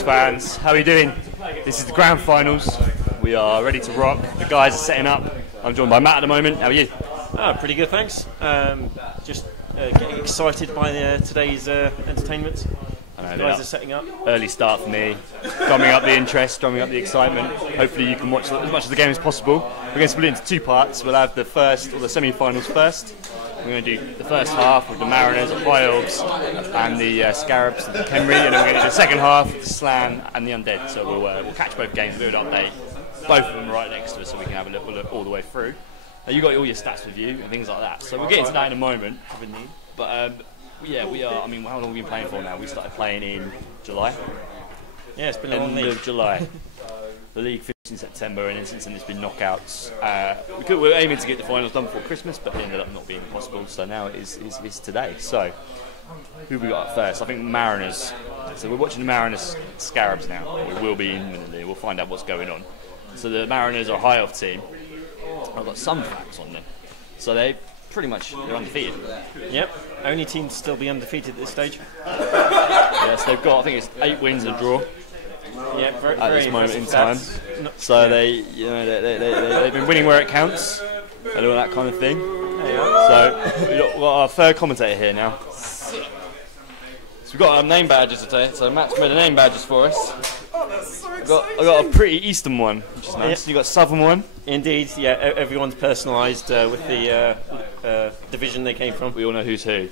Knockouts fans, how are you doing? This is the grand finals. We are ready to rock. The guys are setting up. I'm joined by Matt at the moment. How are you? Pretty good, thanks. Just getting excited by today's entertainment. The guys are setting up. Early start for me. Drumming up the interest, drumming up the excitement. Hopefully you can watch as much of the game as possible. We're going to split it into two parts. We'll have the first, or the semi-finals first. We're going to do the first half with the Mariners, the High Elves, and the Scarabs and the Kemri, and then we're going to do the second half with the Slan and the Undead. So we'll catch both games, we'll update. Both of them are right next to us, so we can have a look all the way through. You got all your stats with you and things like that. So we'll get into that in a moment. But yeah, we are. I mean, how long have we been playing for now? We started playing in July. Yeah, it's been a long league. End of July. The league finished in September, and since then it's been knockouts. We were aiming to get the finals done before Christmas, but it ended up not being possible. So now it is today. So who have we got up first? I think Mariners. So we're watching the Mariners Scarabs now. We will be imminently. We'll find out what's going on. So the Mariners are a high elf team. I've got some facts on them. So they're undefeated. Yep. Only team to still be undefeated at this stage. Yes, they've got, I think it's 8 wins and a draw. Yeah, at this moment in time. So they've been winning where it counts and all that kind of thing. So we've got our third commentator here now. So we've got our name badges today. So Matt's made the name badges for us. I got a pretty eastern one, which is nice. You got a southern one. Indeed, yeah. Everyone's personalised with the division they came from. We all know who's who.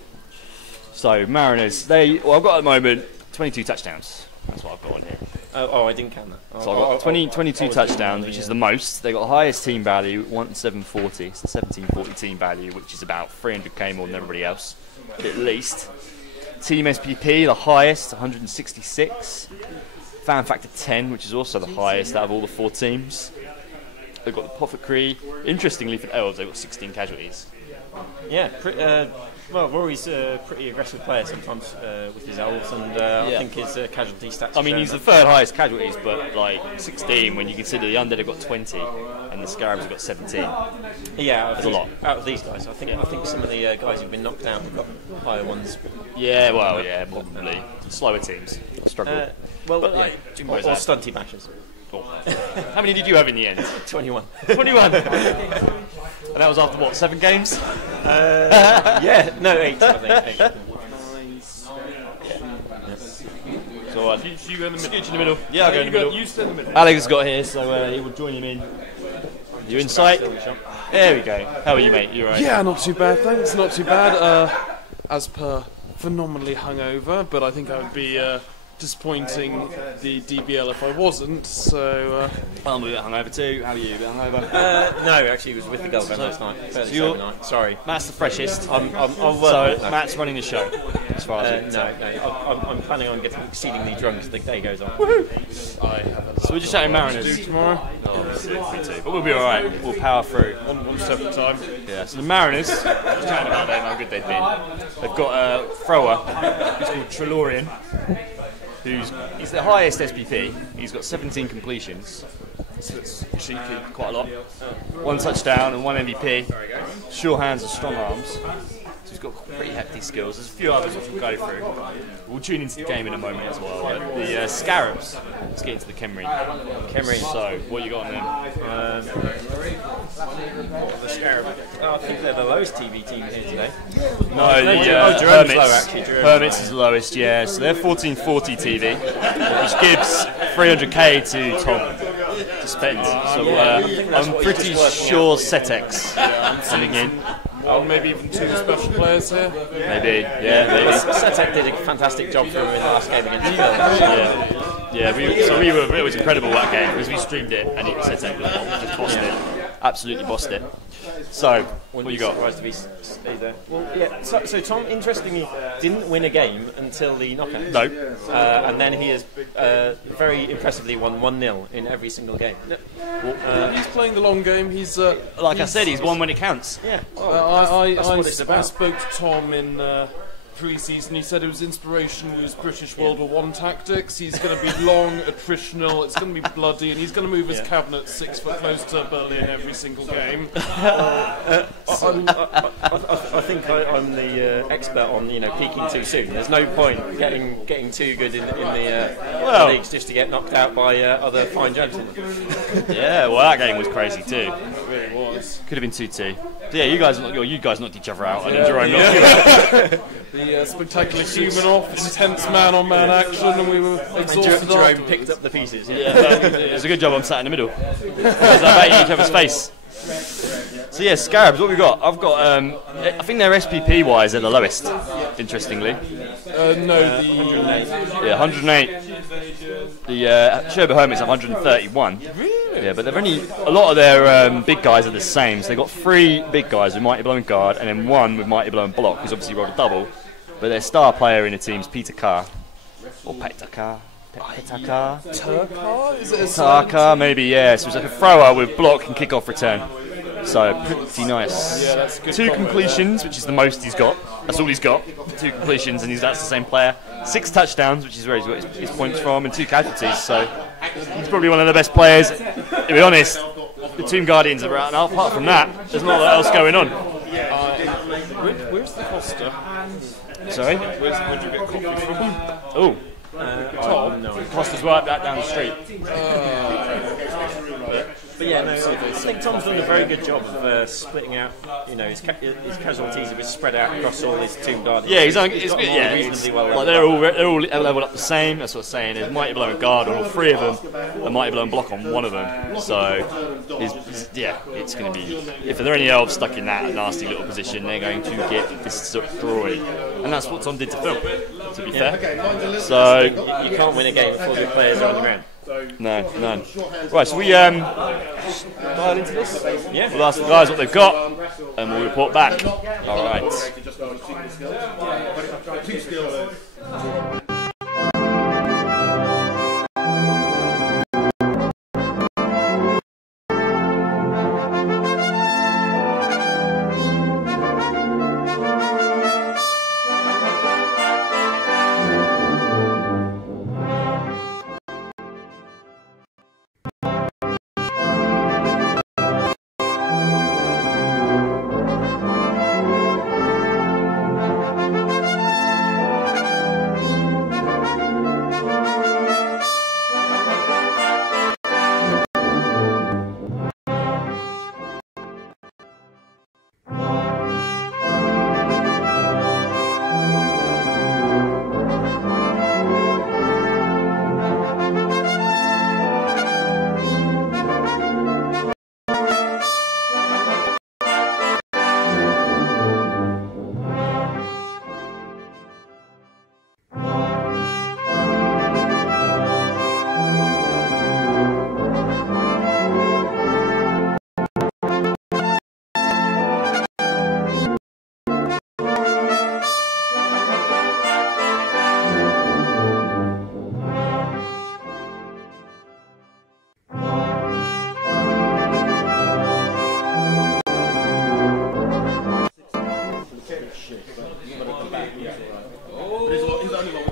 So Mariners, I've got at the moment 22 touchdowns. That's what I've got on here. I didn't count that. So I've got 22 touchdowns, which is the most. They got the highest team value, 1,740. It's the 1,740 team value, which is about 300k more than everybody else, at least. Team SPP, the highest, 166. Fan factor 10, which is also the highest out of all the 4 teams. They've got the Prophet Cree. Interestingly, for the Elves, they've got 16 casualties. Yeah, well, Rory's a pretty aggressive player sometimes with his Elves, and I think his casualty stats. I mean, he's the third highest casualties, but like 16 when you consider the Undead have got 20 and the Scarabs have got 17. Yeah, that's a lot. Out of these guys, I think some of the guys who've been knocked down have got higher ones. Yeah, well, yeah, probably slower teams struggle. Or stunty bashers. Oh. How many did you have in the end? 21. 21. And that was after what? 7 games? Yeah, no, 8. I think 8. So you go in the middle. Scooch in the middle. Yeah, I'll go in the middle. You stay in the middle. Alex has got here, so he will join him in. You in sight? There we go. How are you, mate? You alright? Yeah, not too bad, thanks. Not too bad. As per, phenomenally hungover, but I think I would be disappointing the DBL if I wasn't. So I'm a bit hungover too. How are you? A bit hungover? No, actually, it was with the girlfriend last night. Night. Sorry, Matt's the freshest. So Matt's running the show. As far as I'm planning on getting exceedingly drunk as the day goes on. So we're just chatting Mariners tomorrow. Me too. But we'll be alright. We'll power through. One step at a time. Yeah. So the Mariners, just chatting about them, how good they've been. They've got a thrower who's called Trelorian. He's the highest SPP. He's got 17 completions. So it's cheeky, quite a lot. 1 touchdown and 1 MVP. Sure hands and strong arms. So he's got pretty hefty skills. There's a few others which we'll go through. We'll tune into the game in a moment as well. But the Scarabs, let's get into the Kemri. So, what you got on them? The Scarab. I think they're the lowest TV team here today. No, the Hermits is the lowest, yeah. So they're 1440 TV, which gives 300k to Tom to spend. So I'm pretty sure Setex coming in. Maybe even 2 special players here. Maybe, yeah, maybe. Setek did a fantastic job for him in the last game against Phil. Yeah. It was incredible that game because we streamed it and Setek just bossed it. Absolutely bossed it. So, what you got? Surprised if he stayed there. Well, yeah. So Tom, interestingly, didn't win a game until the knockout. No. And then he has very impressively won 1-0 in every single game. He's playing the long game. He's I said, he's won when it counts. Yeah. I spoke to Tom in pre-season. He said his inspiration was British World War I tactics. He's going to be long, attritional, it's going to be bloody, and he's going to move his cabinet 6 foot close to Berlin every single game. I think I'm the expert on peaking too soon. There's no point getting too good in the leagues just to get knocked out by other fine gentlemen. Yeah, well, that game was crazy too. It really was. Could have been 2-2. Yeah, you guys knocked each other out, and then Jerome knocked you out. The spectacular Humanov, intense man-on-man action, and we were exhausted. Jerome picked up the pieces. It's a good job I'm sat in the middle. Because I'm at each other's face. So yeah, Scarabs, what we got? I've got, I think they're SPP wise, they're the lowest, interestingly. No, the 108. Yeah, 108. The Sherba Hermits have 131. Really? Yeah, but they've only, a lot of their big guys are the same. So they've got 3 big guys with Mighty Blow and Guard, and then 1 with Mighty Blow and Block, who's obviously rolled a double. But their star player in the team's Peter Carr. Or Petakar. Petakar? Turkar? Is it a Tarkar, maybe, yeah. So it's like a thrower with block and kick-off return. So pretty nice. Yeah, that's a good 2 combo. completions, which is the most he's got. That's all he's got. 2 completions, and that's the same player. 6 touchdowns, which is where he's got his points from, and 2 casualties. So he's probably one of the best players. To be honest, the Tomb Guardians are out, and apart from that, there's not a lot else going on. Where's the Costa? Sorry? Where'd you get coffee from? Oh, Tom? Costa's right back down the street. But yeah, no, I think Tom's done a very good job of splitting out, his casualties have spread out across all his Tomb Guardians. Yeah, he's got them all reasonably well. Like they're all leveled up the same. That's what I'm saying. There's Mighty Blow and Guard on all 3 of them, and Mighty Blow and Block on 1 of them. So, it's going to be. If there are any elves stuck in that nasty little position, they're going to get destroyed. And that's what Tom did to Phil. To be fair. So You can't win a game before your players are on the ground. no, none. Right, so we dial into this. Yeah. We'll ask the guys what they've got, and we'll report back. All right.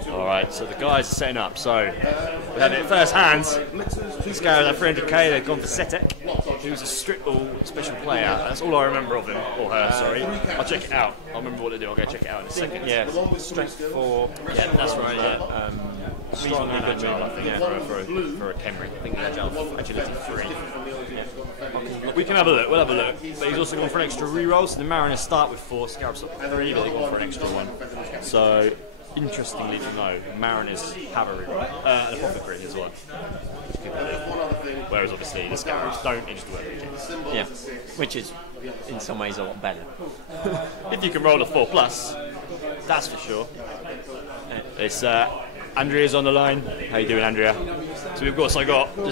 Alright, so the guys are setting up. So we have it at first hands. This guy with that 300k, they've gone for Setek, who's a strip ball special player. That's all I remember of him, or her, sorry. I'll check it out. I'll remember what they do. I'll go check it out in a second. Yeah, strength 4. Yeah, that's right, yeah. Reasonably good job, I think, for a Kemri. I think agility 3. We can have a look, we'll have a look. But he's also gone for an extra reroll, so the Mariners start with 4, Scarabs up 3, but they've gone for an extra 1. So, interestingly to know, Mariners have a reroll, an Apothecary as well. Whereas obviously the Scarabs don't into the weather. Yeah, which is in some ways a lot better. If you can roll a 4+, that's for sure. It's Andrea's on the line. How you doing, Andrea? So we've got,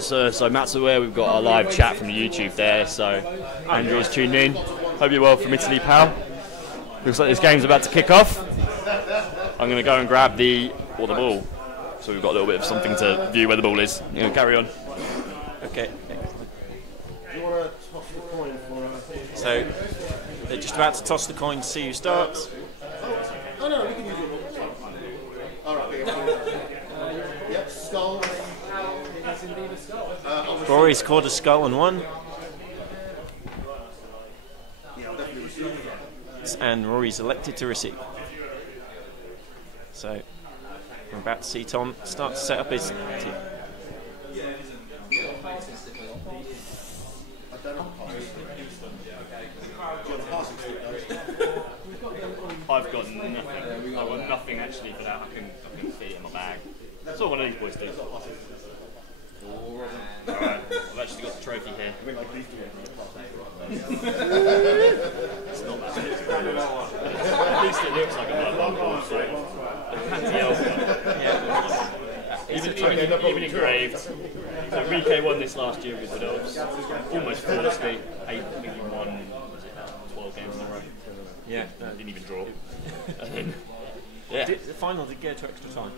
so Matt's aware, we've got our live chat from the YouTube there. So Andrea's tuned in. Hope you're well from Italy, pal. Looks like this game's about to kick off. I'm going to go and grab the ball. So we've got a little bit of something to view where the ball is. You know, carry on. Okay. So they're just about to toss the coin to see who starts. Rory scored a skull and won. And Rory's elected to receive. So we're about to see Tom start to set up his team. I've got nothing. I've got nothing actually for that. I can fit it in my bag. That's what one of these boys do. Alright, I've actually got the trophy here. It's not bad. At least it looks like a blood bowl, so even engraved. So Rike won this last year with the Dogs. Almost flawlessly. 8 million won. Was it 12 games in a row? Yeah, Didn't even draw. yeah. The final did go to extra time.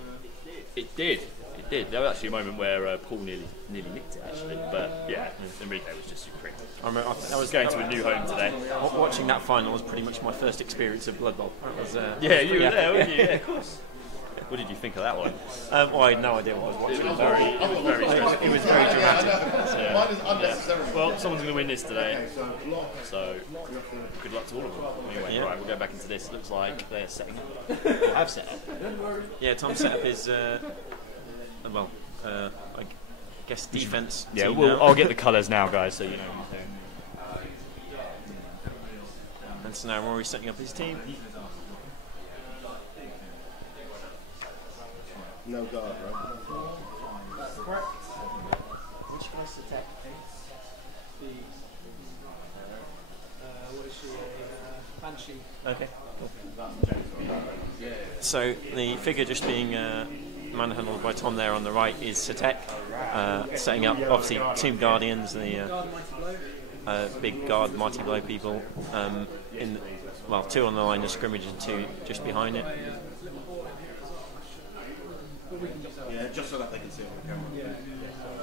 It did. It did. There was actually a moment where Paul nearly nicked it, actually. But yeah, Enrique was just supreme. I was going to a new home today. Watching that final was pretty much my first experience of Blood Bowl. Yeah, you were there, weren't you? Yeah, of course. What did you think of that one? Well, I had no idea what I was watching. It was very stressful. It was very dramatic. So, yeah. Well, someone's going to win this today, so good luck to all of them. Anyway, Yeah. right, we'll go back into this. It looks like they're setting up. Or have set up. Yeah, Tom set up his, I guess defence. Yeah, team well, now. I'll get the colours now, guys, so you know. And so now Rory's setting up his team. No guard, right? That's correct. Which guy's the tech? What is she? Banshee. Okay. So the figure just being manhandled by Tom there on the right is Satek, setting up obviously Tomb Guardians, the big guard Mighty Blow people. Two on the line of scrimmage and two just behind it. Yeah, just so that they can see it on the camera.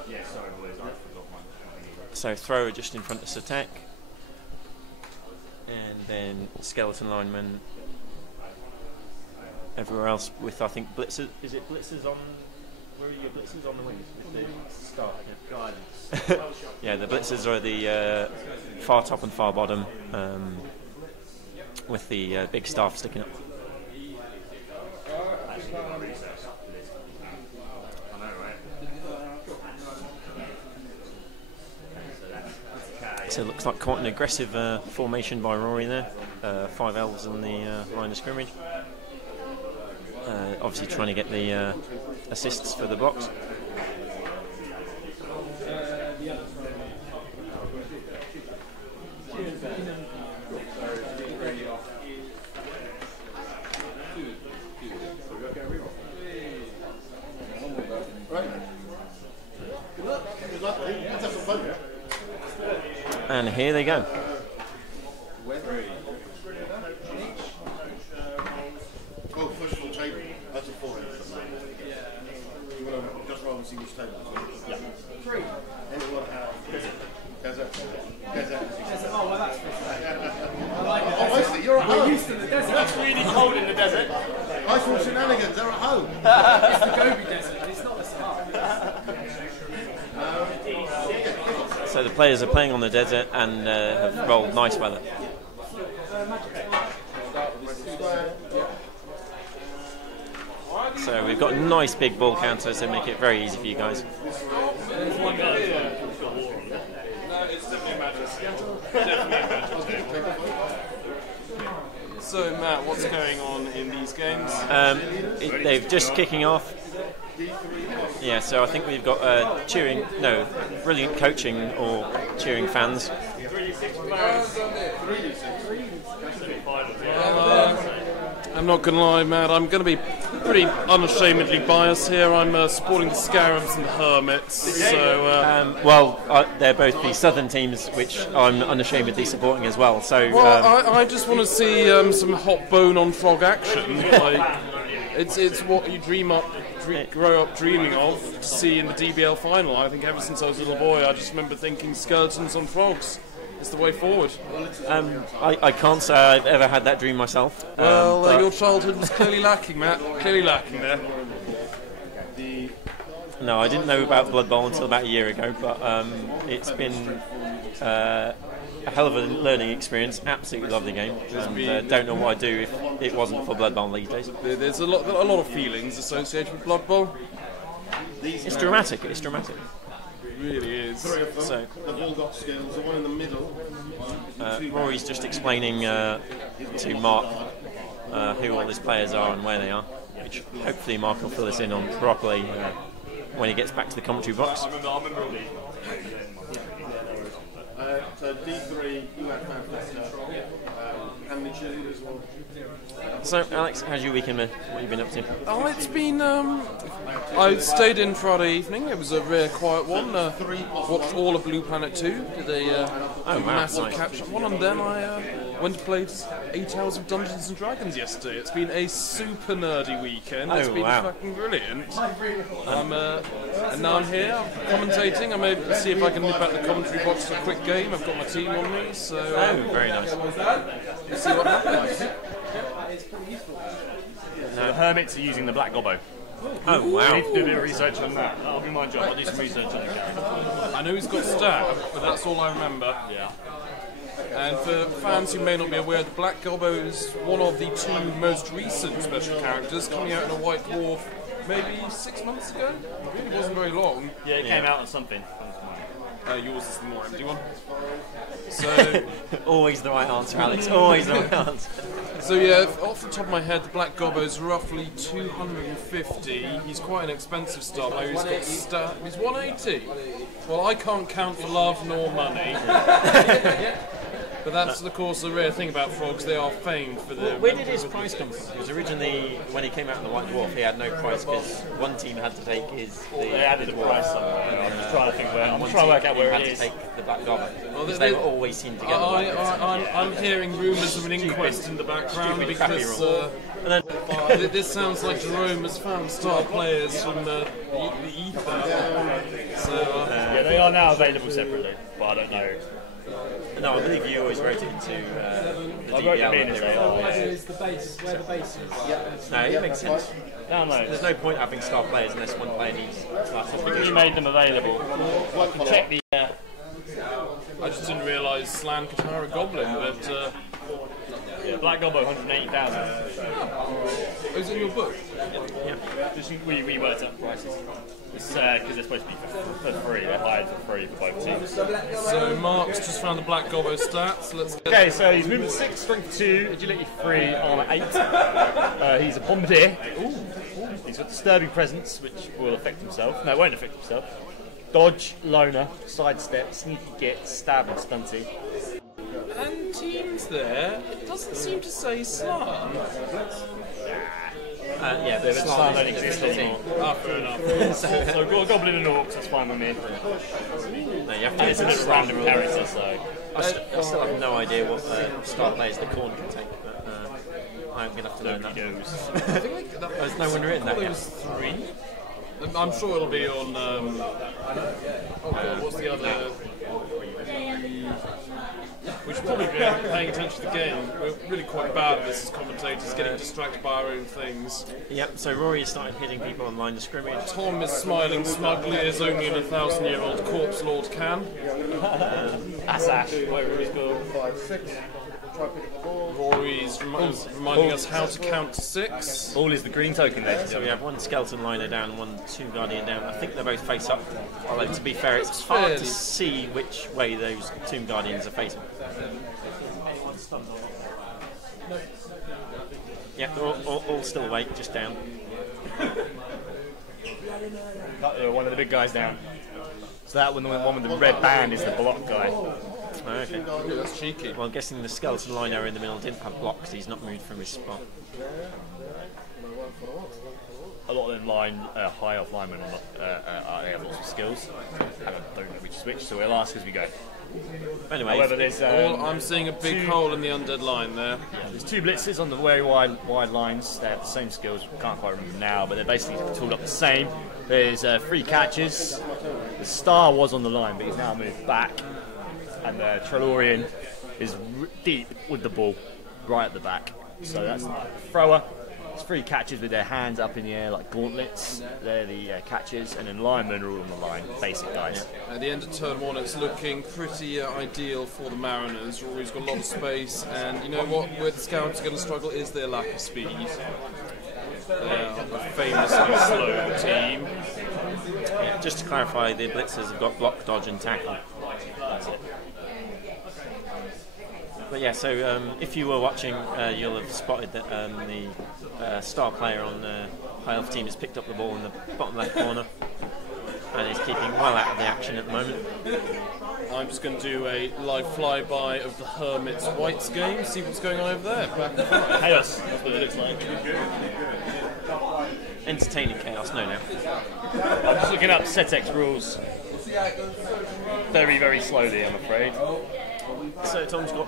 Yeah, sorry, boys, I forgot one. So thrower just in front of Satek, and then skeleton lineman everywhere else with, I think, blitzers. Is it blitzers on? Where are your blitzers on the wing? With the start, guidance. Yeah, the blitzers are the far top and far bottom, with the big staff sticking up. So it looks like quite an aggressive formation by Rory there. 5 elves in the line of scrimmage. Obviously trying to get the assists for the blocks. And here they go. Oh, first of all, table. That's a 4. You want to just roll and see which table? Yeah. 3. Anyone have? Desert. Oh, well, that's Oh, I see. You're at home. used to the desert. That's really cold in the desert. I thought shenanigans. They're at home. It's the Gobi Desert. It's not the Sahara. So the players are playing on the desert and have rolled nice weather. So we've got a nice big ball counter to make it very easy for you guys. So, Matt, what's going on in these games? They've just kicking off. Yeah, so I think we've got brilliant coaching or cheering fans. I'm not going to lie, Matt, I'm going to be pretty unashamedly biased here. I'm supporting the Scarabs and the Hermits. So, they're both the southern teams, which I'm unashamedly supporting as well. So, I just want to see some hot bone on frog action. Like, it's what you grow up dreaming of to see in the DBL final. I think ever since I was a little boy, I just remember thinking skeletons on frogs is the way forward. I can't say I've ever had that dream myself. Your childhood was clearly lacking, Matt. Clearly lacking there. No, I didn't know about Blood Bowl until about a year ago, but it's been a hell of a learning experience. Absolutely love the game, and don't know what I'd do if it wasn't for Blood Bowl these days. There's a lot of feelings associated with Blood Bowl. It's dramatic. It's dramatic. It really is. So They've all got skills. The one in the middle. Rory's just explaining to Mark who all his players are and where they are, which hopefully Mark will fill us in on properly when he gets back to the commentary box. So D3, you had fantastic. How many cheerleaders won? So Alex, how's your weekend been? What have you been up to? Oh, it's been. I stayed in Friday evening. It was a rare quiet one. Watched all of Blue Planet 2. Did a massive catch-up one, and then I went and played 8 hours of Dungeons and Dragons yesterday. It's been a super nerdy weekend. It's been fucking brilliant. And now I'm here commentating. I'm able to see if I can nip out the commentary box for a quick game. I've got my team on me, so very nice. We'll see what happens. The Hermits are using the Black Gobbo. Oh wow! We need to do a bit of research on that. That'll be my job. I'll do some research on it. I know he's got stab, but that's all I remember. Yeah. And for fans who may not be aware, the Black Gobbo is one of the 2 most recent special characters coming out in a White Dwarf maybe 6 months ago. It really wasn't very long. Yeah, it came out on something. Yours is the more empty one. So, Always the right answer, Alex. Always the right answer. so yeah, off the top of my head, the Black Gobbo is roughly 250. He's quite an expensive star player. He's got stat. He's 180. Well, I can't count for love nor money. But that's, of course, the rare thing about frogs. They are famed for their... Where did his price come from? Because originally, when he came out in the White Dwarf, he had no price because one team had to take They added a price somewhere. I'm just trying to think where. I'm one trying to work out where had it to is. take the Black Gobbo. Well, Because they were always seen together. I'm hearing rumours of an inquest in the background Stupid, crappy because And then, this sounds like Jerome has found star players from the ether. So, Yeah, they are now available separately, but I don't know. no, I believe you always wrote it into the I DBL. wrote them in as they are. Where's the base? Where the base is? No, it makes sense. No, no. There's no point having star players unless one player needs We made them available. Check the. I just didn't realise Slan could hire a goblin, but Black Gobbo, 180,000. oh, is it in your book? Yeah. Just we reworked up prices. It's because they're supposed to be for free. They're hired for free for both teams. So Mark's just found the Black Gobbo stats. Let's get... Okay, so he's movement 6, strength 2, agility 3, armor 8. He's a bombardier. He's got disturbing presence, which will affect himself. No, it won't affect himself. Dodge, loner, sidestep, sneaky git, stab, and stunty. And teams there, it doesn't seem to say Slan. Yeah, But Slan don't exist anymore. Ah, fair enough. So we've got a goblin and orcs, that's fine with me. No, you have And to it's a bit of random character, so. I still have no idea what star players the corn can take, but I'm going to have to learn that. I think There's no one written that there yet. was 3. I'm sure it'll be on. Oh God, what's the other? We should probably be paying attention to the game. We're really quite bad at this as commentators, getting distracted by our own things. Yep, so Rory has started hitting people on line of scrimmage. Tom is smiling smugly as only an 1,000-year-old corpse lord can. That's Ash, whatever he's called. 5, 6. Try to pick up the ball. Rory's reminding us how to count to 6. All is the green token there. So we have one skeleton liner down, 2 guardian down. I think they're both face up. Although to be fair, it's hard to see which way those tomb guardians are facing. Yeah, they're all still awake, just down. One of the big guys down. So that one with the red band is the block guy. Oh, okay. Ooh, that's cheeky. Well, I'm guessing the skeleton liner in the middle didn't have blocks. He's not moved from his spot. A lot of them high off linemen they have lots of skills. I don't know which switch, so we'll ask as we go. Anyway, However, there's I'm seeing a big hole in the undead line there. there's 2 blitzes on the very wide lines. They have the same skills. Can't quite remember them now, but they're basically tooled up the same. There's 3 catches. The star was on the line, but he's now moved back. And the Trellorian is deep with the ball, right at the back. So that's the thrower. It's 3 catchers with their hands up in the air like gauntlets. They're the catchers, and then linemen are all on the line, basic guys. At the end of turn 1, it's looking pretty ideal for the Mariners. Rory's got a lot of space, and you know what? Where the Scouts are going to struggle is their lack of speed. They're a famously slow team. Yeah, just to clarify, the blitzers have got block, dodge, and tackle. That's it. But yeah, so if you were watching, you'll have spotted that the star player on the High Elf team has picked up the ball in the bottom left corner and is keeping well out of the action at the moment. I'm just going to do a live flyby of the Hermits Whites game, see what's going on over there. Back and forth. Chaos, that's what it looks like. Entertaining chaos, no doubt. I'm just looking up Setex rules very, very slowly, I'm afraid. So Tom's got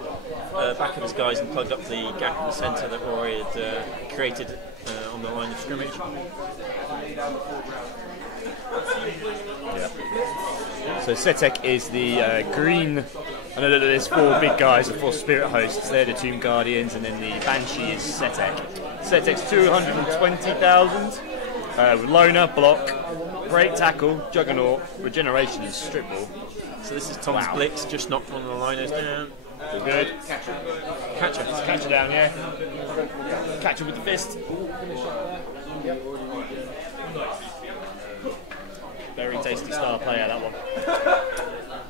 back of his guys and plugged up the gap in the centre that Rory had created on the line of scrimmage. Yeah. So Setek is the green. I know that there's 4 big guys, the 4 spirit hosts. They're the Tomb Guardians, and then the Banshee is Setek. Setek's 220,000 with loner, block, break, tackle, juggernaut, regeneration, and strip ball. So this is Tom's blitz, just knocked one of the liners down. All good. Catcher. Catcher down, yeah. Catcher with the fist. Very tasty star player, that one.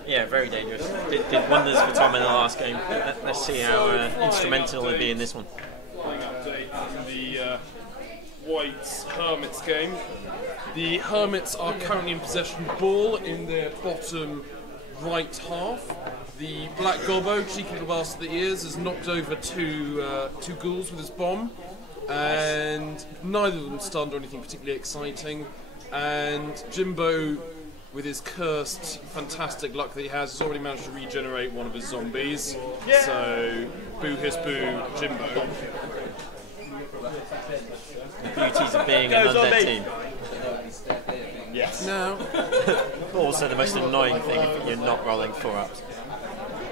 Yeah, very dangerous. Did wonders for Tom in the last game. Let's see how instrumental he'll be in this one. The Whites Hermits game. The Hermits are currently in possession of the ball in their bottom right half. The Black Gobbo, cheeky little bastard of the ears, has knocked over two ghouls with his bomb, and neither of them stunned or anything particularly exciting. And Jimbo, with his cursed fantastic luck that he has already managed to regenerate one of his zombies. Yeah. So, boo hiss boo, Jimbo. The beauties of being an undead team. Yes. Now, also the most annoying thing if you're not rolling 4-ups.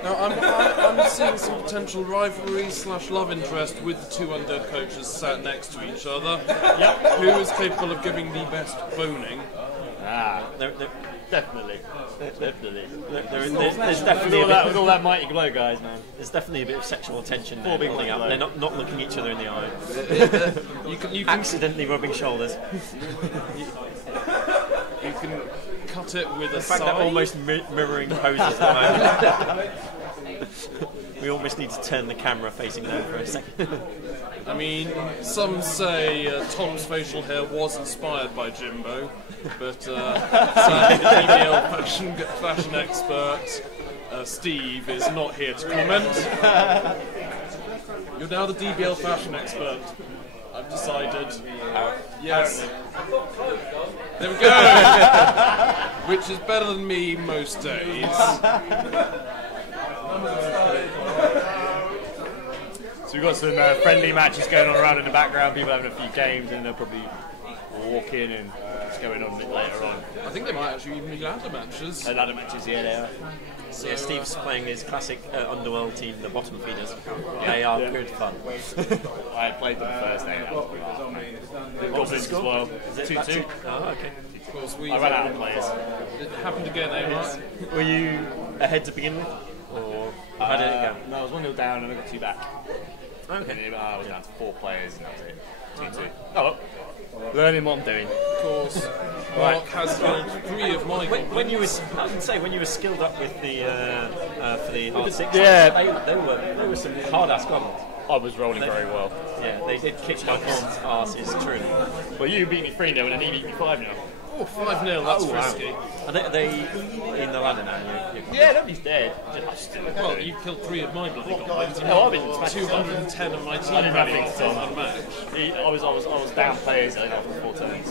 now I'm seeing some potential rivalry / love interest with the 2 undead coaches sat next to each other. Yep. Who is capable of giving the best boning? Definitely. There's definitely with all that mighty glow, guys, man. There's definitely a bit of sexual tension there building up. They're not looking each other in the eye. You can Accidentally rubbing shoulders. You can cut it with a In fact, sigh. they're almost mirroring poses at the moment. We almost need to turn the camera facing them for a second. I mean, some say Tom's facial hair was inspired by Jimbo, but sadly, the DBL fashion expert Steve is not here to comment. You're now the DBL fashion expert. I've decided. Yes. There we go. Which is better than me most days. So we've got some friendly matches going on around in the background, people having a few games, and they'll probably walk in and it's going on a bit later on. I think they might actually even be ladder matches. Ladder matches, yeah, they are. So yeah, Steve's playing his classic Underworld team, the Bottom Feeders. They are good fun. I had played them the first day. Goblins as well. 2-2. Oh, okay. Of course, I ran out of players. It happened again, eh, Mark? Were you ahead to begin with? Or how did it go? No, I was 1-0 down and I got 2 back. Okay. I was down to 4 players and that was it. 2-2. Oh, well. Learning what I'm doing. Of course. Mark has killed 3 of my When you were, I can say, when you were skilled up with the for the hard 6, yeah, they were some hard ass goblins. I was rolling very well. Yeah, they did kick my Tom's asses, truly. Well, you beat me 3-0 and then he beat me 5-0. Oh, 5-0, that's risky. Are they in the ladder now? Yeah, nobody's dead. Well, you killed 3 of my bloody goblins. No, I've been smashing 210 of my team. I didn't have things to unmatched. I was down players after 4 turns.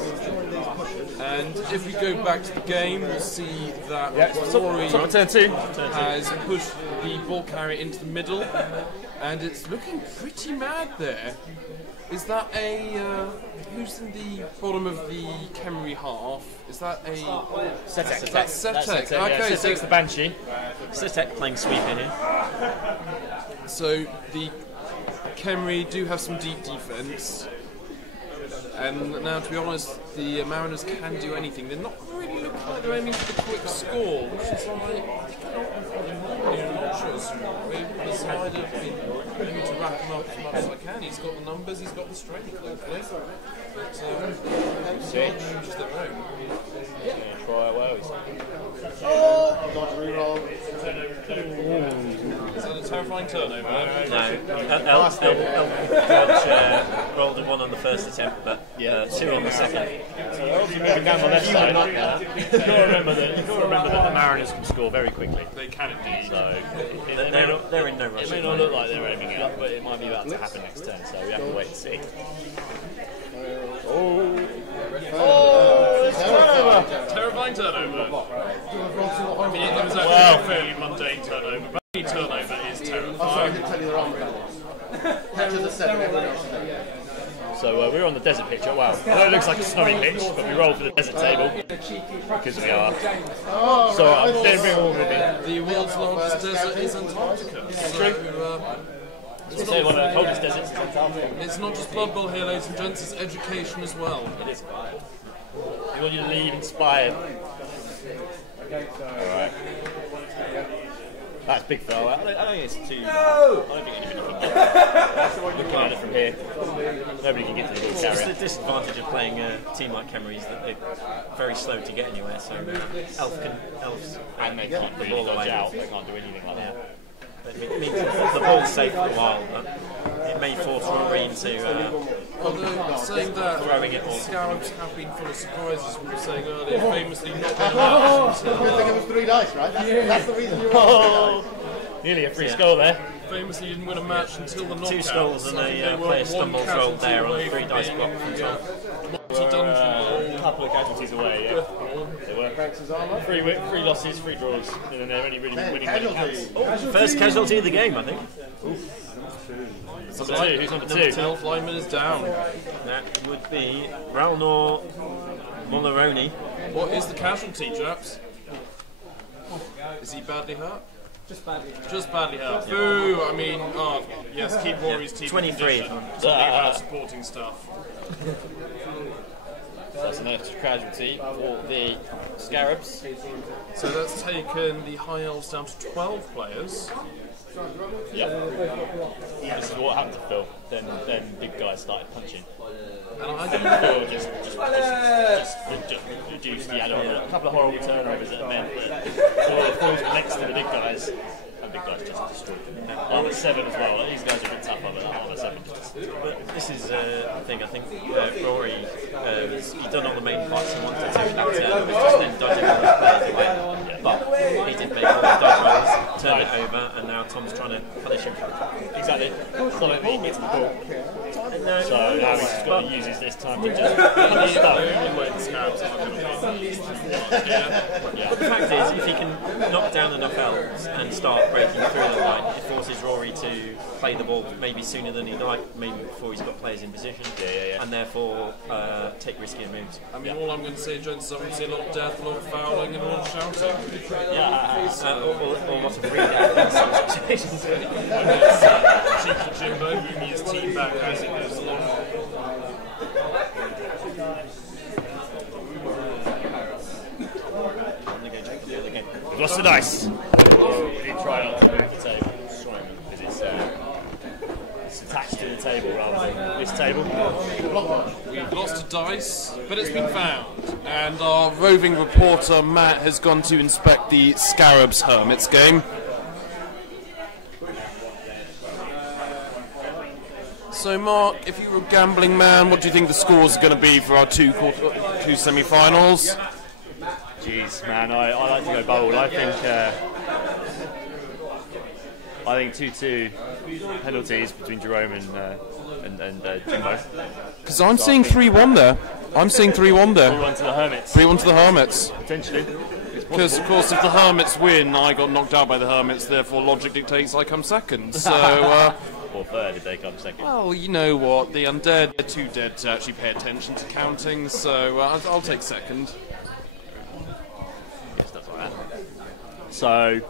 And if we go back to the game, we'll see that Rory Turn 2. has pushed the ball carrier into the middle, and it's looking pretty mad there. Is that a who's in the bottom of the Khemri half? Is that a Setek? That's Setek. Okay, yeah, so Setek's the Banshee. Setek playing sweeper here. So the Khemri do have some deep defense, And now, to be honest, the Mariners can do anything. They're not really looking like they're aiming for the quick score, which is like, I'm not sure. We've decided aiming to wrap him up as much as I can. He's got the numbers, he's got the strength, hopefully. But just their own. Try well. Dodge reroll. Is that a terrifying turnover? No. Elf rolled a 1 on the first attempt, but 2 on the second. So obviously moving down the left side. You've got to remember that the Mariners can score very quickly. They can indeed. So They're in no rush. it may not look like they're aiming out, but it might be about to happen next turn. So we have to wait and see. Terrifying turnover. I mean, it was actually a fairly mundane turnover, but any turnover is terrifying. I didn't tell you the wrong one. Catches a 7, everyone else is there. So we're on the desert pitch. Oh wow! I know it looks like a snowy pitch, but we roll for the desert table because we are. So I didn't bring all with me. The world's largest desert is Antarctica. It's one of the coldest deserts in Antarctica. It's not just Blood Bowl here, ladies and gents, it's education as well. It is. We want you to leave inspired. Alright. That's big throw. I don't think it's too. I don't think anybody can get it. Looking at it from here, nobody can get to the ball It's carrier. the disadvantage of playing a team like Khemri is that they're very slow to get anywhere, so Elves And they can't really dodge out. They can't do anything like that. It means the ball's safe for a while, but it may force Rory into Although, saying that, throwing it all. Scarabs have been full of surprises, we were saying earlier, famously not been a match Good until... thing it was 3 dice, right? That's the reason you rolled 3 dice. Nearly a free score there. Famously didn't win a match until the knockouts. 2 skulls and a player stumbles rolled there on a 3 dice block from Tom. A couple of casualties away, yeah. They were. Three losses, 3 draws, and then they're only really winning when it counts. First casualty of the game, I think. Number 2, who's number 2? Elf lineman is down. That would be Ralnor Molaroni. What is the casualty, chaps? Is he badly hurt? Just badly hurt. Boo! I mean, yes, keep Rory's team. 23. Something about supporting stuff. That's an extra casualty for the Scarabs. So that's taken the High Elves down to 12 players. Yep. This is what happened to Phil. Then big guys started punching. And I don't Phil just reduced the add-on. A couple of horrible turnovers that meant that Phil's next to the big guys. And big guys just destroyed them. Armor 7 as well. These guys are a bit tougher, but Armor 7 just. But this is the thing, I think Rory, he's done all the main parts and wanted to take that turn, which was then dodging all his players away. But he did make all the dodge rolls, turn it over, and now Tom's trying to punish him for it. Exactly. So let me get to the ball. So now he's just got to use this time to just punish stuff. But the fact is, if he can knock down enough elves and start breaking through the line, it forces Rory to play the ball maybe sooner than he'd like, maybe before he's got players in position, and therefore take riskier moves. I mean, all I'm going to say, gents, is I'm going to see a lot of death, a lot of fouling, and a lot of shouting. Or lots of read-out in some situations. Cheeky Jimbo moving his team back as it goes along. We've lost the dice. We did try not to move the table because it's attached to the table rather than this table. We've lost a dice, but it's been found. And our roving reporter Matt has gone to inspect the Scarabs Hermits game. So Mark, if you were a gambling man, what do you think the scores are going to be for our two semi-finals? Jeez, man, I like to go bold. I think 2-2 penalties between Jerome and Jimbo. Because I'm seeing 3-1 there. I'm seeing 3-1 there. 3-1 to the Hermits. 3-1 to the Hermits. Potentially. Because, of course, if the Hermits win, I got knocked out by the Hermits, therefore logic dictates I come second. So, or third if they come second. well, you know what? The undead are too dead to actually pay attention to counting, so I'll take second. Yeah, stuff like that. So,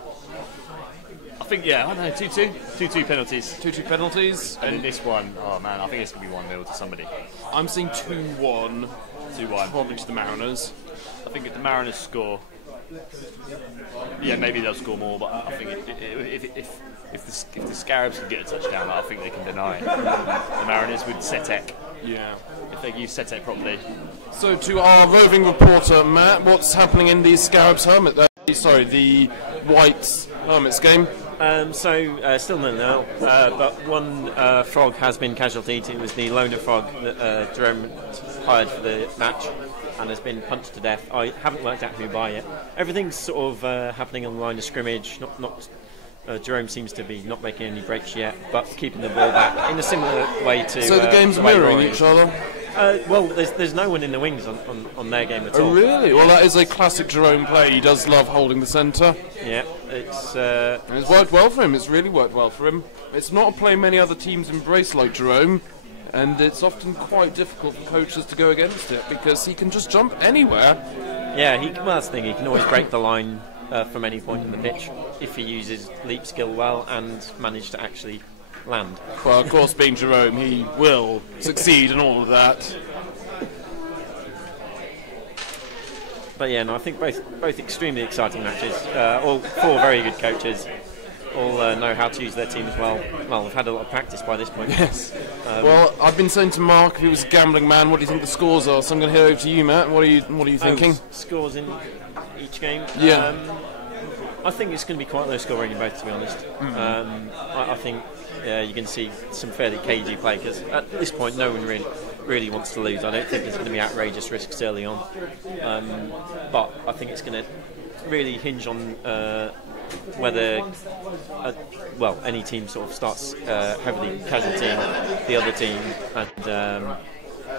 I think, yeah, I don't know, 2-2. 2-2 penalties. 2-2 penalties. And in this one, oh man, I think it's going to be 1-0 to somebody. I'm seeing 2-1. 2-1. Probably to the Mariners. I think if the Mariners score, yeah, maybe they'll score more, but I think if the Scarabs can get a touchdown, I think they can deny it. The Mariners with Setek. Yeah. If they use Setek properly. So to our roving reporter, Matt, what's happening in the Scarabs Hermit? The Whites Hermits game? Still 0-0, but one frog has been casualtied. It was the loner frog that Jerome hired for the match and has been punched to death. I haven't worked out who by yet. Everything's sort of happening on the line of scrimmage. Jerome seems to be not making any breaks yet, but keeping the ball back in a similar way to. So the games are mirroring each other. Well, there's no one in the wings on their game at all. Oh really? Well, that is a classic Jerome play. He does love holding the centre. Yeah, it's worked well for him. It's really worked well for him. It's not a play many other teams embrace like Jerome, and it's often quite difficult for coaches to go against it because he can just jump anywhere. Yeah, that's the thing. He can always break the line from any point in the pitch if he uses leap skill well and manage to actually land. Well, of course, being Jerome, he will succeed in all of that. But yeah, no, I think both extremely exciting matches. All four very good coaches. All know how to use their teams well. Well, they've had a lot of practice by this point. Yes. Well, I've been saying to Mark, if he was a gambling man, what do you think the scores are? So I'm going to head over to you, Matt. What are you thinking? Scores in each game. Yeah. I think it's going to be quite low scoring in both, to be honest. Mm-hmm. I think you can see some fairly cagey play because at this point no one really wants to lose. I don't think there's going to be outrageous risks early on, but I think it's going to really hinge on whether any team sort of starts heavily casualtying the other team and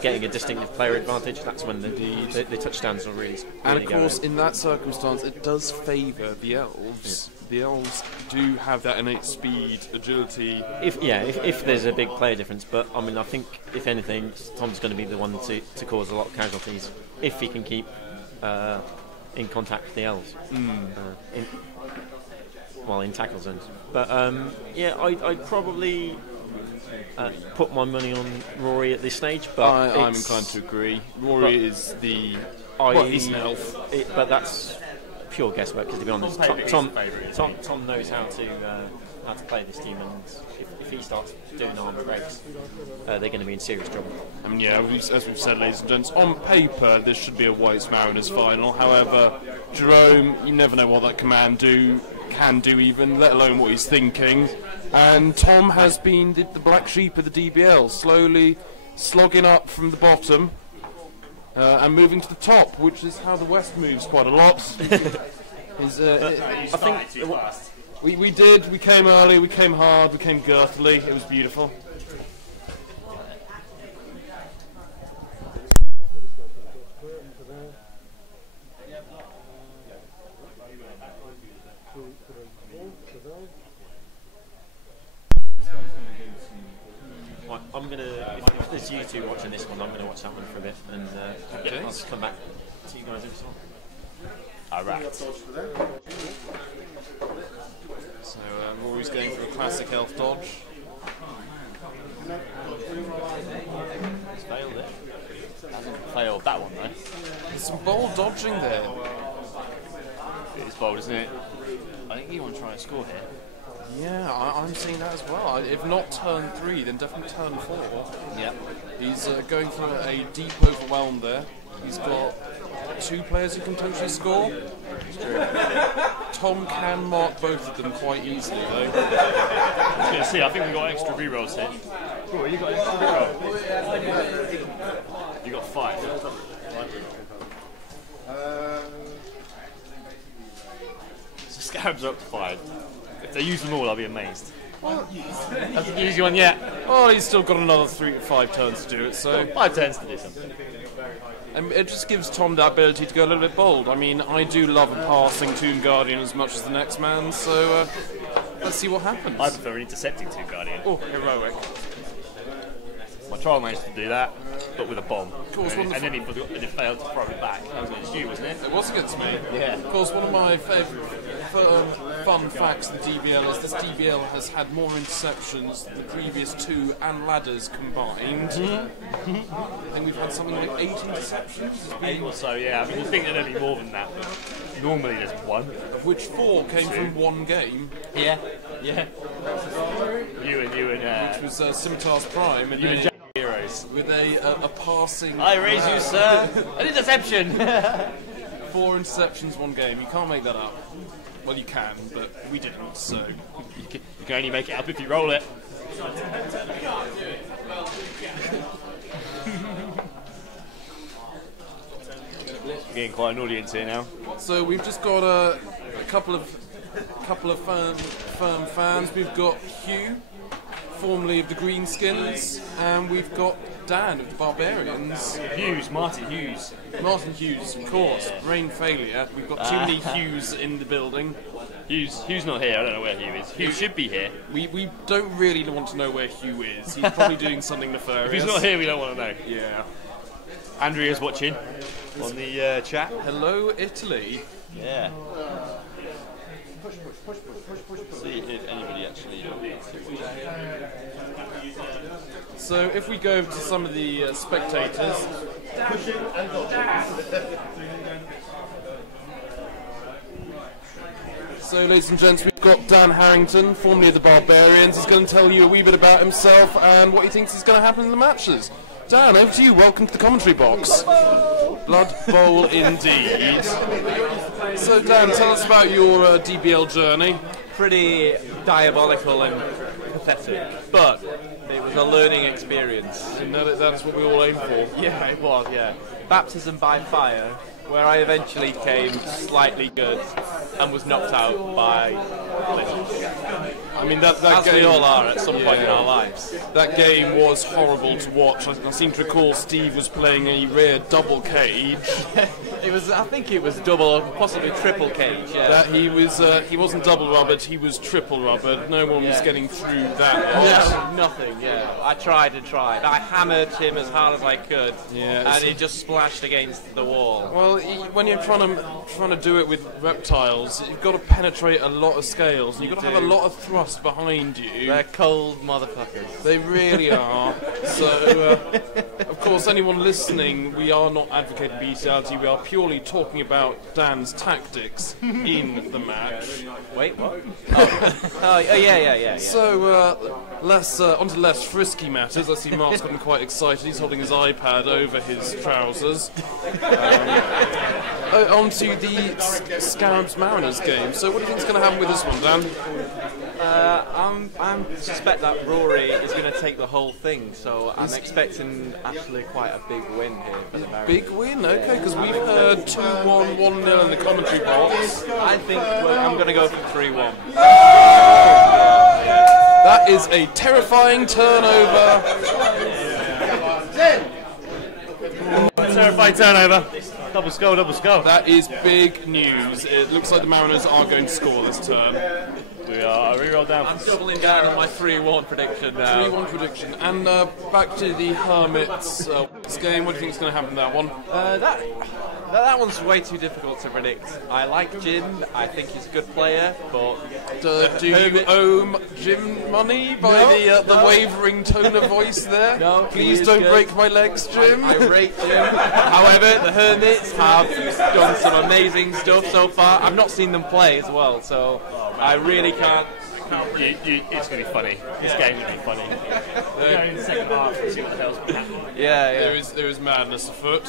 getting a distinctive player advantage. That's when the touchdowns will really and of course go. In that circumstance it does favour the Elves. Yeah. The Elves do have that innate speed, agility. If there's a big player difference, but I mean I think if anything Tom's going to be the one to cause a lot of casualties if he can keep in contact with the Elves in tackle zones. But I'd probably put my money on Rory at this stage, but I'm inclined to agree. Rory is the he's an elf, but that's pure guesswork. Because to be honest, Tom knows how to play this team, and if he starts doing arm breaks, they're going to be in serious trouble. I mean, yeah, as we've said, ladies and gents, on paper this should be a Whites Mariners final. However, Jerome, you never know what that can do even, let alone what he's thinking. And Tom has been the black sheep of the DBL, slowly slogging up from the bottom and moving to the top, which is how the West moves quite a lot. I think we did. We came early, we came hard, we came girthily. It was beautiful. I'm gonna. If there's you two watching this one, I'm gonna watch that one for a bit, and I'll just come back to you guys in time. Alright. So Rory's going for a classic elf dodge. He's failed it. Hasn't failed that one though. There's some bold dodging there. It is bold, isn't it? I think you want to try and score here. Yeah, I'm seeing that as well. If not turn 3, then definitely turn 4. Yep. He's going for a deep overwhelm there. He's got 2 players who can totally score. Tom can mark both of them quite easily, though. I was going to see, I think we've got extra rerolls here. Oh, you got extra reroll? You got 5. So Scarabs are up to 5. If they use them all, I'll be amazed. Well, hasn't used one yet. Oh, he's still got another 3 to 5 turns to do it, so 5 turns to do something. And it just gives Tom the ability to go a little bit bold. I mean, I do love a passing Tomb Guardian as much as the next man, so let's see what happens. I prefer an intercepting Tomb Guardian. Oh, heroic. My trial managed to do that, but with a bomb. Of course, and then he failed to throw it back. That was against you, wasn't it? It was against me. Yeah. Of course, one of my favourite fun facts in the DBL is this DBL has had more interceptions than the previous 2 and ladders combined. I think we've had something like 8 interceptions. 8 or so, yeah. I mean, you think there'd be more than that, but normally there's 1. Of which 4 came from 1 game. Yeah, yeah. You and which was Scimitar's Prime. And you and Jack heroes. With a passing... I raise you, sir. An interception. 4 interceptions, 1 game. You can't make that up. Well, you can, but we didn't, so... You can only make it up if you roll it. You're getting quite an audience here now. So we've just got a couple of firm fans. We've got Hugh, formerly of the Greenskins, and we've got Dan of the Barbarians. Hughes, Martin Hughes. Martin Hughes, of course. Brain failure. We've got too many Hughes in the building. Hugh's not here. I don't know where Hugh is. Hugh should be here. We don't really want to know where Hugh is. He's probably doing something nefarious. If he's not here, we don't want to know. Yeah. Andrea's watching on the chat. Hello, Italy. Yeah. See if anybody actually. So if we go to some of the spectators. So, ladies and gents, we've got Dan Harrington, formerly of the Barbarians. He's going to tell you a wee bit about himself and what he thinks is going to happen in the matches. Dan, over to you. Welcome to the commentary box. Blood Bowl indeed. So, Dan, tell us about your DBL journey. Pretty diabolical and pathetic, but it was a learning experience. And that is what we all aim for. Yeah, it was, yeah. Baptism by fire, where I eventually came slightly good and was knocked out by little. I mean, that as game, we all are at some point in our lives. That game was horrible to watch. I seem to recall Steve was playing a rare double cage. I think it was double, possibly triple cage. Yeah. That he wasn't double rubbered, he was triple rubbered. No one was getting through that. No, nothing. Yeah, I tried and tried. I hammered him as hard as I could, and he just splashed against the wall. Well, when you're trying to do it with reptiles, you've got to penetrate a lot of scales. And you've got to have a lot of thrust behind you. They're cold motherfuckers. They really are. So, of course, anyone listening, we are not advocating bestiality. We are purely talking about Dan's tactics in the match. Wait, what? Oh, yeah. So, onto less frisky matters. I see Mark's gotten quite excited. He's holding his iPad over his trousers. Onto the Scarabs Mariners game. So, what do you think is going to happen with this one, Dan? I suspect that Rory is going to take the whole thing, so I'm expecting actually quite a big win here for the Mariners. Big win, okay, because we've heard 2-1, 1-0 in the commentary box. I think I'm going to go for 3-1. That is a terrifying turnover. Terrifying turnover. Double skull, double skull. That is big news. It looks like the Mariners are going to score this turn. We are. Reroll down. I'm doubling down on my 3-1 prediction now. 3-1 prediction. And back to the Hermits game. What do you think is going to happen in that one? That one's way too difficult to predict. I like Jim. I think he's a good player, but do you owe Jim money by the wavering tone of voice there? No. Please don't break my legs, Jim. I rate Jim. However, the Hermits have done some amazing stuff so far. I've not seen them play as well, so I really can't. It's going to be funny. This game's going to be funny. In the second half, see what the hell's happening. Yeah. There is madness afoot.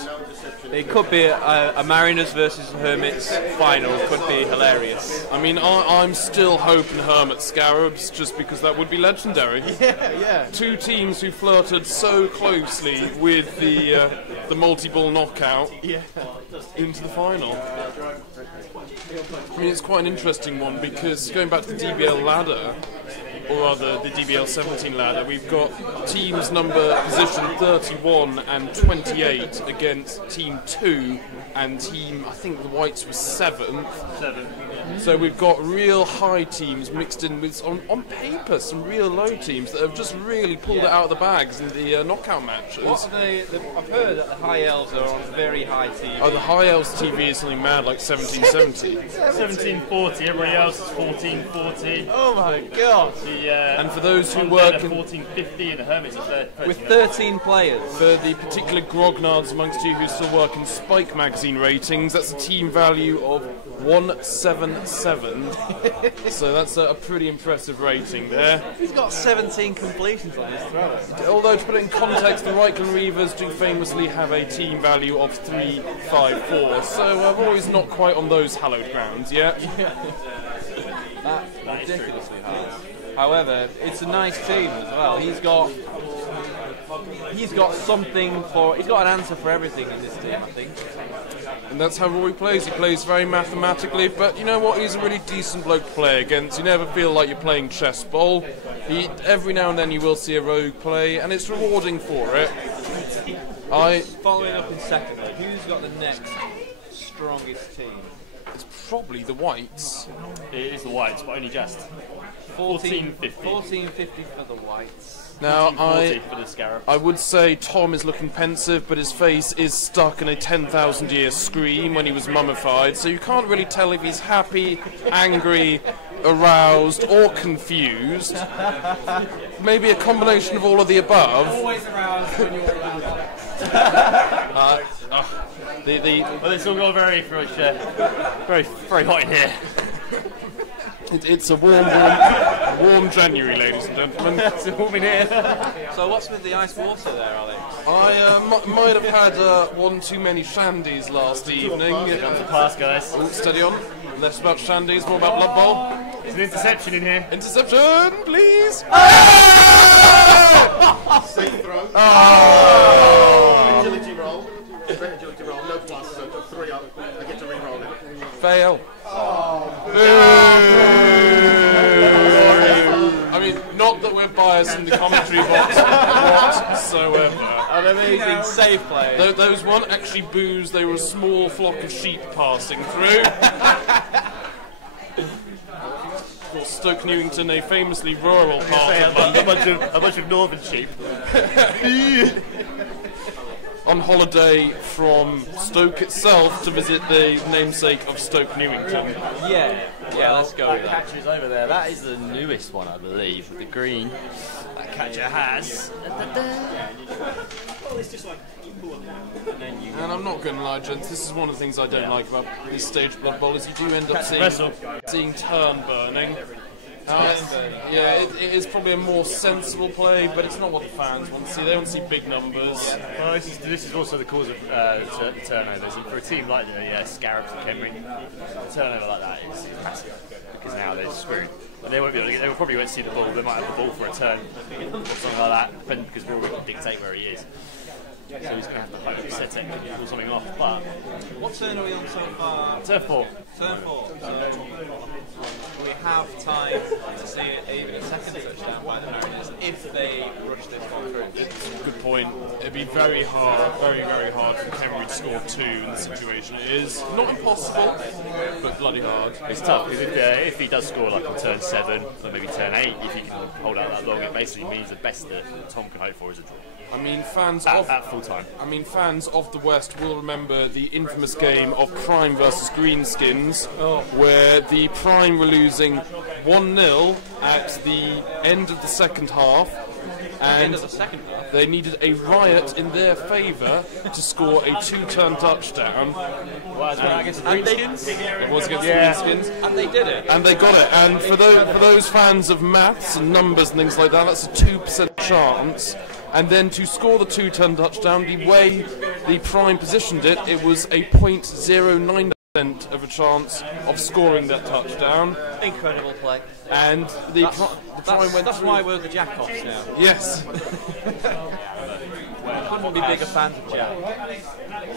It could be a Mariners versus Hermits final. Could be hilarious. I mean, I'm still hoping Hermit Scarabs, just because that would be legendary. Yeah. Two teams who flirted so closely with the multi-ball knockout into the final. I mean, it's quite an interesting one because going back to the DBL ladder, or rather the DBL 17 ladder, we've got teams position 31 and 28 against team 2 and team, I think the Whites was 7th. So we've got real high teams mixed in with, on paper, some real low teams that have just really pulled it out of the bags in the knockout matches. I've heard that the High Elves are on very high TV. Oh, the High Elves TV is something mad, like 1770. 1740, everybody else is 1440. Oh my god! And for those who work in 1450 and the Hermits are there. With 13 players. For the particular grognards amongst you who still work in Spike magazine ratings, that's a team value of 177. So that's a pretty impressive rating there. He's got 17 completions on his throw. Although, to put it in context, the Reichland Reavers do famously have a team value of 354, so I'm always not quite on those hallowed grounds yet. That's ridiculously hard. However, it's a nice team as well. He's got something for. He's got an answer for everything in this team, I think. And that's how Rory plays. He plays very mathematically, but you know what? He's a really decent bloke to play against. You never feel like you're playing chess ball. Every now and then you will see a rogue play, and it's rewarding for it. Following up in second, who's got the next strongest team? It's probably the Whites. It is the Whites, but only just. 1450. 1450 for the Whites. Now, for the Scarab. I would say Tom is looking pensive, but his face is stuck in a 10,000-year scream when he was mummified, so you can't really tell if he's happy, angry, aroused, or confused. Maybe a combination of all of the above. Always aroused when you're around. Well, it's all got very hot in here. It's a warm January, ladies and gentlemen. It's warm in here. So what's with the ice water there, Alex? I might have had one too many shandies last evening. Comes the pass, guys. Steady on. Less about shandies, more about Blood Bowl. There's an interception in here. Interception, please. Safe throw. Oh! Agility roll. Agility roll. No plus. So 3 up. I get to re-roll it. Fail. I mean, not that we're biased in the commentary box whatsoever. An amazing save play. Those weren't actually boos, they were a small flock of sheep passing through. Of course, Stoke Newington, a famously rural part of London. A bunch of northern sheep. On holiday from Stoke itself to visit the namesake of Stoke Newington. Yeah, let's go with that. Catcher's over there. That is the newest one, I believe, with the green. That catcher has. And I'm not going to lie, gents, this is one of the things I don't like about this stage of Blood Bowl, is you do end up seeing turn burning. Yeah, it is probably a more sensible play, but it's not what the fans want to see. They want to see big numbers. Well, this is also the cause of turnovers. For a team like the Scarabs and Kenry, a turnover like that is massive, because now they're screwed. They won't be able to they probably won't see the ball. They might have the ball for a turn or something like that, because Rory will dictate where he is. So he's going to have to hope set it and pull something off. But what turn are we on so far? Turn 4. Turn 4. So we have time to see even a second touchdown by the Mariners if they rush this one through. Good point. It'd be very hard, very hard for Kenry to score 2 in the situation. It is not impossible, but bloody hard. It's tough, because if he does score like on turn 7 or maybe turn 8, if he can hold out that long, it basically means the best that Tom can hope for is a draw. I mean, fans at full time. I mean, fans of the West will remember the infamous game of Prime versus Greenskins, where the Prime were losing 1-0 at the end of the second half, and they needed a riot in their favour to score a 2-turn touchdown. Was it against the Greenskins? It was against the Greenskins. And they did it. And they got it. And for those fans of maths and numbers and things like that, that's a 2% chance. And then to score the 2-turn touchdown, the way the Prime positioned it, it was a 0.09% of a chance of scoring that touchdown. Incredible play. And the Prime went That's through. why we're the Jackoffs now. Yes. Couldn't be bigger fans of Jack.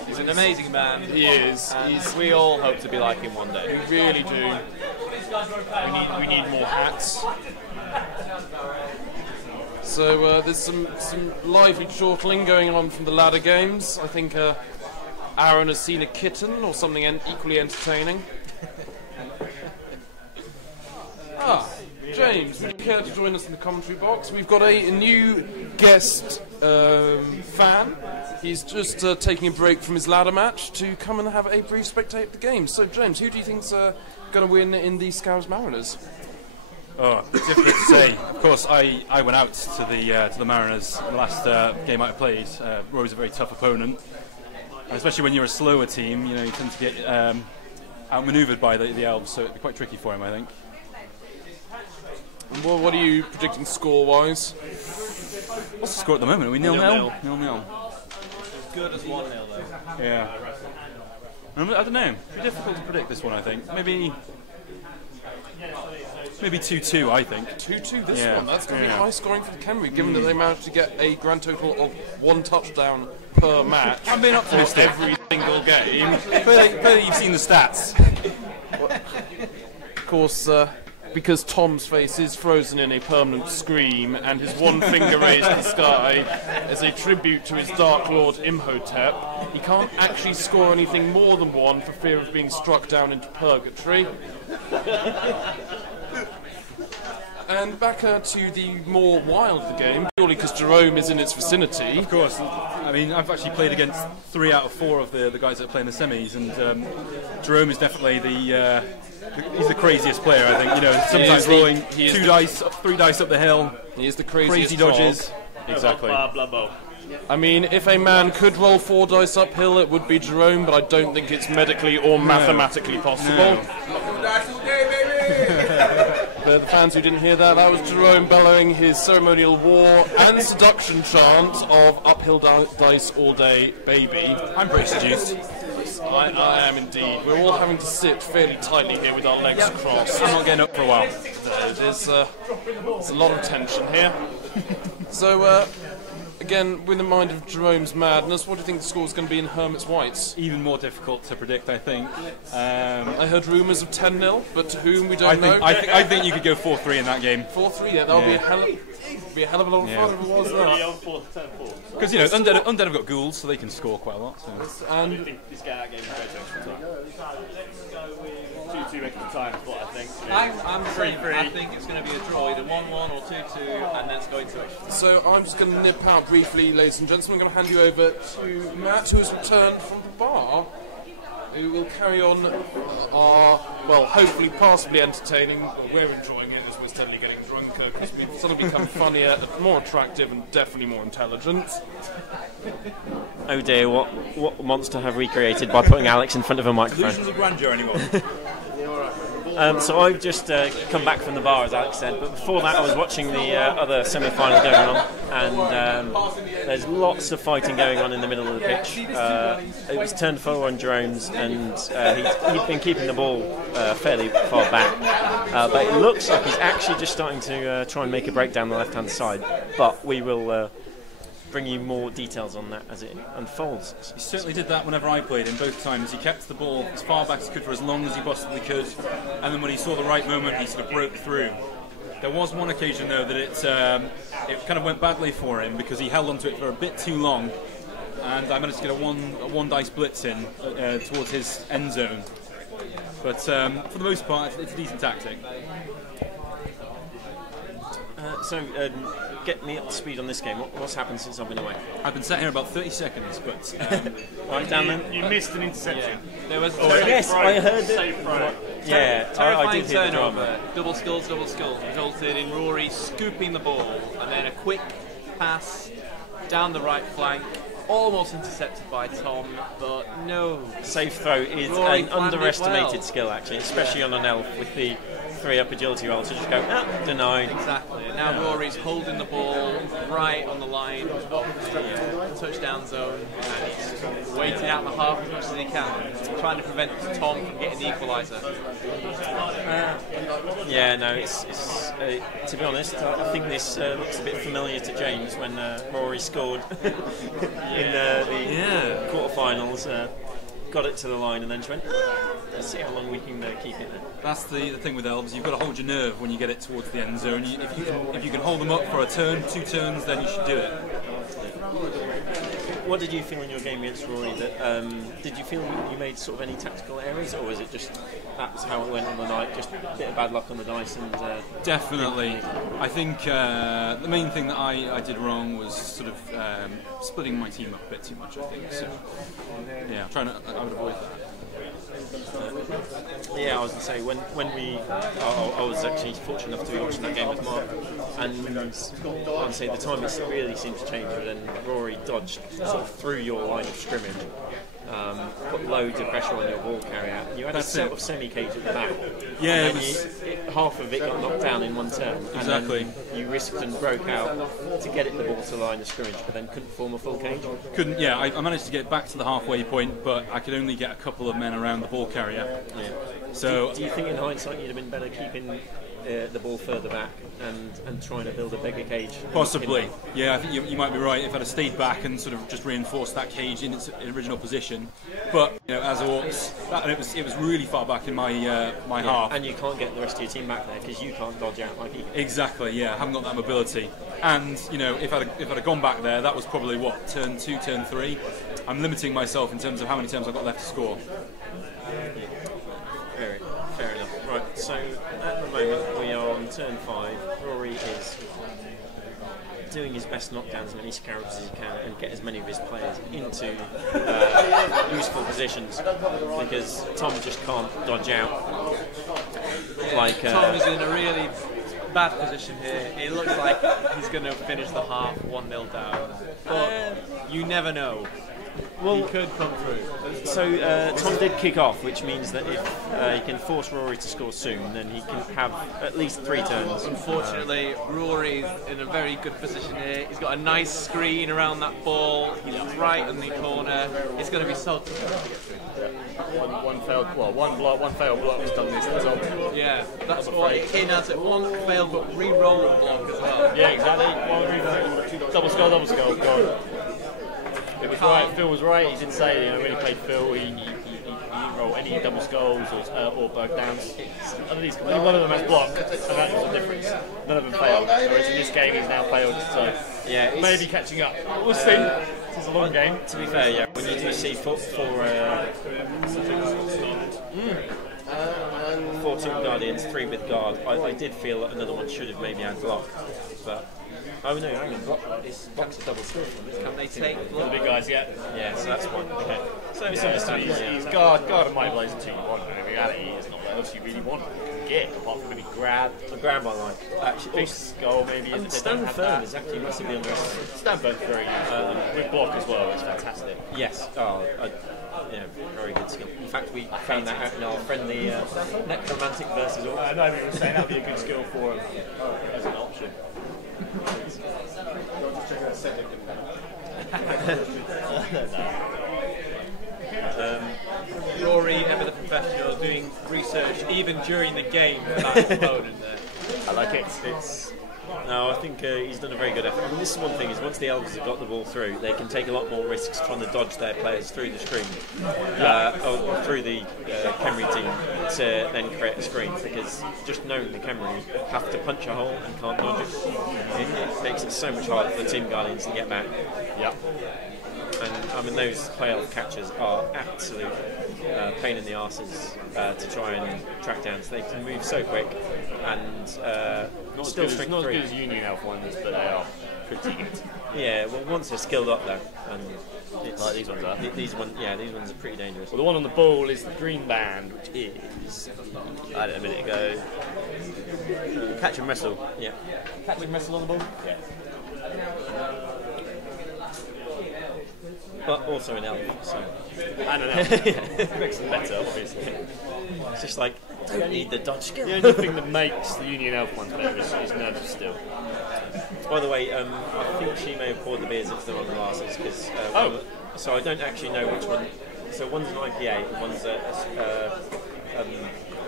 He's an amazing man. He is. We all hope to be like him one day. We really do. We need more hats. So there's some lively chortling going on from the ladder games. I think Aaron has seen a kitten or something equally entertaining. James, would you care to join us in the commentary box? We've got a new guest fan. He's just taking a break from his ladder match to come and have a brief spectate of the game. So, James, who do you think's going to win in the Scouse Mariners? Oh, difficult to say. Of course, I went out to the Mariners the last game I played. Rory's a very tough opponent, and especially when you're a slower team. You know, you tend to get outmaneuvered by the Elves, so it'd be quite tricky for him, I think. Well, what are you predicting score-wise? What's the score at the moment? Are we 0-0? 0-0. As good as 1-0 though. Yeah. I don't know. It'd be difficult to predict this one, I think. Maybe 2-2, I think. 2-2 this one. That's going to be high scoring for the Khemri, given that they managed to get a grand total of 1 touchdown per match. I'm being optimistic. Every single game. Clearly you've seen the stats. Of course, because Tom's face is frozen in a permanent scream and his one finger raised to the sky as a tribute to his Dark Lord Imhotep, he can't actually score anything more than 1 for fear of being struck down into purgatory. And back to the more wild of the game, purely because Jerome is in its vicinity. Of course. I mean, I've actually played against 3 out of 4 of the guys that play in the semis, and Jerome is definitely he's the craziest player, I think. You know, sometimes rolling 3 dice up the hill. He is the craziest crazy dodges. Frog. Exactly. I mean, if a man could roll 4 dice uphill, it would be Jerome, but I don't think it's medically or mathematically possible. For the fans who didn't hear that, that was Jerome bellowing his ceremonial war and seduction chant of uphill dice all day, baby. I'm pretty seduced. I am indeed. We're all having to sit fairly tightly here with our legs crossed. I'm not getting up for a while. There's a lot of tension here. So, again, with the mind of Jerome's madness, what do you think the score's going to be in Hermit's Whites? Even more difficult to predict, I think. I heard rumours of 10-0, but to whom we don't know. I think you could go 4-3 in that game. 4-3, yeah, that would be a hell of a lot of fun if it was that. Because, you know, Undead have got ghouls, so they can score quite a lot. So. And This game will go to extra time. 2-2 extra time is what I think. I'm saying I think it's going to be a draw, either 1-1 or 2-2, and that's going to extra time. so I'm just going to nip out briefly, ladies and gentlemen. I'm going to hand you over to Matt, who has returned from the bar, who will carry on our, well, hopefully possibly entertaining. We're enjoying it as we're steadily getting drunker, because we've suddenly become funnier, more attractive, and definitely more intelligent. Oh dear, what monster have we created by putting Alex in front of a microphone? Illusions of grandeur, anyone? So I've just come back from the bar, as Alex said, but before that I was watching the other semi-final going on, and there's lots of fighting going on in the middle of the pitch. It was turned forward on Jerome's, and he'd been keeping the ball fairly far back, but it looks like he's actually just starting to try and make a break down the left-hand side, but we will bring you more details on that as it unfolds. He certainly did that whenever I played him, both times. He kept the ball as far back as he could for as long as he possibly could, and then when he saw the right moment, he sort of broke through. There was one occasion, though, that it kind of went badly for him because he held onto it for a bit too long, and I managed to get a one dice blitz in towards his end zone. But for the most part, it's a decent tactic. Get me up to speed on this game. What's happened since I've been away? I've been sat here about 30 seconds, but... Right down then. You missed an interception. There was Yes, I heard it. Yeah, I did hear the drama. turnover. Double skulls, resulted in Rory scooping the ball, and then a quick pass down the right flank, almost intercepted by Tom, but no. Safe throw is Rory an planned it underestimated well. skill, actually, especially on an elf with the 3-up agility roll to just go, denied. Exactly. Now Rory's holding the ball right on the line of the touchdown zone, and he's waiting out the half as much as he can, trying to prevent Tom from getting the equaliser. Yeah, no, it's to be honest, I think this looks a bit familiar to James when Rory scored in the quarterfinals. Got it to the line and then just went, let's see how long we can keep it there. That's the thing with elves, you've got to hold your nerve when you get it towards the end zone. If you can hold them up for a turn, 2 turns, then you should do it. What did you feel in your game against Rory? Did you feel you made sort of any tactical errors, or was it just that was how it went on the night. Just a bit of bad luck on the dice, and definitely. I think the main thing that I did wrong was sort of splitting my team up a bit too much. I think so. Yeah, I would avoid that. Yeah, I was going to say when I was actually fortunate enough to be watching that game with Mark, and I'd say the time it really seemed to change when Rory dodged sort of through your line of scrimmage. Put loads of pressure on your ball carrier. You had a sort of semi-cage at the back. Yeah, and half of it got knocked down in one turn. Exactly. And then you risked and broke out to get it the ball to the line of scrimmage, but then couldn't form a full cage. Couldn't. Yeah, I managed to get back to the halfway point, but I could only get a couple of men around the ball carrier. Yeah. So, do you think in hindsight you'd have been better keeping the ball further back and trying to build a bigger cage? Possibly. Yeah, I think you might be right. If I'd have stayed back and sort of just reinforced that cage in its original position, but as Orcs, it was really far back in my half. And you can't get the rest of your team back there because you can't dodge out like he can. Exactly. Yeah, I haven't got that mobility. And if I'd have gone back there, that was probably turn 2, turn 3. I'm limiting myself in terms of how many turns I've got left to score. Fair enough. Right, so at the moment we are on turn 5. Rory is doing his best to knock down as many scarabs as he can and get as many of his players into useful positions, because Tom just can't dodge out. Tom is in a really bad position here. It looks like he's going to finish the half 1-0 down, but you never know. Well, he could come through. So Tom did kick off, which means that if he can force Rory to score soon, then he can have at least 3 turns. Unfortunately, Rory's in a very good position here. He's got a nice screen around that ball. He's right in the corner. It's going to be so tough to get through. One failed block was done this time. Yeah, that's what Kin has it. One failed but re-roll block as well. Yeah, exactly. Double skull, God. It was right. Phil was right. He did say, when he played Phil, he didn't roll any double skulls or bug downs. Only one of them has blocked, and that was the difference. None of them failed. Whereas in this game, he's now failed. So yeah, maybe catching up. We'll see. It's a long game. To be fair, yeah, when you do see 4 Tomb Guardians, 3 with guard, I did feel that another one should have maybe had block, but. Oh no, hang on, block's a double skill. Can they take the big guys, yeah? Yeah, so that's one. Okay. So he's guard and might blaze until you want, but in reality, it's not what else you really want. You can get, apart from maybe grab. The grab I like. Actually, big skull maybe. And stand firm is actually massively underestimated. Stand firm is very useful. With block as well, it's fantastic. Yes. Very good skill. In fact, we found that out in our friendly necromantic versus all. I know, we were saying that would be a good skill for him as an option. Rory, ever the professional, doing research even during the game for that opponent there. I like it. No, I think he's done a very good effort. I mean, this is one thing, is once the Elders have got the ball through, they can take a lot more risks trying to dodge their players through the screen, or through the Khemri team, to then create a screen, because just knowing the Khemri have to punch a hole and can't dodge it, it makes it so much harder for the Team Guardians to get back. Yeah. And I mean, those playoff catchers are absolute pain in the arses to try and track down. So they can move so quick and not as good as Union Elf ones, but they are pretty good. Yeah, well, once they're skilled up though, and it's, like these ones are. These ones are pretty dangerous. Well, the one on the ball is the green band, which is I had it a minute ago. Catch and wrestle. Yeah. Catch and wrestle on the ball. Yeah. But also an elf, so. And an elf. It makes them better, obviously. It's just like, don't need the dodge skill. The only thing that makes the Union Elf ones better is nerves still. By the way, I think she may have poured the beers into the wrong glasses, because so I don't actually know which one. So one's an IPA and one's a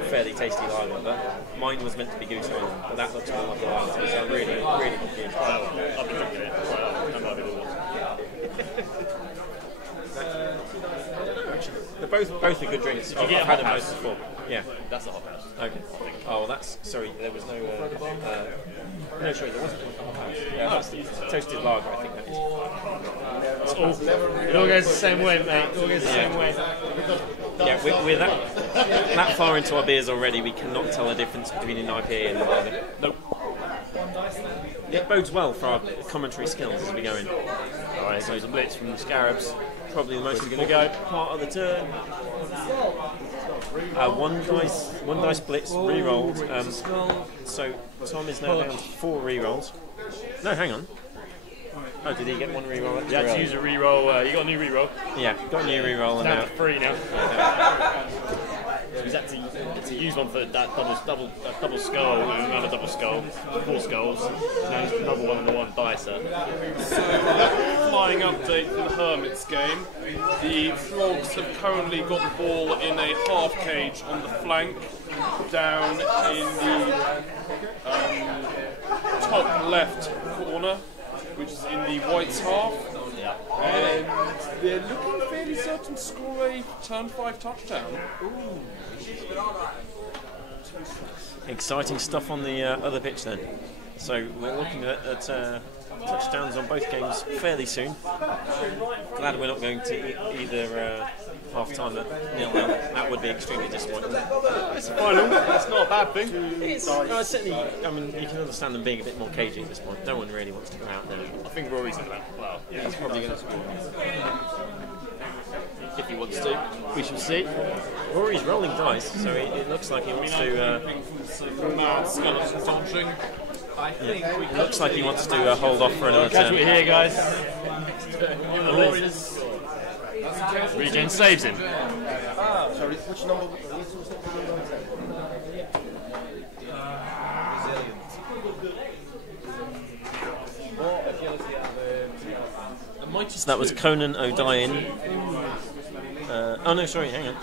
fairly tasty lager, but mine was meant to be Goose Island, but that looks more like a lager, so I'm really confused. I've been drinking it. I'm not all. They're both are good drinks. I've had them both before. Yeah, that's a hot house. Okay. Oh, that's sorry. There was no. No, sorry, there wasn't. Yeah, that's the toasted lager. I think that is. It all goes the same way, mate. It all goes the same way. Yeah, we're that far into our beers already, we cannot tell the difference between an IPA and a lager. Nope. It bodes well for our commentary skills as we go in. Alright, so there's a blitz from the Scarabs. Probably the most Gonna important go. part of the turn. One dice blitz, re-rolled. So Tom is now down to 4 re-rolls. No, hang on. Oh, did he get one re-roll? You had to use a re-roll. You got a new re-roll. Yeah, got a new re-roll. Down And to 3 now. So he's had to use one for that double skull, another double skull, 4 skulls. Now he's another one on the 1 dicer. So, flying update for the Hermits game. The Frogs have currently got the ball in a half cage on the flank, down in the top left corner, which is in the Whites half. And they're looking fairly certain to score a turn 5 touchdown. Exciting stuff on the other pitch then. So we're looking at touchdowns on both games fairly soon. Glad we're not going to either half time at 0-0. That would be extremely disappointing. It's a final. That's not a bad thing. It's certainly. I mean, you can understand them being a bit more cagey at this point. No one really wants to go out there. I think Rory's going to well. Yeah, he's probably going to score. If he wants to, we shall see. Rory's rolling dice, so it looks like he wants to. Skeleton dodging. I think we It looks like he wants to hold off for another Catch turn. it here, guys. Regen saves him. Sorry, which number? So that was Conan O'Dyan. Oh no, sorry, hang on.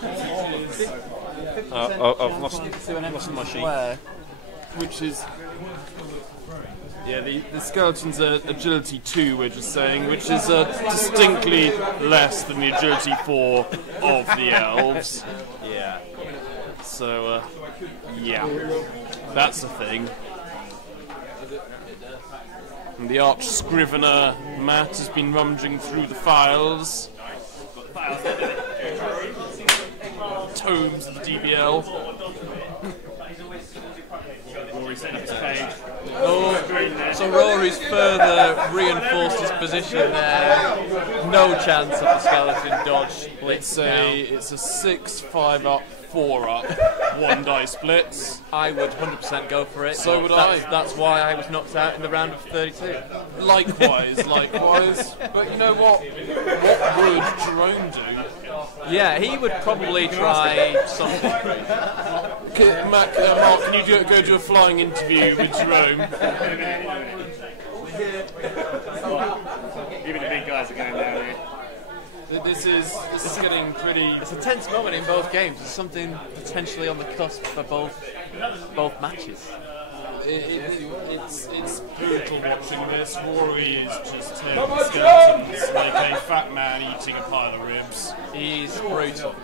I've lost my sheet. Which is, yeah, the skeleton's agility 2, we're just saying, which is distinctly less than the agility 4 of the elves. Yeah. So, yeah, that's the thing. And the arch scrivener Matt has been rummaging through the files. Tomes of the DBL. Rory's setting up his cage. Oh, so Rory's further reinforced his position there. No chance of the skeleton dodge blitz now. It's a 6, 5 up, 4 up, 1 dice blitz. I would 100% go for it. So would That's why I was knocked out in the round of 32. Likewise. But you know what? What would Jerome do? Yeah, he would probably try something crazy. Mark, can you go do a flying interview with Jerome? Even the big guys are going down here. This is getting pretty. It's a tense moment in both games. There's something potentially on the cusp for both matches. It's brutal watching this. Rory is just tearing skeletons like a fat man eating a pile of ribs. He's brutal.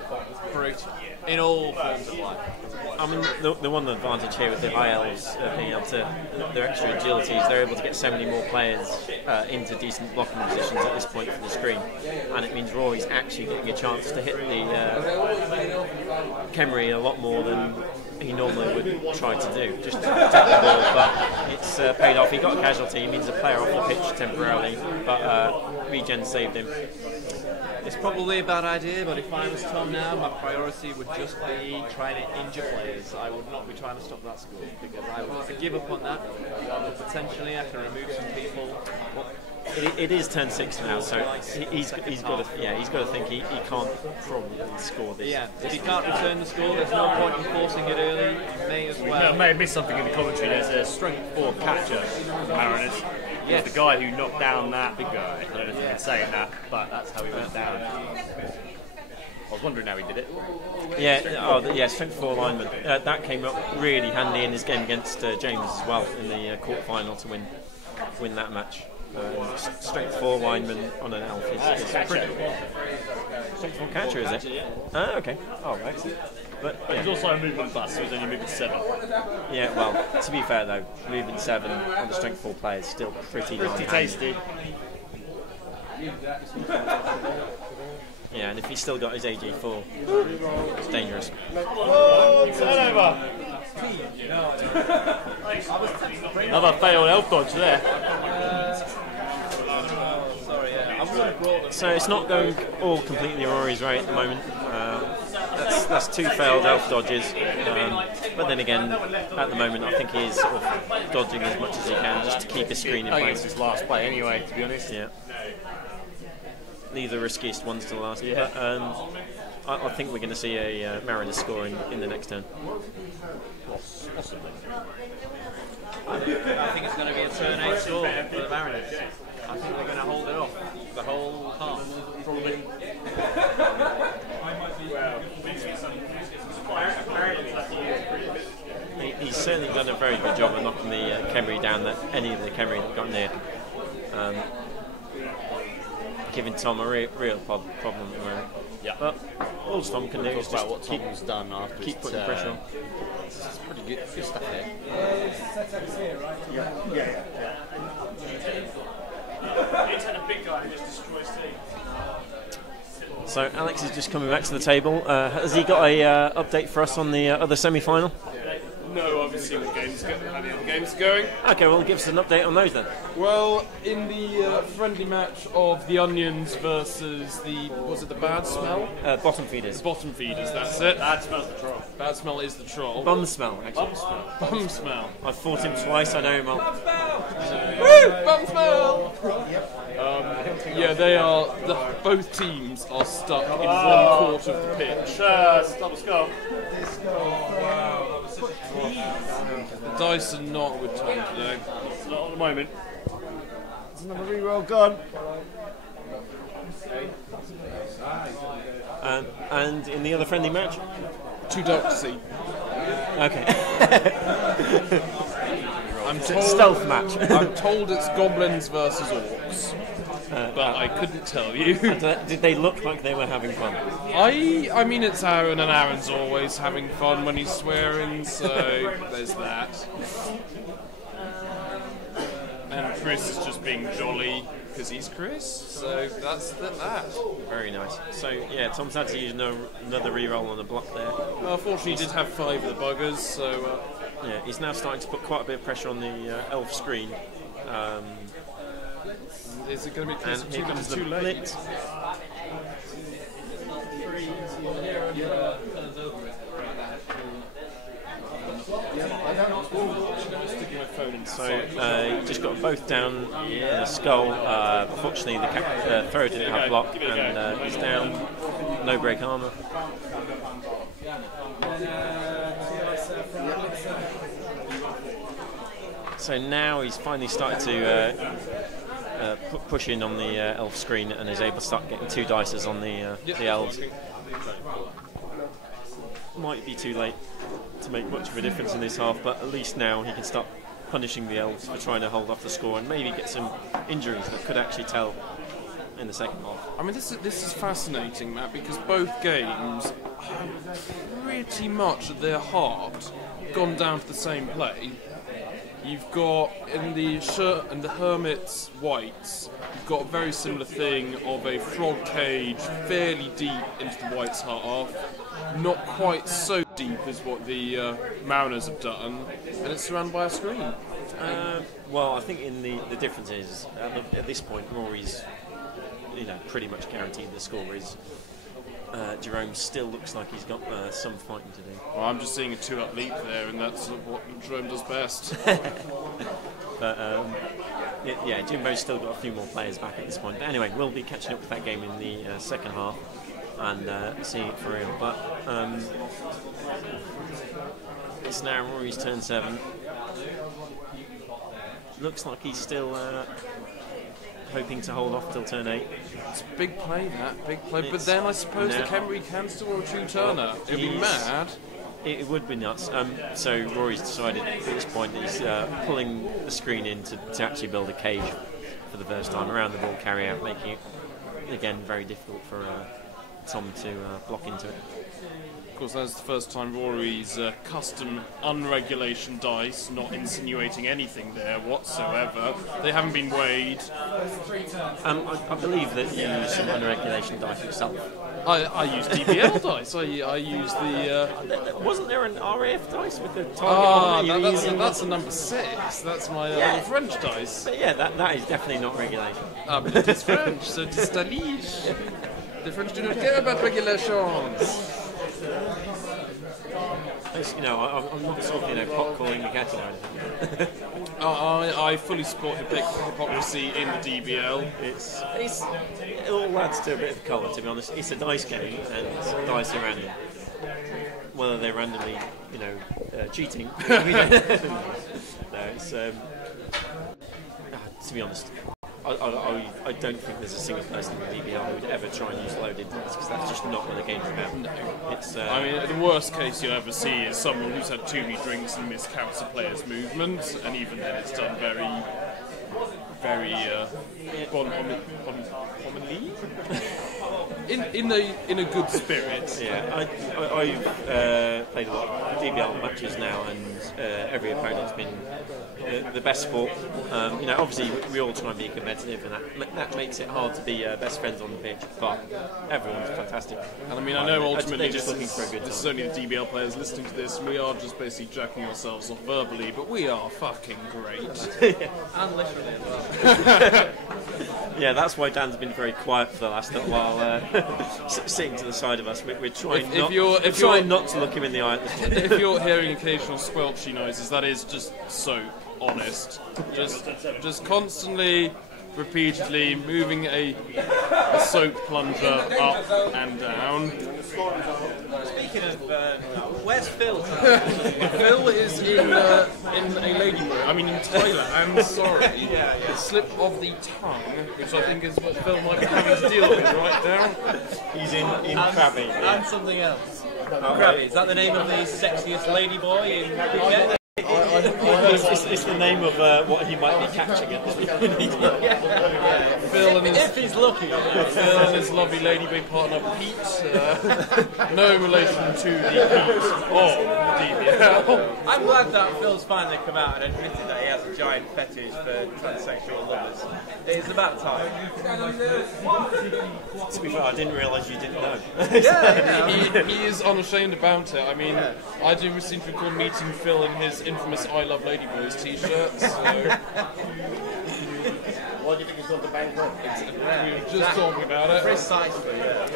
In all forms of life. I mean, the one advantage here with the high elves being able to, their extra agility is they're able to get so many more players into decent blocking positions at this point for the screen, and it means Rory's actually getting a chance to hit the Kemmery a lot more than he normally would try to do, just to take the ball, but it's paid off. He got a casualty, means a player off the pitch temporarily, but Regen saved him. It's probably a bad idea, but if I was Tom now, my priority would just be trying to injure players. I would not be trying to stop that score, because I would give up on that. Potentially I can remove some people. It is turn 6 now, so he's got to think he can't probably score this. Yeah, if he can't return the score, there's no point in forcing it early. You may as well. We may have missed something in the commentary. There's a strength 4 catcher from Mariners. Yes. The guy who knocked down that big guy. I don't know if you can say that, but that's how he went down. I was wondering how he did it. Strength 4 lineman. That came up really handy in his game against James as well in the quarter-final to win that match. Strength 4 lineman on an elf is pretty. Strength 4 catcher, is it? Ah, okay. Oh, excellent. But yeah. He's also a movement bust, so he's only moving 7. Yeah, well, to be fair though, moving 7 on the strength 4 player is still pretty tasty. Yeah, and if he's still got his AG4, it's dangerous. Another failed elf dodge there. So it's not going all completely Rory's way at the moment. That's 2 failed elf dodges. But then again, at the moment, I think he is sort of dodging as much as he can just to keep his screen in I think place. it's his last play anyway, to be honest. Yeah. Leave the riskiest ones to last. Yeah. But I think we're going to see a Mariners score in the next turn. Possibly. I think it's going to be a turn 8 score for the Mariners. I think they're going to hold it off the whole half, probably. He's certainly done a very good job of knocking the Khemri down, any of the Khemri that got near. Giving Tom a real problem at the moment. Yeah. But all Tom can do is just what Tom's done after keep putting pressure on. It's pretty good stuff here. So Alex is just coming back to the table. Has he got a update for us on the other semi-final? No, obviously how the other games are going. Okay, well give us an update on those then. Well, in the friendly match of the Onions versus the Bad Smell? Bottom feeders. Bottom Feeders, that's it. Bad Smell's the troll. Bad Smell is the troll. Bum smell, actually. Bum Smell. I've fought him twice, I know him well. Woo! Bum Smell! Yeah, they are. Both teams are stuck in one quarter of the pitch. Stop score. The dice are not with Tom today. Not at the moment. There's another reroll gone. And in the other friendly match? 2 Duxie. Okay. I'm It's a told, stealth match. I'm told it's goblins versus orcs, but I couldn't tell you. Did they look like they were having fun? I mean, it's Aaron, and Aaron's always having fun when he's swearing, so there's that. And Chris is just being jolly because he's Chris, so that's that. Very nice. So yeah, Tom's had to use another reroll on the block there. Unfortunately, he did have 5 of the buggers, so Yeah, he's now starting to put quite a bit of pressure on the elf screen. is it going to be a case And of here comes the too late? blitz. So you just got both down the skull. Fortunately, the throw didn't have block, and he's down. No break armor. So now he's finally started to push in on the elf screen and is able to start getting 2 dices on the elves. Might be too late to make much of a difference in this half, but at least now he can start punishing the elves for trying to hold off the score and maybe get some injuries that could actually tell in the second half. I mean, this is fascinating, Matt, because both games have pretty much at their heart gone down to the same play. You've got in the Hermit's Whites, you've got a very similar thing of a frog cage fairly deep into the Whites' half, not quite so deep as what the Mariners have done, and it's surrounded by a screen. Well, I think the difference is at this point Rory's pretty much guaranteed the score is. Jerome still looks like he's got some fighting to do. Well, I'm just seeing a 2-up leap there, and that's what Jerome does best. But yeah, Jimbo's still got a few more players back at this point. But anyway, we'll be catching up with that game in the second half and seeing it for real. But it's now Rory's turn 7. Looks like he's still hoping to hold off till turn 8. It's a big play, Matt, big play. But then I suppose the Khemri can still roll a 2-turner. It'd be mad. It would be nuts. So Rory's decided at this point he's pulling the screen in to actually build a cage for the first time around the ball carry out, making it again very difficult for Tom to block into it. Of course, that's the first time Rory's custom unregulation dice, not insinuating anything there whatsoever. They haven't been weighed. I believe that you use some unregulation dice yourself. I use DBL dice. I use the. Wasn't there an RAF dice with the target? That's a number 6. That's my little French dice. But yeah, that is definitely not regulation. But it is French, so it is stylish. The French do not care about regulations. You know, I'm not sort of pot calling the kettle or anything. I fully support hypocrisy in the DBL. It all adds to a bit of colour, to be honest. It's a dice game, and dice are random. Whether they're randomly, cheating, we don't know. No, it's to be honest. I don't think there's a single person in the DBL who would ever try and use loaded dice, because that's just not what the game's about. No. It's, I mean, the worst case you'll ever see is someone who's had too many drinks and miscounts a player's movement, and even then it's done very commonly. In a good spirit. Yeah, I've played a lot of DBL matches now, and every opponent's been the best sport. Obviously we all try and be competitive, and that makes it hard to be best friends on the pitch. But everyone's fantastic. And I mean, I know ultimately this is only the DBL players listening to this. We are just basically jacking ourselves off verbally, but we are fucking great. And literally as well. Yeah, that's why Dan's been very quiet for the last little while, sitting to the side of us. We're trying not to look him in the eye at this point. If you're hearing occasional squelchy noises, that is just soap, honest. Just constantly, repeatedly moving a soap plunger up and down. Speaking of, where's Phil? Phil is in a ladyboy. I mean, in Thailand. I'm sorry. Yeah. The slip of the tongue, which I think is what Phil might be having to deal with right now. He's in Krabi. And something else. Krabi, is that the name of the sexiest ladyboy in Phuket? It's the name of what he might be catching at this point. If he's lucky. Phil and his lovely ladyboy partner Pete, no relation to the Pete of DBL. I'm glad that Phil's finally come out and admitted that he has a giant fetish for transsexual lovers. It's about time. To be fair, I didn't realise you didn't know. He is unashamed about it. I mean, I do seem to recall meeting Phil in his infamous I Love Ladyboys t-shirt, so... Why do you think he's got the bank on? We were just talking about it. Precisely, yeah.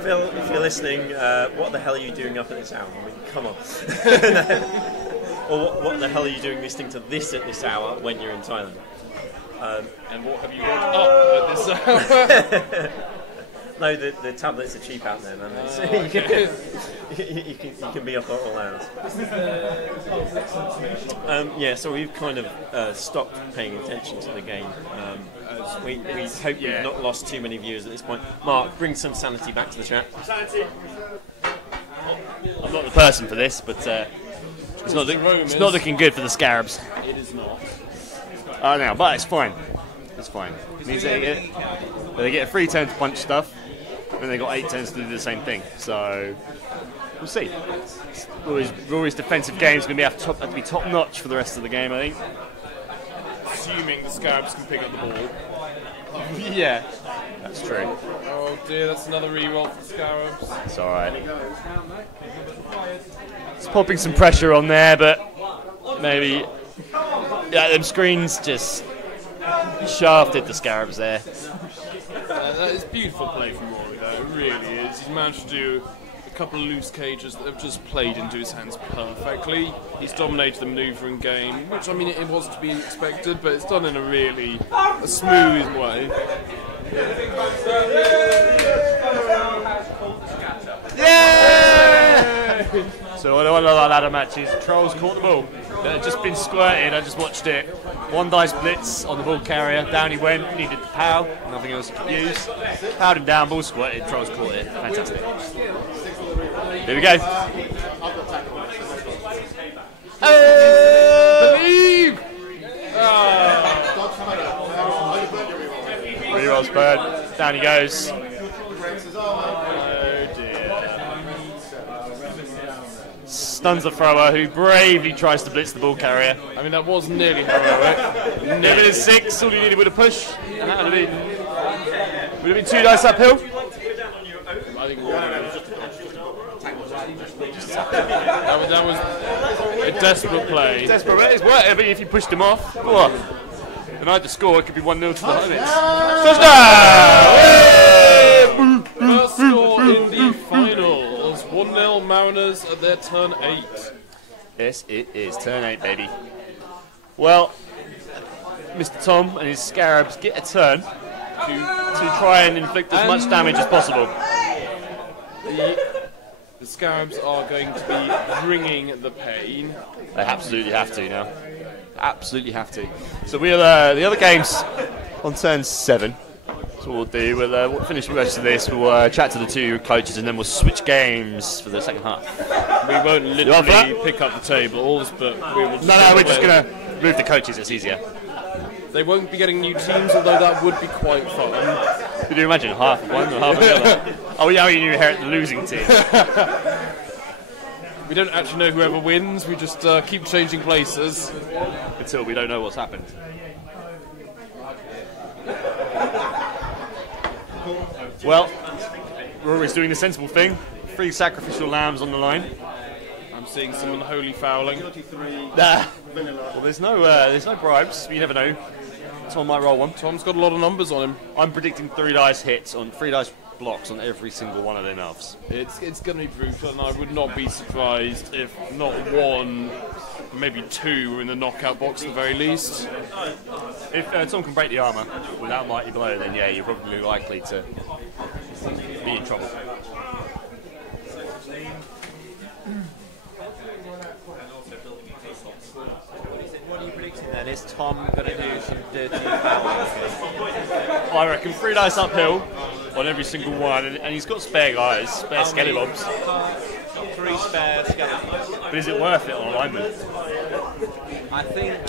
Phil, if you're listening, what the hell are you doing up at this hour? I mean, come on. Or what the hell are you doing listening to this at this hour when you're in Thailand? And what have you got up at this hour? No, the tablets are cheap out there, man. You can be up at all hours. So we've kind of stopped paying attention to the game. We hope we've not lost too many viewers at this point. Mark, bring some sanity back to the chat. I'm not the person for this, but it's not looking good for the Scarabs. It is not. No, but it's fine. It's fine. It means they get a free turn to punch stuff, and they got 8 turns to do the same thing. So we'll see. Rory's defensive game is going to have to be top notch for the rest of the game, I think. Assuming the Scarabs can pick up the ball. Yeah, that's true. Oh dear, that's another re-roll for the Scarabs. It's alright. It's popping some pressure on there, but maybe them screens just shafted the Scarabs there. That is beautiful play from Rory, though. It really is. He's managed to do a couple of loose cages that have just played into his hands perfectly. He's dominated the manoeuvring game, which, I mean, it was to be expected, but it's done in a really smooth way. Yeah! So one of the ladder matches, Trolls caught the ball. It had just been squirted, I just watched it. One dice blitz on the ball carrier, down he went, needed the pow, nothing else to use. Powed him down, ball squirted, Trolls caught it. Fantastic. Here we go. Believe! Rerolls bird, down he goes. stuns the thrower, who bravely tries to blitz the ball carrier. I mean, that was nearly heroic. Never did 6, all you needed was a push, and that would have been 2 dice uphill. I think that was a desperate play. Desperate, but it's worth it if you pushed him off. Go on. And I had to score, it could be 1-0 to the Hornets. Touchdown! First score in the finals. 1-0 Mariners at their turn 8. Yes, it is. Turn 8, baby. Well, Mr. Tom and his Scarabs get a turn to try and inflict as much damage as possible. The Scarabs are going to be bringing the pain. They absolutely have to now. Absolutely have to. So we'll the other games on turn 7. So what we'll do, we'll finish the rest of this, we'll chat to the 2 coaches, and then we'll switch games for the second half. We won't literally pick up the tables, but we will... No, we're just going to move the coaches, it's easier. They won't be getting new teams, although that would be quite fun. Could you imagine, half of one and half of the other? Oh, yeah, you inherit the losing team. We don't actually know whoever wins, we just keep changing places. Until we don't know what's happened. Well, Rory's doing the sensible thing. 3 sacrificial lambs on the line. I'm seeing some unholy fouling. Well, there's no bribes. You never know. Tom might roll one. Tom's got a lot of numbers on him. I'm predicting 3 dice hits on 3 dice blocks on every single one of their elves. It's going to be brutal, and I would not be surprised if not 1, maybe 2 were in the knockout box at the very least. If Tom can break the armour without mighty blow, then yeah, you're probably likely to be in trouble. What are you predicting then? Is Tom going to do some dirty fouling? I reckon 3 dice uphill on every single one, and he's got spare guys, spare skellybobs. 3 spare skeletons. But is it worth it on alignment? I think it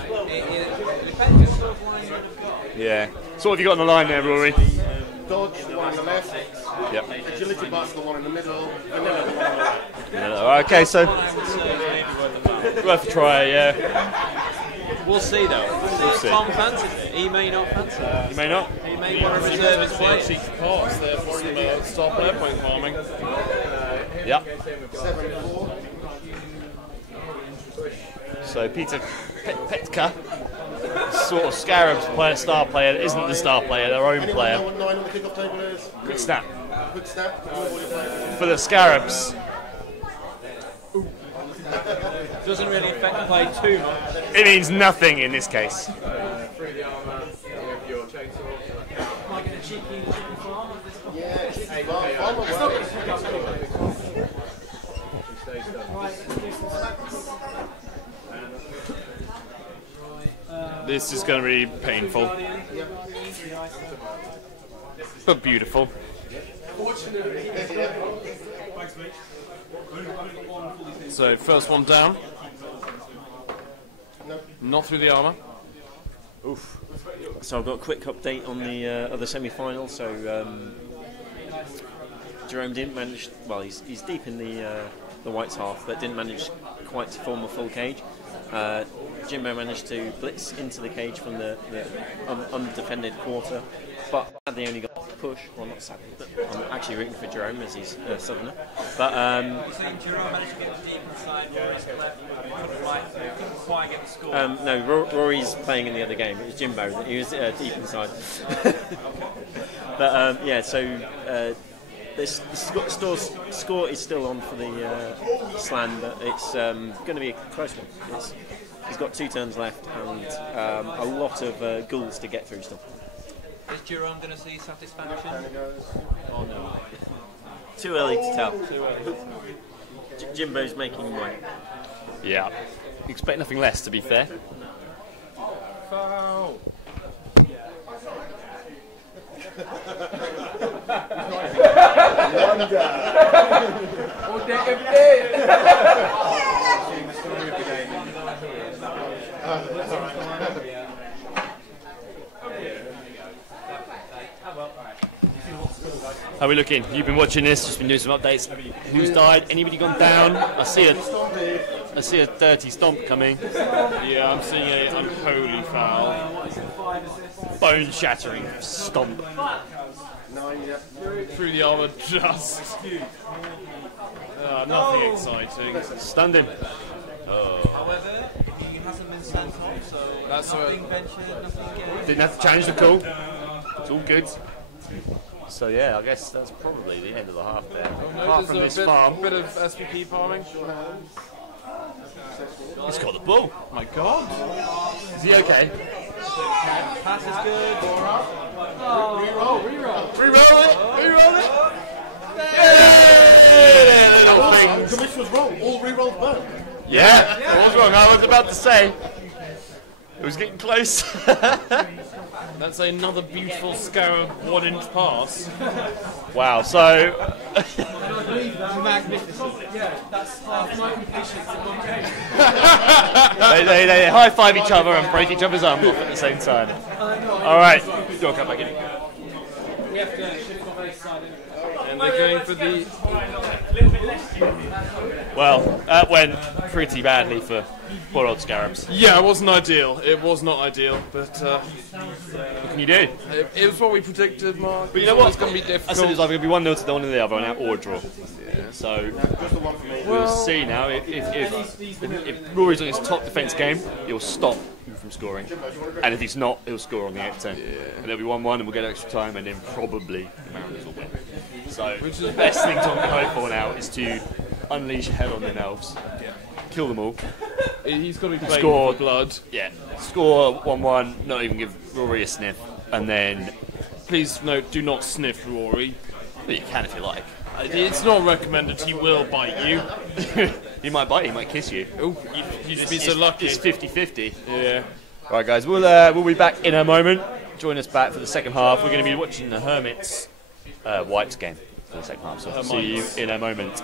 depends on what line you've got. Yeah. So what have you got on the line there, Rory? Dodge, the one on the left. Yep. Agility but's the one in the middle. Vanilla, the one on the right. Okay, so worth a try, yeah. We'll see though. We'll see. Tom fancies it. He may not fancy it. You may not. He may want to reserve his place. Cheeky pass there for some star player point farming. Yep. 7-4. So Peter Petka, sort of Scarab's player, star player, isn't the star player, their own Anyone player. know what 9 on the kickoff table is? Quick snap. Quick snap. You know what you're playing. For the Scarabs, Doesn't really affect the play too much. it means nothing in this case. Yeah, cheeky farm away. This is going to be painful. But beautiful. So, first one down. Not through the armour. Oof. So I've got a quick update on the other semi-final. So Jerome didn't manage. Well, he's deep in the Whites half, but didn't manage quite to form a full cage. Jimbo managed to blitz into the cage from the undefended quarter, but they only got the push. Well, not sadly, but I'm actually rooting for Jerome as he's a southerner. But Jerome managed to get deep inside Rory's left, couldn't quite get the score. no, Rory's playing in the other game. It was Jimbo that he was deep inside. But yeah, so this score is still on for the slam, but it's going to be a close one. He's got 2 turns left and a lot of ghouls to get through still. Is Jerome going to see satisfaction? Oh no. Too early to tell. Jimbo's making him wait. Yeah. Expect nothing less, to be fair. Foul. How are we looking? You've been watching this, just been doing some updates. Who's died? Anybody gone down? I see it. I see a dirty stomp coming. Yeah, I'm seeing a unholy foul. Bone-shattering stomp. Through the armour, just. Nothing exciting. Stunned him. However, he hasn't been sent off, so That's nothing ventured, nothing gained. Didn't have to challenge the call. It's all good. So yeah, I guess that's probably the end of the half there. Apart from this farm. Bit of SPP farming. He's got the ball. My God. Is he okay? Pass is good. Reroll. Reroll it! Reroll it! Commish was wrong. All re-rolls burn. Yeah, I was wrong. I was about to say. It was getting close. That's another beautiful scarab 1-inch pass. Wow, so Magnificent. Yeah, that's half my completions in one game. they high five each other and break each other's arm off at the same time. Alright, go come back in. We have to shift off this side. And they're going for the. Well, that went pretty badly for poor old Scarabs. Yeah, it wasn't ideal. It was not ideal, but What can you do? it was what we predicted, Mark. But you know what? It's going to be I difficult. said it's either going to be 1-0 to one or the other, or a draw. So we'll see now. If Rory's on his top defence game, he'll stop him from scoring, and if he's not, he'll score on the 8-10. And it'll be 1-1, and we'll get extra time, and then probably the Mariners will win. So the best thing Tom can hope for now is to unleash hell on the elves, kill them all. He's got to be playing Score. for blood. Yeah, score 1-1, not even give Rory a sniff, and then Please note, do not sniff Rory. well, you can if you like. It's not recommended. He will bite you. He might bite you, he might kiss you. Oh, you'd just be so lucky. It's 50-50. Yeah. Right, guys, we'll be back in a moment. Join us back for the second half. We're going to be watching the Hermits Whites game for the second half. So I'll see you in a moment.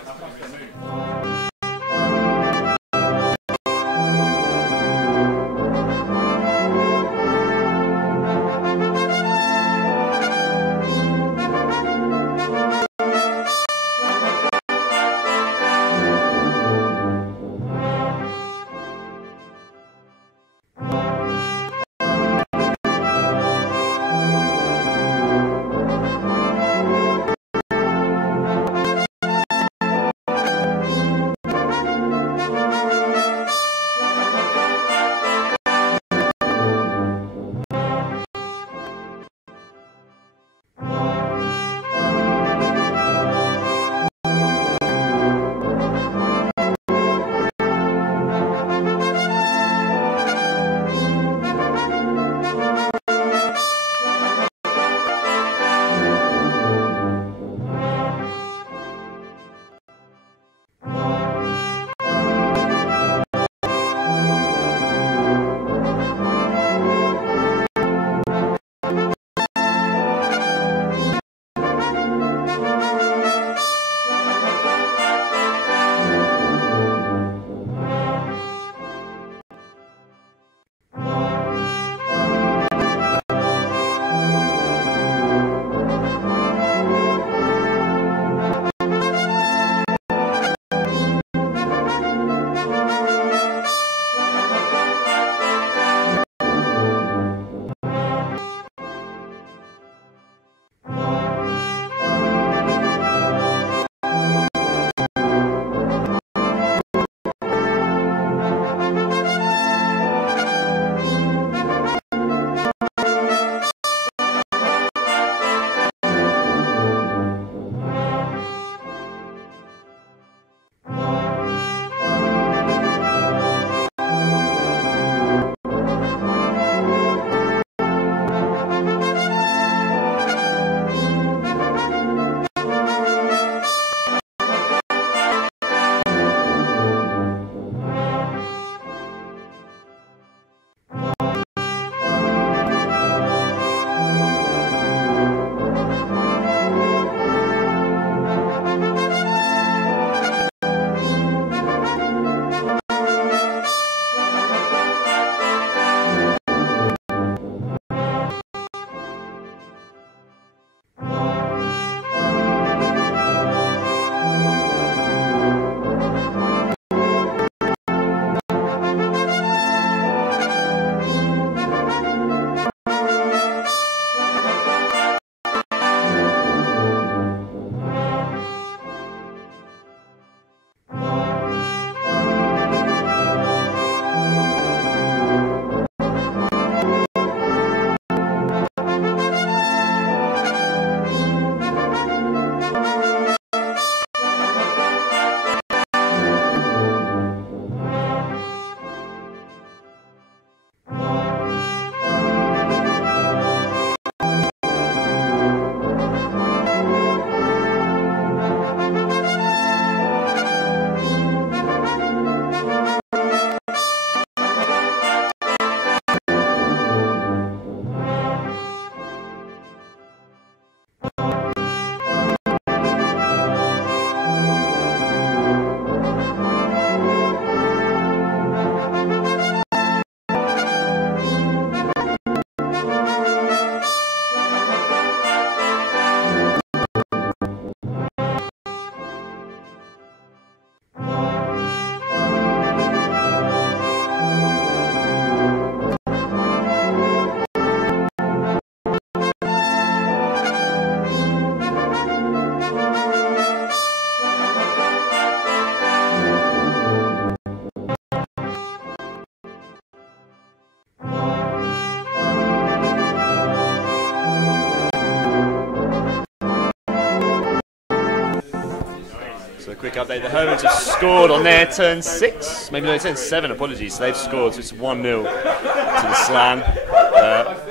quick update. The Hermits have scored on their turn 6, maybe no, turn 7, apologies. So they've scored, so it's 1-0 to the Slan.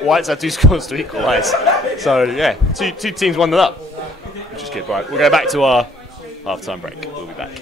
Whites had 2 scores to equalise. So yeah, two teams 1-0 up, which is good. Right, we'll go back to our half-time break. We'll be back.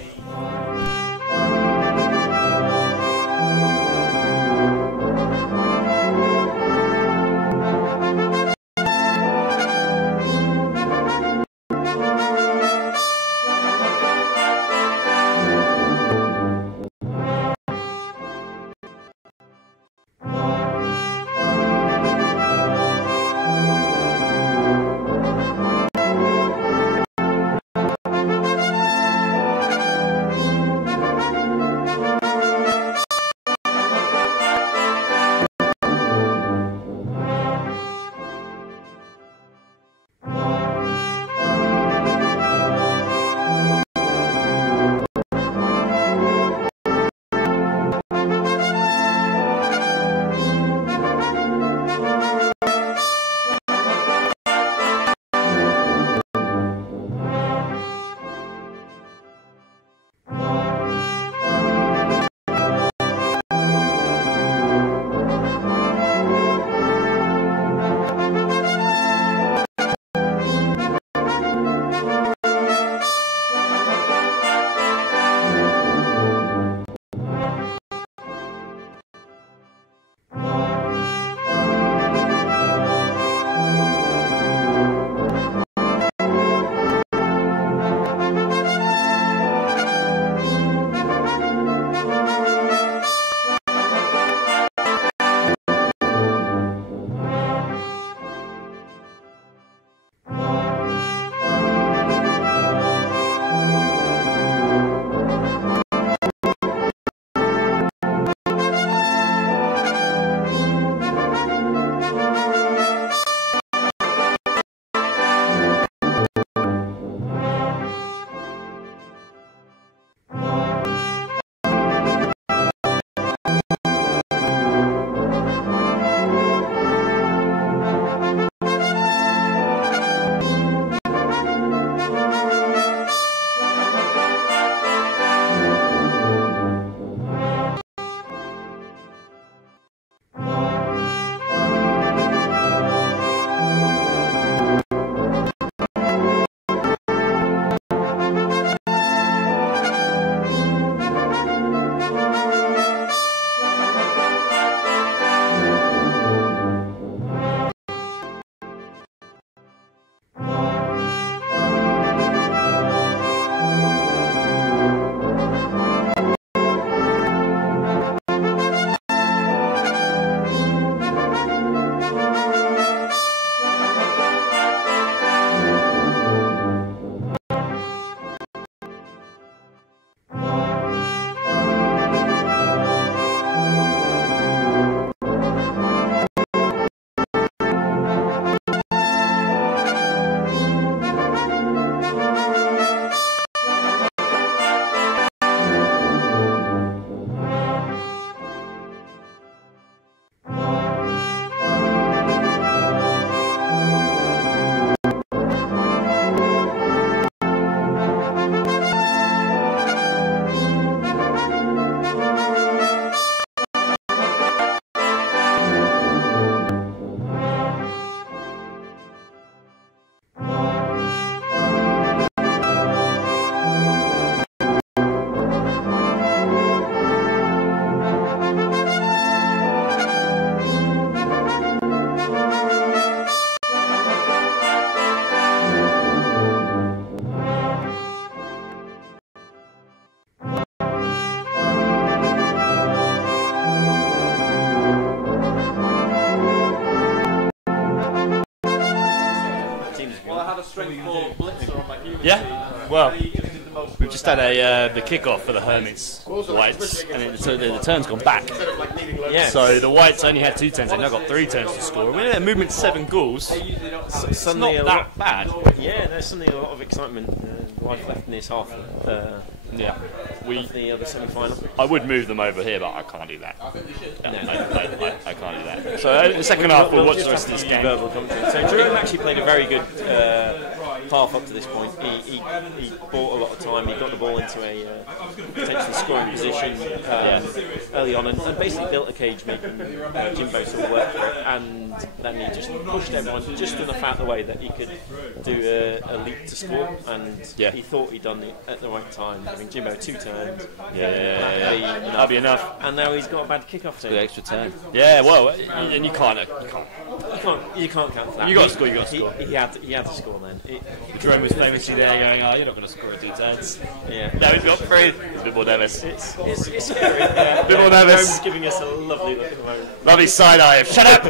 Yeah, well, we've just had the kick-off for the Hermits, Whites, and the turn's gone back. Yes. So the Whites only had 2 turns, they've now got 3 turns to score. We're in a movement 7 goals. It's not that bad. Yeah, there's suddenly a lot of excitement, life left in this half. Yeah. The other semi-final. I would move them over here, but I can't do that. No. I can't do that. So the second half, we'll watch the rest of this game. So Drew actually played a very good half up to this point, he bought a lot of time. He got the ball into a potentially scoring position early on, and basically built a cage, making Jimbo sort of work for it. And then he just pushed everyone just enough out of the way that he could do a leap to score. And he thought he'd done it at the right time, giving Jimbo 2 turns. That'd be enough. And now he's got a bad kick-off team. The extra turn. Yeah, well, and you can't count that. You got to score. You got to score. He had to score then. Jerome was famously there going, "Oh, you're not going to score at 2 turns." Yeah. No, he's got 3. He's a bit more nervous. It's scary. Yeah. A bit more nervous. Jerome's giving us a lovely look at the moment. Lovely side eye. Shut up.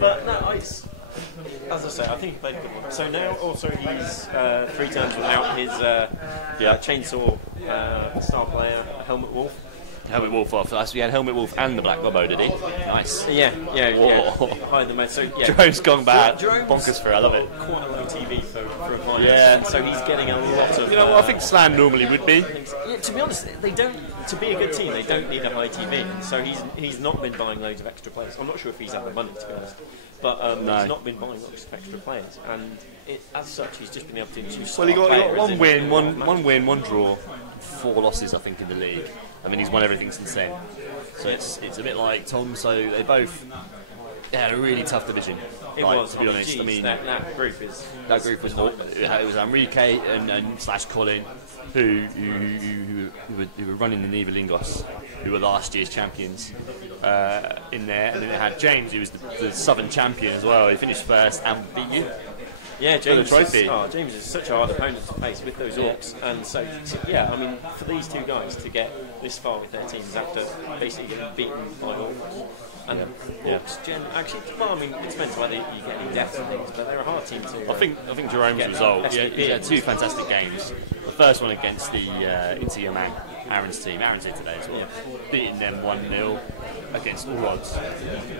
But no, as I say, I think he played a good one. So now also he's 3 turns without his chainsaw star player, Helmut Wolf. Helmut Wolf off. So we had Helmut Wolf and the Black Robbo, did he? Nice. Yeah. Hide them out. So Jerome's gone bad. Jerome's Bonkers for it. I love it. Quite low TV for a finance. Yeah. So he's getting a lot of. You know what I think Slan normally would be. Yeah, to be honest, they don't. To be a good team, they don't need a high TV. So he's not been buying loads of extra players. I'm not sure if he's had the money, to be honest. But he's not been buying lots of extra players, and as such, he's just been able to introduce. Well, he got 1 win, one win, 1 draw, 4 losses, I think, in the league. I mean, he's won everything since then. So it's a bit like Tom. So they both had a really tough division. It was, to be honest. I mean, that group was it was Enrique and / Colin, who were running the Nivelingos, who were last year's champions in there, and then it had James, who was the Southern champion as well. He finished first and beat you. Yeah, James is such a hard opponent to face with those Orcs, and so I mean, for these 2 guys to get this far with their teams after basically getting beaten by Orcs. And Orcs, actually, well, I mean, it depends whether you get any deaths and things, but they're a hard team to. I think Jerome's result. He had 2 fantastic games. The first one against the Inter Yaman, Aaron's team. Aaron's here today as well. Beating them 1-0 against all odds.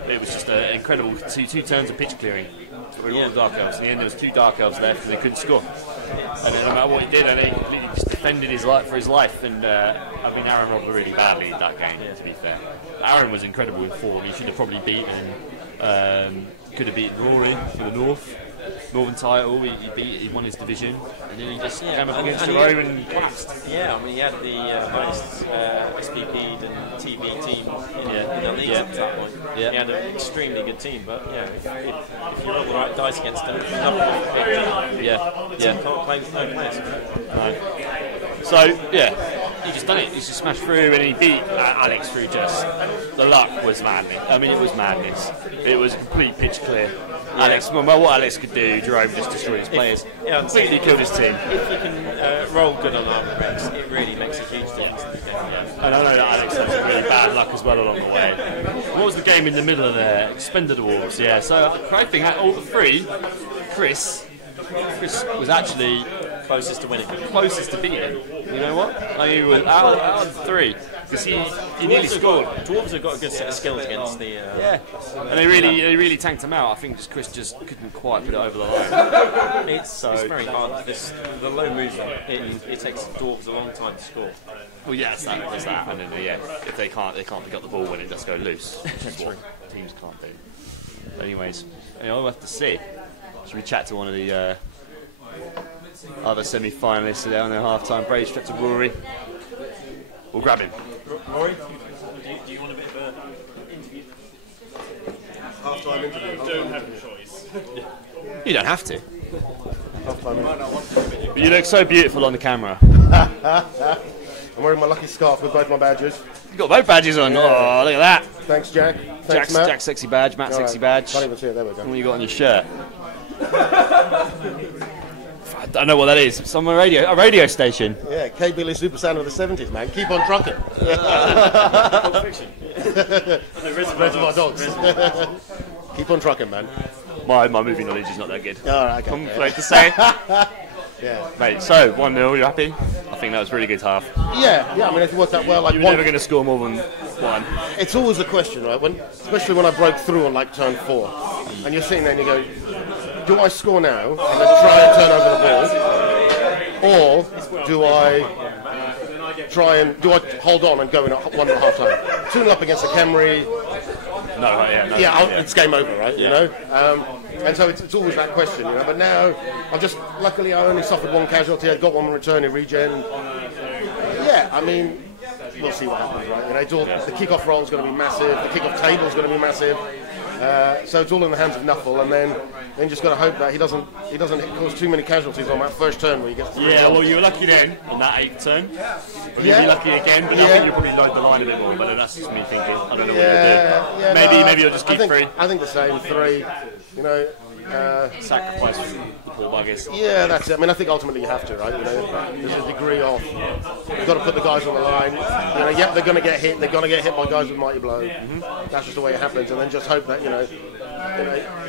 It was just an incredible 2 turns of pitch clearing for all the Dark Elves. In the end, there was 2 Dark Elves left, and they couldn't score. And no matter what he did, he just defended his life for his life. And I mean, Aaron robbed really badly in that game. To be fair, Aaron was incredible in form. He should have probably beaten. Could have beaten Rory for the Northern title. He won his division, and then he just came up against Jerome and collapsed. Yeah, I mean, he had the highest SPP'd and TV team in the league at that point. Yeah. He had an extremely good team, but if you roll the right dice against him, the team can't play with no players. No. So he just done it. He just smashed through, and he beat Alex through just the luck was madness. I mean, it was madness. It was a complete pitch clear. Alex, no matter what Alex could do, Jerome just destroyed his players. Completely killed his team. If you can roll good on armor breaks, it really makes a huge difference in the game. And I know that Alex had some really bad luck as well along the way. What was the game in the middle of there? Expended Awards, yeah. So I think out of all the 3, Chris was actually closest to winning. Closest to beating. You know what? He was out of 3. Because he nearly scored. Dwarves have got a good set of skills against the. And they really tanked him out. I think Chris just couldn't quite put it over the line. It's very hard. The low movement, it takes dwarves a long time to score. Well, there's that. And then if they can't pick up the ball when it does go loose. That's what teams can't do. But anyways, we'll have to see. Should we chat to one of the other semi-finalists there on their half-time break? Straight to Rory. We'll grab him. Rory, do you want a bit of an interview? Half-time interview. You don't have a choice. You don't have to. Half-time interview. But you look so beautiful on the camera. I'm wearing my lucky scarf with both my badges. You've got both badges on. Oh, look at that. Thanks, Jack. Thanks, Matt. Jack's sexy badge, Matt's sexy badge. Can't even see it. There we go. What you got on your shirt? I don't know what that is. It's on a radio station. Yeah, K-Billy Super Sound of the 70s, man. Keep on trucking. Reservoir Dogs. Keep on trucking, man. My movie knowledge is not that good. All right, okay. I'm afraid to say. Yeah. Mate, so 1-0, you happy? I think that was a really good half. Yeah, I mean, if it worked out well, like you're never going to score more than 1. It's always a question, right? Especially when I broke through on like turn 4, and you're sitting there and you go, do I score now and then try and turn over the ball, or do I hold on and go in at 1.5 time? 2-0 up against the Camry. No, right, yeah, no. Yeah, it's game over, right? You know, and so it's always that question, you know. But now, luckily I only suffered one casualty. I got one return in regen. Yeah, I mean, we'll see what happens, right? You know, it's all, the kickoff roll is going to be massive. The kickoff table is going to be massive. So it's all in the hands of Nuffle, and then just got to hope that he doesn't cause too many casualties on that first turn where he gets. Yeah, well, you were lucky then on that 8th turn. But you'll be lucky again, but I think you'll probably load the line a bit more. But that's just me thinking. I don't know what you'll do. Maybe you'll just keep 3. I think the same 3. You know. Sacrifice the poor buggers. Yeah, that's it. I mean, I think ultimately you have to, right? You know, there's a degree of you've got to put the guys on the line. You know, yeah, they're going to get hit. They're going to get hit by guys with mighty blow. That's just the way it happens. And then just hope that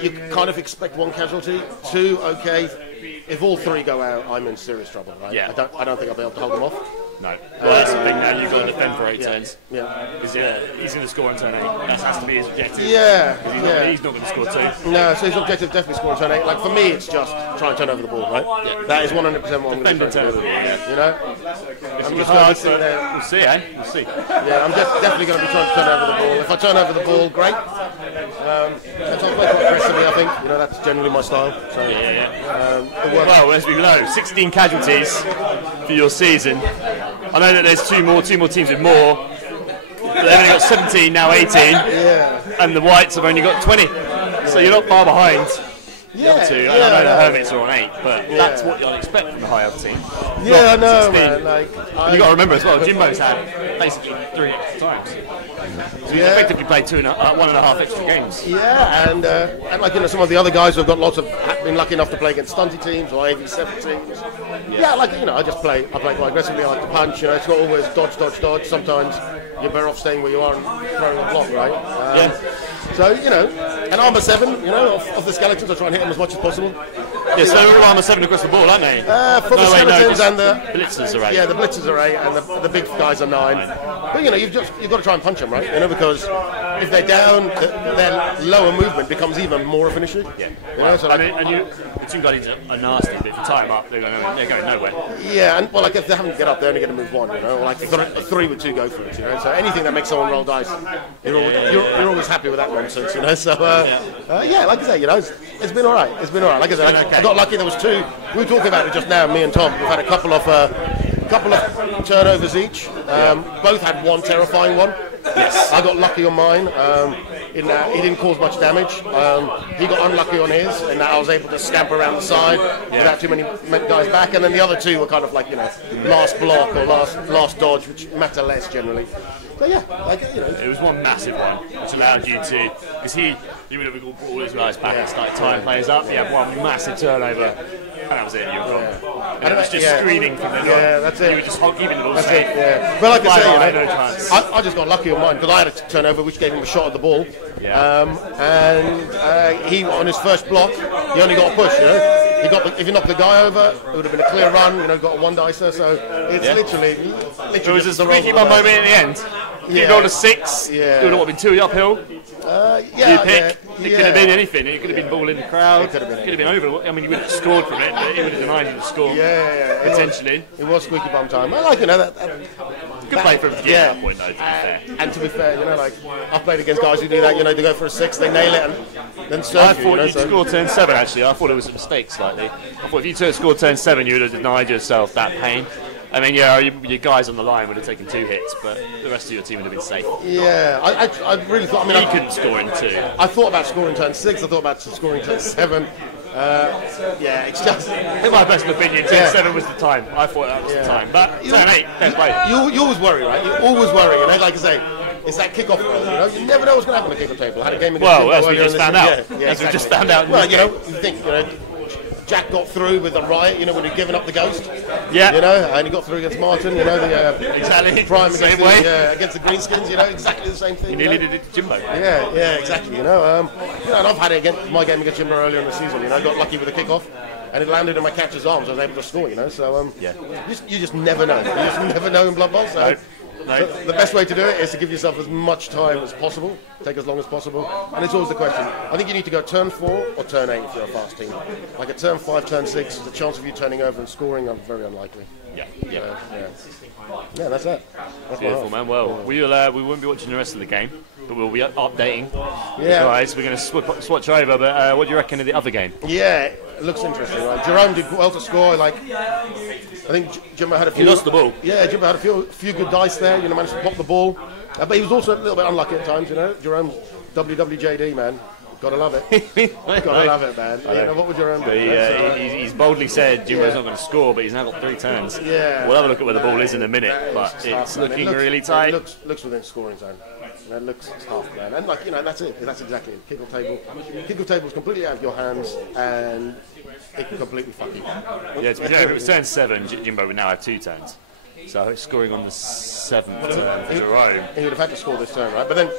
you kind of expect 1 casualty, 2 okay. If all 3 go out, I'm in serious trouble. Right? Yeah. I don't think I'll be able to hold them off. No. Well, that's the thing now. You've got to defend for 8 turns. Yeah. Because he's going to score on turn 8. That has to be his objective. Yeah. He's not going to score 2. No, so his objective is definitely score on turn 8. Like for me, it's just try and turn over the ball, right? Yeah. That is 100% what I'm going to do. You know. I'm just going to sit there. We'll see, eh? We'll see. Yeah, I'm definitely going to be trying to turn over the ball. If I turn over the ball, great. And so I'll play quite aggressively, I think. You know, that's generally my style. So, well, as we know, 16 casualties for your season. I know that there's two more teams with more. They've only got 17, now 18. And the Whites have only got 20. So you're not far behind. The other 2. I know the Hermits are on 8, but that's what you'd expect from the high elf team. Yeah, I know, man. Like, you got to remember as well, Jimbo's had basically 3 extra times. So he's effectively played 1.5 extra games. Yeah, and like some of the other guys who've got have been lucky enough to play against stunty teams or AV7 teams. Yeah, like I play quite aggressively. I like to punch. It's not always dodge. Sometimes you're better off staying where you are and throwing a block, right? So, an armor 7, of the skeletons, I try and hit them as much as possible. Yeah, so they're all armor 7 across the board, aren't they? For the skeletons and the blitzers are 8. Yeah, the blitzers are 8 and the big guys are 9. But you've got to try and punch them, right? Because if they're down, their lower movement becomes even more of an issue. Yeah. So the 2 guardians are nasty, but if you tie them up, they're going nowhere. Yeah, and if they haven't get up, they're only going to move 1. Or like 3 with 2 go for it. So anything that makes someone roll dice, you're always happy with that nonsense. So like I say, it's been all right. Like I said, I got lucky. There was 2. We were talking about it just now. Me and Tom. We've had a couple of turnovers each. Both had 1 terrifying one. Yes. I got lucky on mine. In that he didn't cause much damage. He got unlucky on his, in that I was able to scamper around the side without too many guys back. And then the other 2 were kind of like last block or last dodge, which matter less generally. So it was one massive one, which allowed you to, because he would have brought all his guys back and started tying players up. He had 1 massive turnover, and that was it. You were gone. And it was just screening from the north. Yeah, that's it. You were just keeping the ball safe. But like I say, no chance. I just got lucky on mine because I had a turnover which gave him a shot at the ball. And he on his first block, he only got a push. If he knocked the guy over, it would have been a clear run. Got a 1 dicer. So it's literally. It was just a squeaky one moment in the end. If you rolled a 6, it would have been 2 uphill. You pick. It could have been anything. It could have been ball in the crowd. It could have been over. I mean, you would have scored from it, but it would have denied you the score. Potentially. It was squeaky bum time. I like that. Good play from him to get that point, though. To be fair. And to be fair, I've played against guys who do that. They go for a 6, they nail it, and then serve I thought you'd score turn 7. Actually, I thought it was a mistake slightly. I thought if you scored turn 7, you would have denied yourself that pain. I mean, your guys on the line would have taken 2 hits, but the rest of your team would have been safe. Yeah, I really thought. I couldn't score in 2. I thought about scoring turn 6. I thought about scoring turn 7. It's just. In my personal opinion, turn 7 was the time. I thought that was the time. But turn 8, fair play. You always worry, right? You always worry. Like I say, it's that kickoff roll. You never know what's going to happen at the kickoff table. I had a game against as we just found out. As we just found out. Well, you think, Jack got through with the riot, when he'd given up the ghost. Yeah. And he got through against Martin, exactly prime same way. Against the Greenskins, exactly the same thing. He nearly did it to Jimbo. Yeah, exactly. And I've had it my game against Jimbo earlier in the season. I got lucky with the kickoff, and it landed in my catcher's arms. I was able to score. So you just never know. You just never know in Blood Bowl. So So the best way to do it is to give yourself as much time as possible, take as long as possible, and it's always the question. I think you need to go turn 4 or turn 8 if you're a fast team. Like at turn 5, turn 6, the chance of you turning over and scoring are very unlikely. Yeah. Yeah, that's it. That's my Beautiful, half. man. Well, we won't be watching the rest of the game, but we'll be updating the Yeah. guys. We're going to swatch over, but what do you reckon of the other game? Yeah, it looks interesting, right? Jerome did well to score. Like, I think Jimbo had a few. He lost the ball. Yeah, Jimbo had a few good dice there. You know, managed to pop the ball, but he was also a little bit unlucky at times. You know, Jerome's WWJD, man. Gotta love it. Gotta love it, man. You know, what would Jerome do? But he's boldly said Jimbo's not going to score, but he's now got 3 turns. Yeah. We'll have a look at where the ball is in a minute, but it's tough, man. looking It looks- really tight. It looks within scoring zone. It looks tough, man. And like, you know, that's it. That's exactly it. Kick-off table is completely out of your hands, and it can completely fuck you. Yeah, to be fair, if it was turn 7, Jimbo would now have 2 turns. So scoring on the 7th turn for Jerome. He would have had to score this turn, right? But then,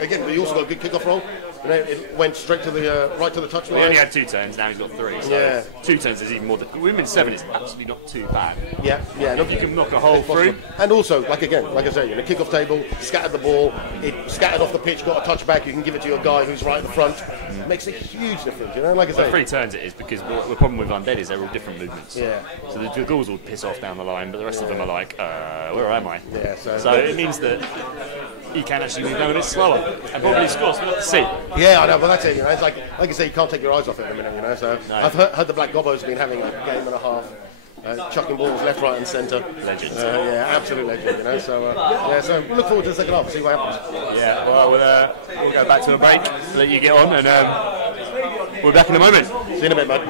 again, he also got a good kick-off roll. You know, it went straight to the right to the touchline. He only had 2 turns, now he's got 3. So Yeah. 2 turns is even more. Women's 7 is absolutely not too bad. Yeah. And if you can knock a hole through. And also, like I say, you know, kick-off table, scattered the ball, it scattered off the pitch, got a touchback. You can give it to your guy who's right at the front. It makes a huge difference, you know. Like I say, 3 turns it is because the problem with Undead is they're all different movements. Yeah. So the ghouls will piss off down the line, but the rest of them are like, where am I? Yeah, so it means that he can actually move down a bit slower and probably scores. We'll have to see. yeah, I know, but that's it. You know, it's like you say, you can't take your eyes off it at the minute. You know, so No. I've heard the Black Gobbo's been having a game and a half. Chucking balls left, right, and centre. Legend. Yeah, absolute legend. You know, so we look forward to the second half. See what happens. Yeah, well, we'll go back to a break, let you get on, and we'll be back in a moment. See you in a bit, mate.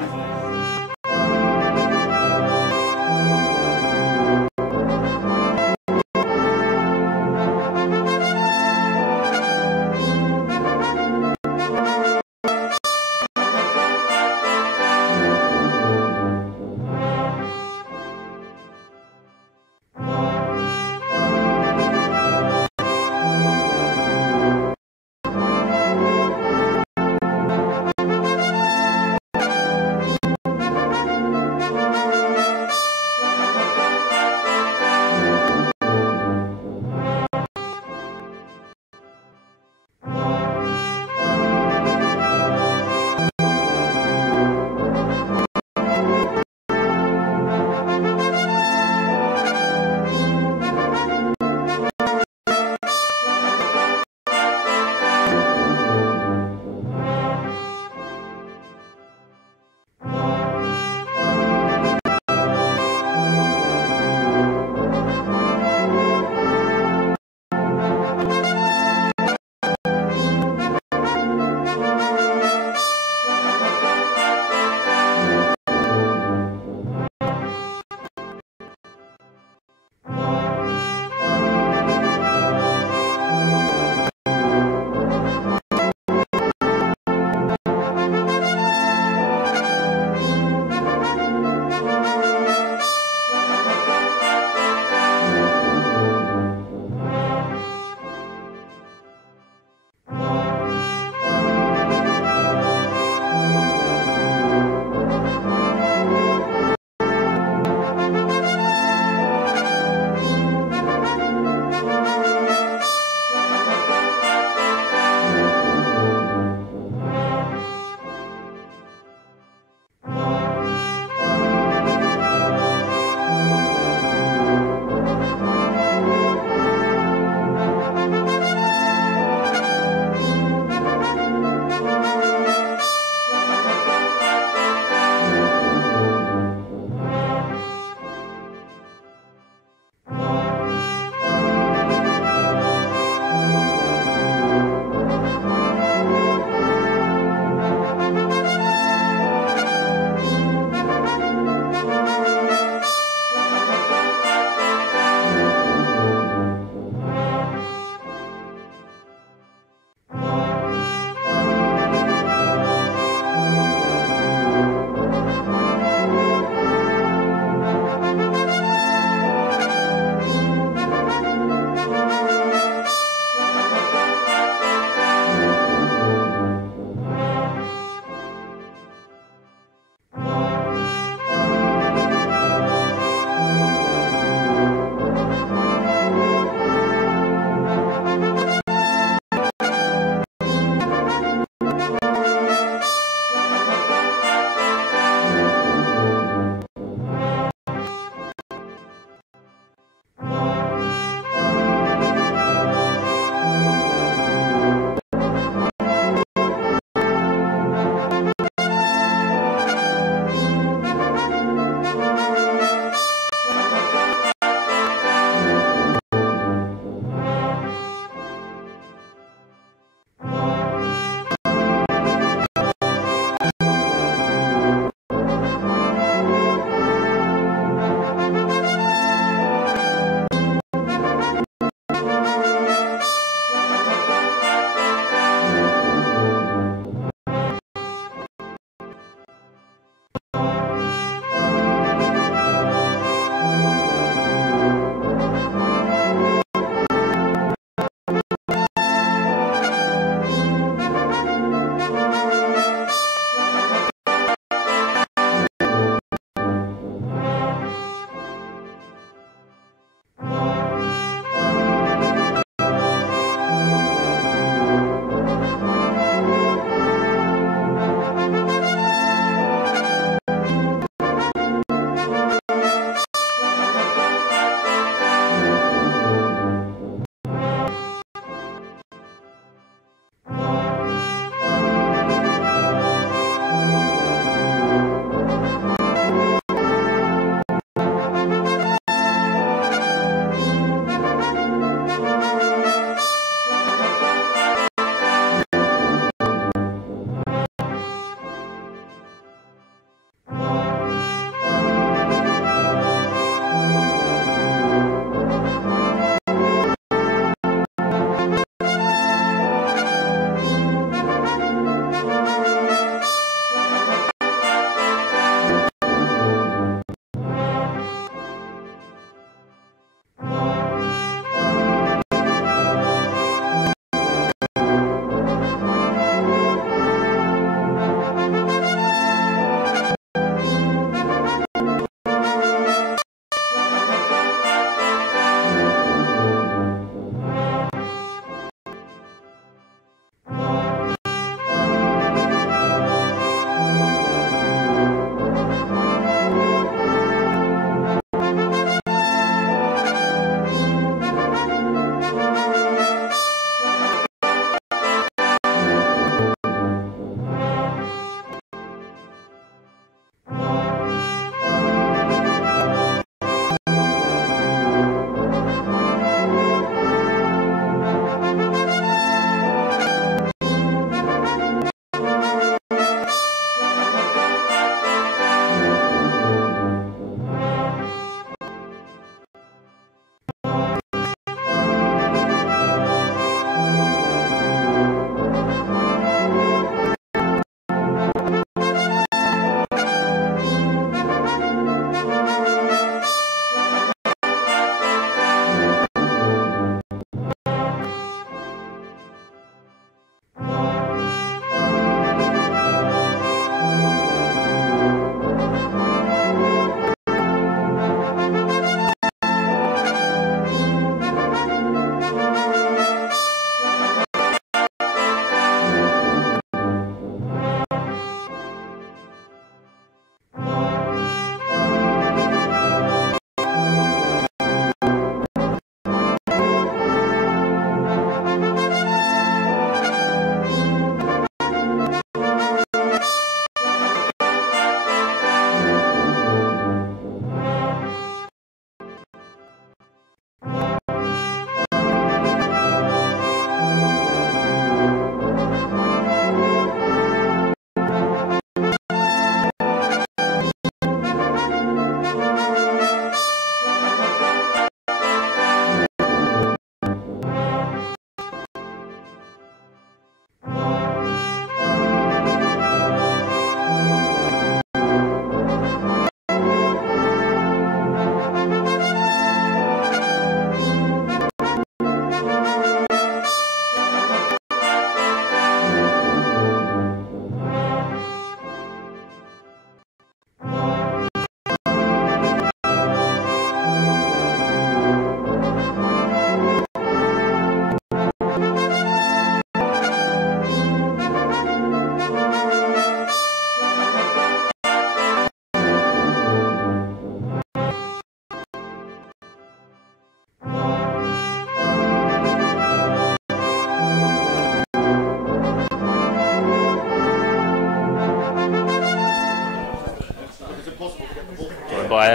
by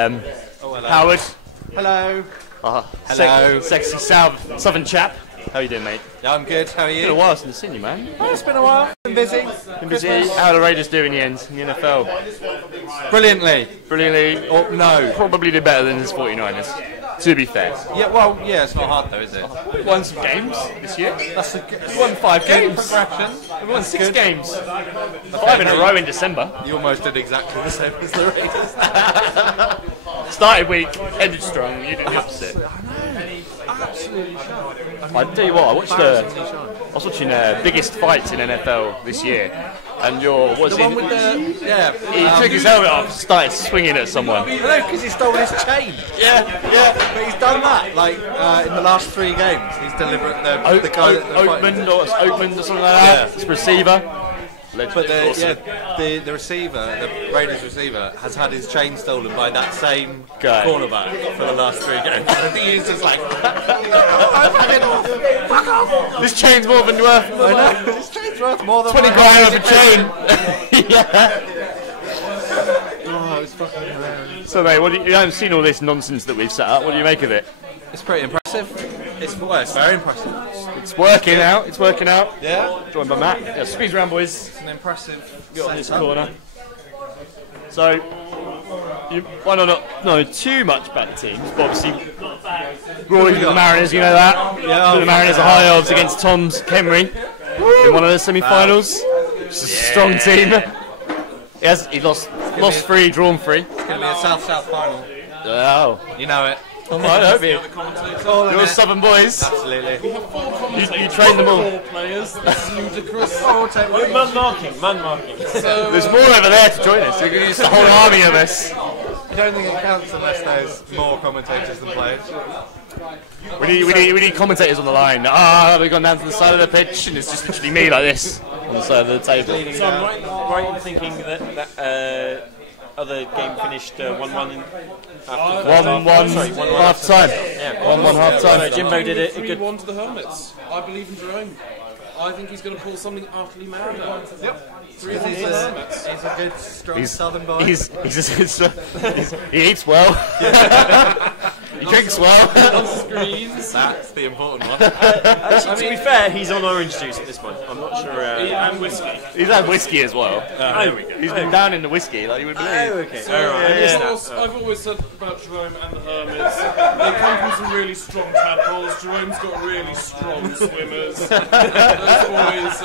Howard. Hello. Hello. Sexy southern chap. How you doing, mate? Yeah, I'm good. How are you? It's been a while since I've seen you, man. Oh, it's been a while. Been busy. How are the Raiders doing in the end in the NFL? Brilliantly. Brilliantly. Oh, no. Probably did better than his 49ers. To be fair. Yeah, well, yeah, it's not hard though, is it? We won some games this year. We won 5 games. Progression. We won 6 good. games. 5 in a row in December. You almost did exactly the same as the Raiders. Started weak, ended strong. You did the opposite. Absolutely sure. I tell you what, I was watching biggest fights in NFL this year, and The one with the... Yeah. He took his helmet off, started swinging at someone. No, because he stole his chain. Yeah. But he's done that, like, in the last 3 games. He's delivered the guy that they're fighting. Oatman or something like that. It's receiver. But the receiver, the Raiders receiver, has had his chain stolen by that same cornerback for the last 3 games. I think he's just like, I've had it. Fuck off! This chain's more than worth. I know. This chain's worth more than 20 grand of a chain. Yeah. Oh, it's fucking hilarious. So, mate, you haven't seen all this nonsense that we've set up. What do you make of it? It's pretty impressive. It's very impressive. It's working out. It's working out. Yeah. Joined by Matt. Yeah, squeeze around, boys. It's an impressive. Got on this corner. So, you might not know too much about the teams, but obviously, Rory with the Mariners, you know that. Yeah. The Mariners are high odds against Tom's Kemry in one of the semi-finals. It's a strong team. He lost 3, drawn 3. It's going to be a South-South final. Oh, You know it. I hope you. You're all Southern boys. Absolutely. You train them all. 4 players. This is ludicrous. Man marking. There's more over there to join us. You can use the whole army of us. I don't think it counts unless there's more commentators than players. We need commentators on the line. We've gone down to the side of the pitch, and it's just literally me like this on the side of the table. So I'm right in thinking that other game finished 1-1 after 1-1 half time. Yeah, 1-1 half time. Jimbo did it. 3-1 to the Hermits. I believe in Jerome. I think he's going to pull something utterly mad out. Yep. 3-1 to the Hermits. He's a good, strong Southern boy. He eats well. He drinks well. On screens. That's the important one. Actually, to be fair, he's on orange juice at this point. I'm not sure. And whiskey. He's had whiskey as well. There we go. He's been down in the whiskey, like you would believe. Okay. So, Alright. I've always said about Jerome and the Hermits, they come from some really strong tadpoles. Jerome's got really strong swimmers. Those boys,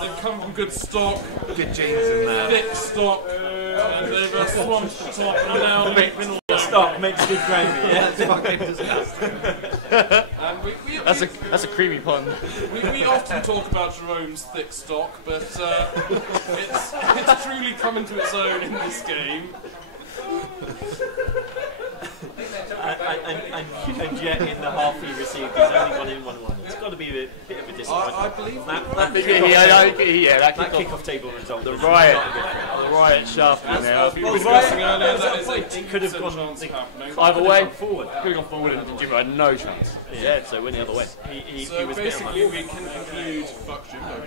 they've come from good stock, Good genes in there. thick stock, and they've swamped the top and now mineral Stock makes good gravy. Yeah. It's fucking disgusting. and That's a creamy pun. we often talk about Jerome's thick stock, but it's truly come into its own in this game. And yet in the half he received, he's only gone in 1-1. It's got to be a bit of a disappointment. I believe that That kick-off table result. the riot shaft now. we were discussing earlier, that is It could have gone happening. Either way, forward. could have gone forward and Jimbo had no chance. Yeah, so went the other way. He So was basically we can conclude, fuck Jimbo.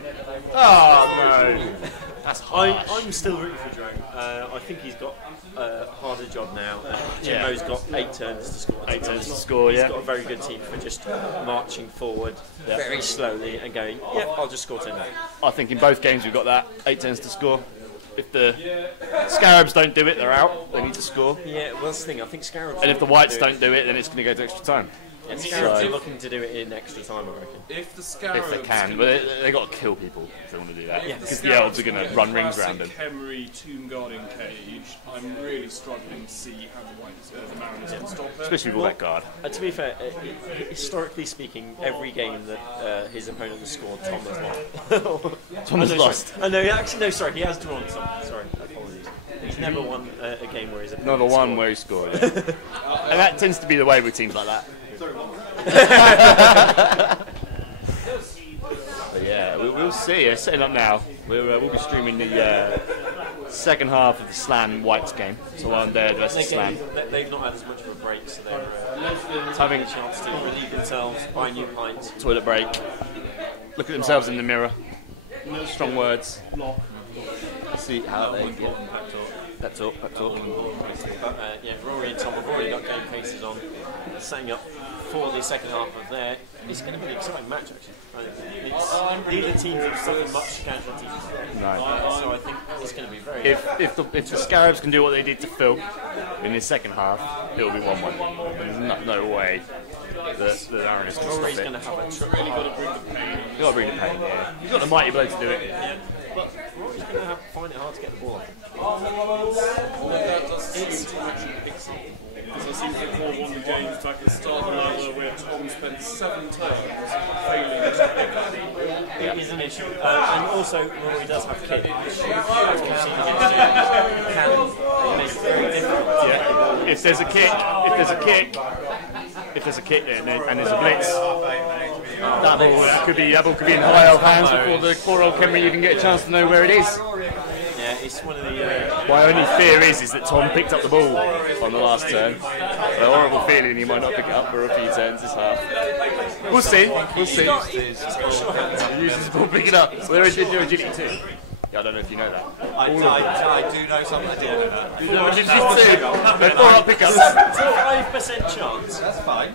Oh no. That's I'm still rooting for Jerome. I think he's got a harder job now. Jimbo's got 8 turns to score. 8 turns to score, He's yeah. got a very good team for just marching forward very slowly and going, I'll just score 10 now. I think in both games we've got that 8 turns to score. If the Scarabs don't do it, they're out. They need to score. Yeah, well, that's the thing. I think Scarabs. And if the Whites don't do it, then it's going to go to extra time. And Scarabs are looking to do it in extra time, I reckon. If the Scarabs If they can, but they got to kill people if they want to do that. Yeah. Because the elves are going to run rings around them. Kemry tomb guarding cage. I'm really struggling to see how the Mariners can stop it. Especially with all that guard. To be fair, historically speaking, every game that his opponent has scored, Tom has won. Tom has lost. Oh, no, actually, no, sorry, he has drawn some. Sorry, apologies. He's never won a game where he's Another one where he scored. Yeah. And that tends to be the way with teams like that. But yeah, we'll see. It's setting up now. We'll be streaming the second half of the Slan Whites game. So Undead versus Slan. They've not had as much of a break, so they're Having a chance to relieve themselves, buy new pints. toilet break. Look at themselves in the mirror. Strong words. Let's see how they get. Pep talk. But yeah, Rory and Tom have already got game faces on, setting up for the second half of there. It's going to be an exciting match, actually. Neither teams have suffered much casualties. No. So I think it's going to be very. If the Scarabs can do what they did to Phil in his second half, it'll be 1-1. There's no way that Aaron is Rory's going to have a Really got to bring the pain. You've got to bring the pain, yeah. You've got the mighty blow to do it. Yeah. But Rory's going to find it hard to get the ball. That does seem to actually pick something. Because I seem to recall one of the games back at the start of the hour where Tom spent 7 turns failing to pick up the ball. It is an issue. And also, Rory does have kick, which as you've seen against James, can make it very difficult. Yeah. If there's a kick there and there's a blitz, that ball could be in high elf hands before the poor old Kenry even get a chance to know where it is. Yeah, it's one of the. My only fear is that Tom picked up the ball on the last turn. A horrible feeling he might not pick it up for a few turns this half. We'll see. He uses the ball, pick it up. So there is your agility too. Yeah, I don't know if you know that. I do know something. I do know that. You know agility too. They're all pickups. 75% chance. That's fine.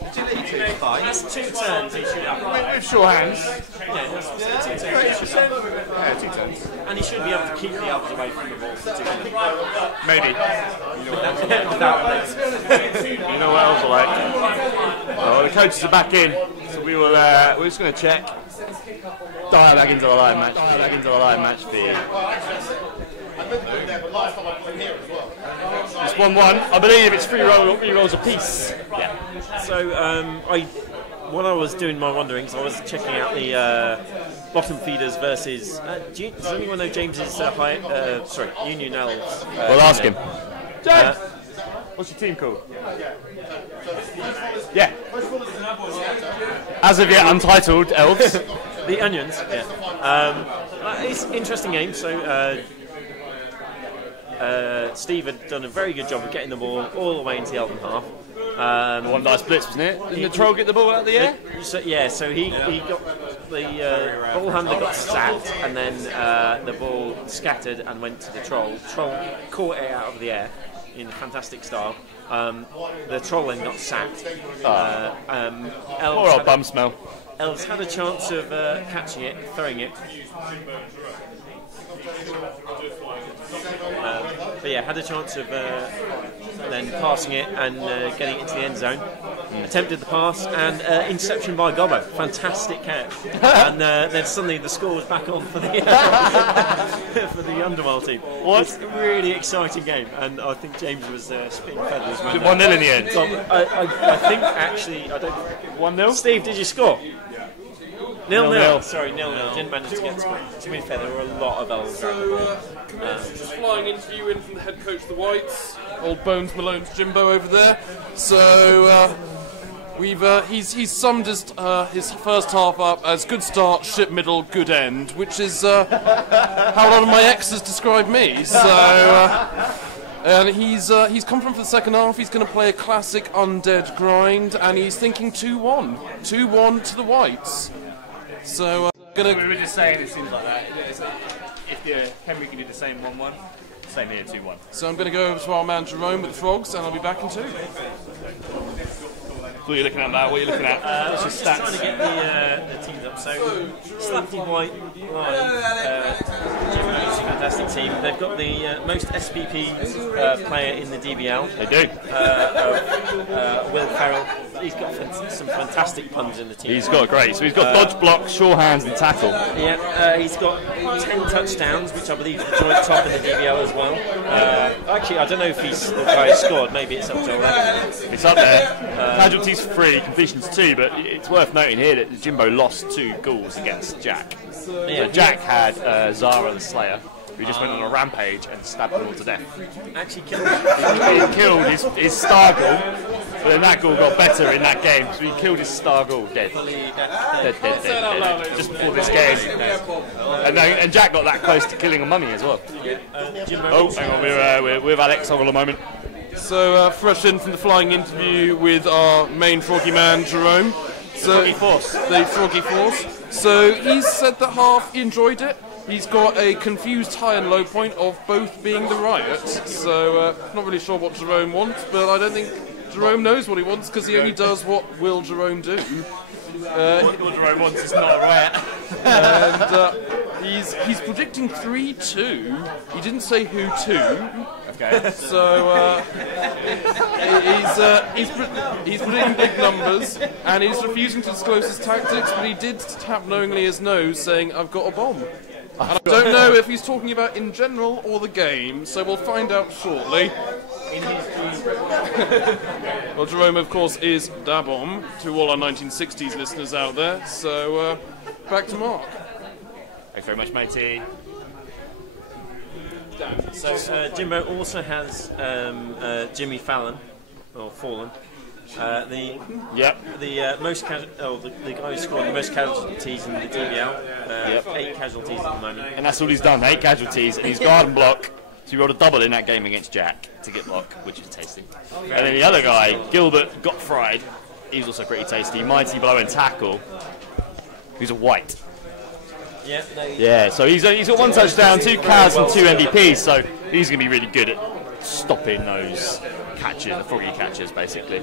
Agility 2 is fine. That's 2 turns he should have. With sure hands. Yeah, that's 2 turns. Yeah, 2 turns. And he should be able to keep the others away from the ball for 2 turns. Maybe. You know what else I like? Well, the coaches are back in, so we're just going to check. Dive back into the live match. For you. It's 1-1. I believe it's 3 rolls apiece. Yeah. So when I was doing my wanderings, I was checking out the bottom feeders versus. Does anyone know James's Union Elves? We'll ask him. James, what's your team called? Yeah. As of yet, untitled Elves. The Onions. Yeah. It's an interesting game. So. Steve had done a very good job of getting the ball all the way into the Elven half. One dice blitz, wasn't it? Didn't the troll get the ball out of the air? So he got the ball handler got sacked, and then the ball scattered and went to the troll. Troll caught it out of the air in a fantastic style. The troll then got sacked. Poor old bum smell. Elves had a chance of catching it, throwing it. But yeah, had a chance of then passing it and getting it into the end zone. Attempted the pass and interception by Gobbo. Fantastic catch. And then suddenly the score was back on for the for the Underworld team. What? It's a really exciting game, and I think James was spitting feathers. Was it 1-0 in the end? So, I think actually, I don't. 1-0. Steve, did you score? 0-0. Sorry, 0-0. Didn't manage to get the score. To be fair, there were a lot of Elves. So, just flying interview in from the head coach of the Whites, old Bones Malone's Jimbo over there. So, he's summed his first half up as good start, shit middle, good end, which is how a lot of my exes describe me. So, and he's come from for the second half. He's going to play a classic undead grind, and he's thinking 2-1 to the Whites. So, We were just saying it seems like that. If Henry can do the same 1-1, same here 2-1. So I'm going to go over to our man Jerome with the Frogs, and I'll be back in 2. What are you looking at now? What are you looking at? What's your stats? Trying to get the teams up. So, Slapty White Jimbo's a fantastic team. They've got the most SPP player in the DBL. They do. Will Farrell. He's got some fantastic puns in the team. He's got great. So he's got dodge, block, sure hands, and tackle. Yeah, he's got 10 touchdowns, which I believe is the joint top in the DBL as well. Actually, I don't know if the guy scored. Maybe it's up to 11. It's up there. Casualties 3, completions 2, but it's worth noting here that Jimbo lost 2 goals against Jack. Yeah. So Jack had Zara the Slayer, who just went on a rampage and stabbed them all to death. Actually killed him. He killed his star goal, but then that goal got better in that game, so he killed his star goal dead. Dead. Just before this game. And Jack got that close to killing Money as well. Oh, hang on, we're with Alex. Hold on a moment. So, fresh in from the flying interview with our main Froggy man, Jerome. So, Froggy Force. The Froggy Force. So, he said that half he enjoyed it. he's got a confused high and low point of both being the riot. So not really sure what Jerome wants, but I don't think Jerome knows what he wants because he only does what will Jerome do. What Jerome wants is not a riot. And he's predicting 3-2. He didn't say who to. Okay. So he's predicting big numbers, and he's refusing to disclose his tactics. But he did tap knowingly his nose, saying, "I've got a bomb." And I don't know if he's talking about in general or the game, so we'll find out shortly. Well, Jerome, of course, is Da Bomb to all our 1960s listeners out there. So back to Mark. Thanks very much, matey. So Jimbo also has Jimmy Fallon, or Fallen. The guy who scored the most casualties in the DBL. 8 casualties at the moment. And that's all he's done, 8 casualties, and he's guard and block. So he rolled a double in that game against Jack to get block, which is tasty. And then the other guy, Gilbert, got fried. He was also pretty tasty. Mighty Blow and Tackle. He's a white. Yeah, so he's got 1 touchdown, 2 CAS and 2 MVPs, so he's going to be really good at stopping those catches, the froggy catches, basically.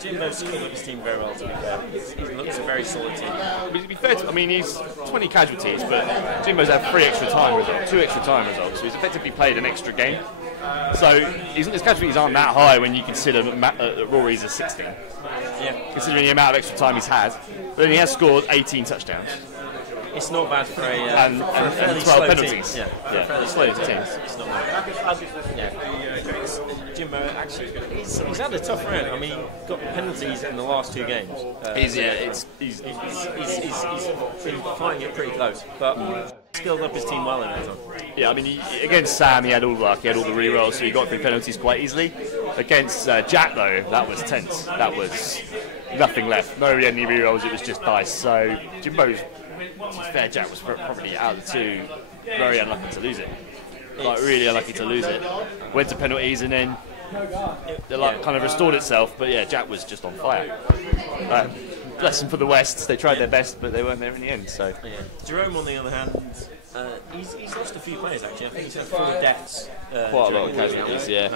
Jimbo's called up his team very well, to be fair. He looks a very solid team. To be fair, I mean, he's 20 casualties, but Jimbo's had 3 extra time results, 2 extra time results, so he's effectively played an extra game. So his casualties aren't that high when you consider that Rory's a 16. Yeah. Considering the amount of extra time he's had. But then he has scored 18 touchdowns. It's not bad for a and fairly 12 slow penalties. Team. Yeah, fairly slow team. teams. It's not bad. Jimbo actually, he's had a tough round. I mean, he got penalties in the last 2 games. He's been fighting it pretty close, but skilled up his team well in that time. Yeah, I mean, against Sam, he had all the luck, he had all the re-rolls, so he got through penalties quite easily. Against Jack, though, that was tense. That was nothing left. No any re-rolls, it was just dice. So Jimbo's, to be fair, Jack was probably out of the 2 very unlucky to lose it. Like, really unlucky to lose it. Went to penalties and then kind of restored itself, but yeah, Jack was just on fire. Lesson for the West, they tried their best, but they weren't there in the end. So Jerome, on the other hand, he's lost a few players actually. I think he's had 4 deaths. Quite a lot of casualties, yeah.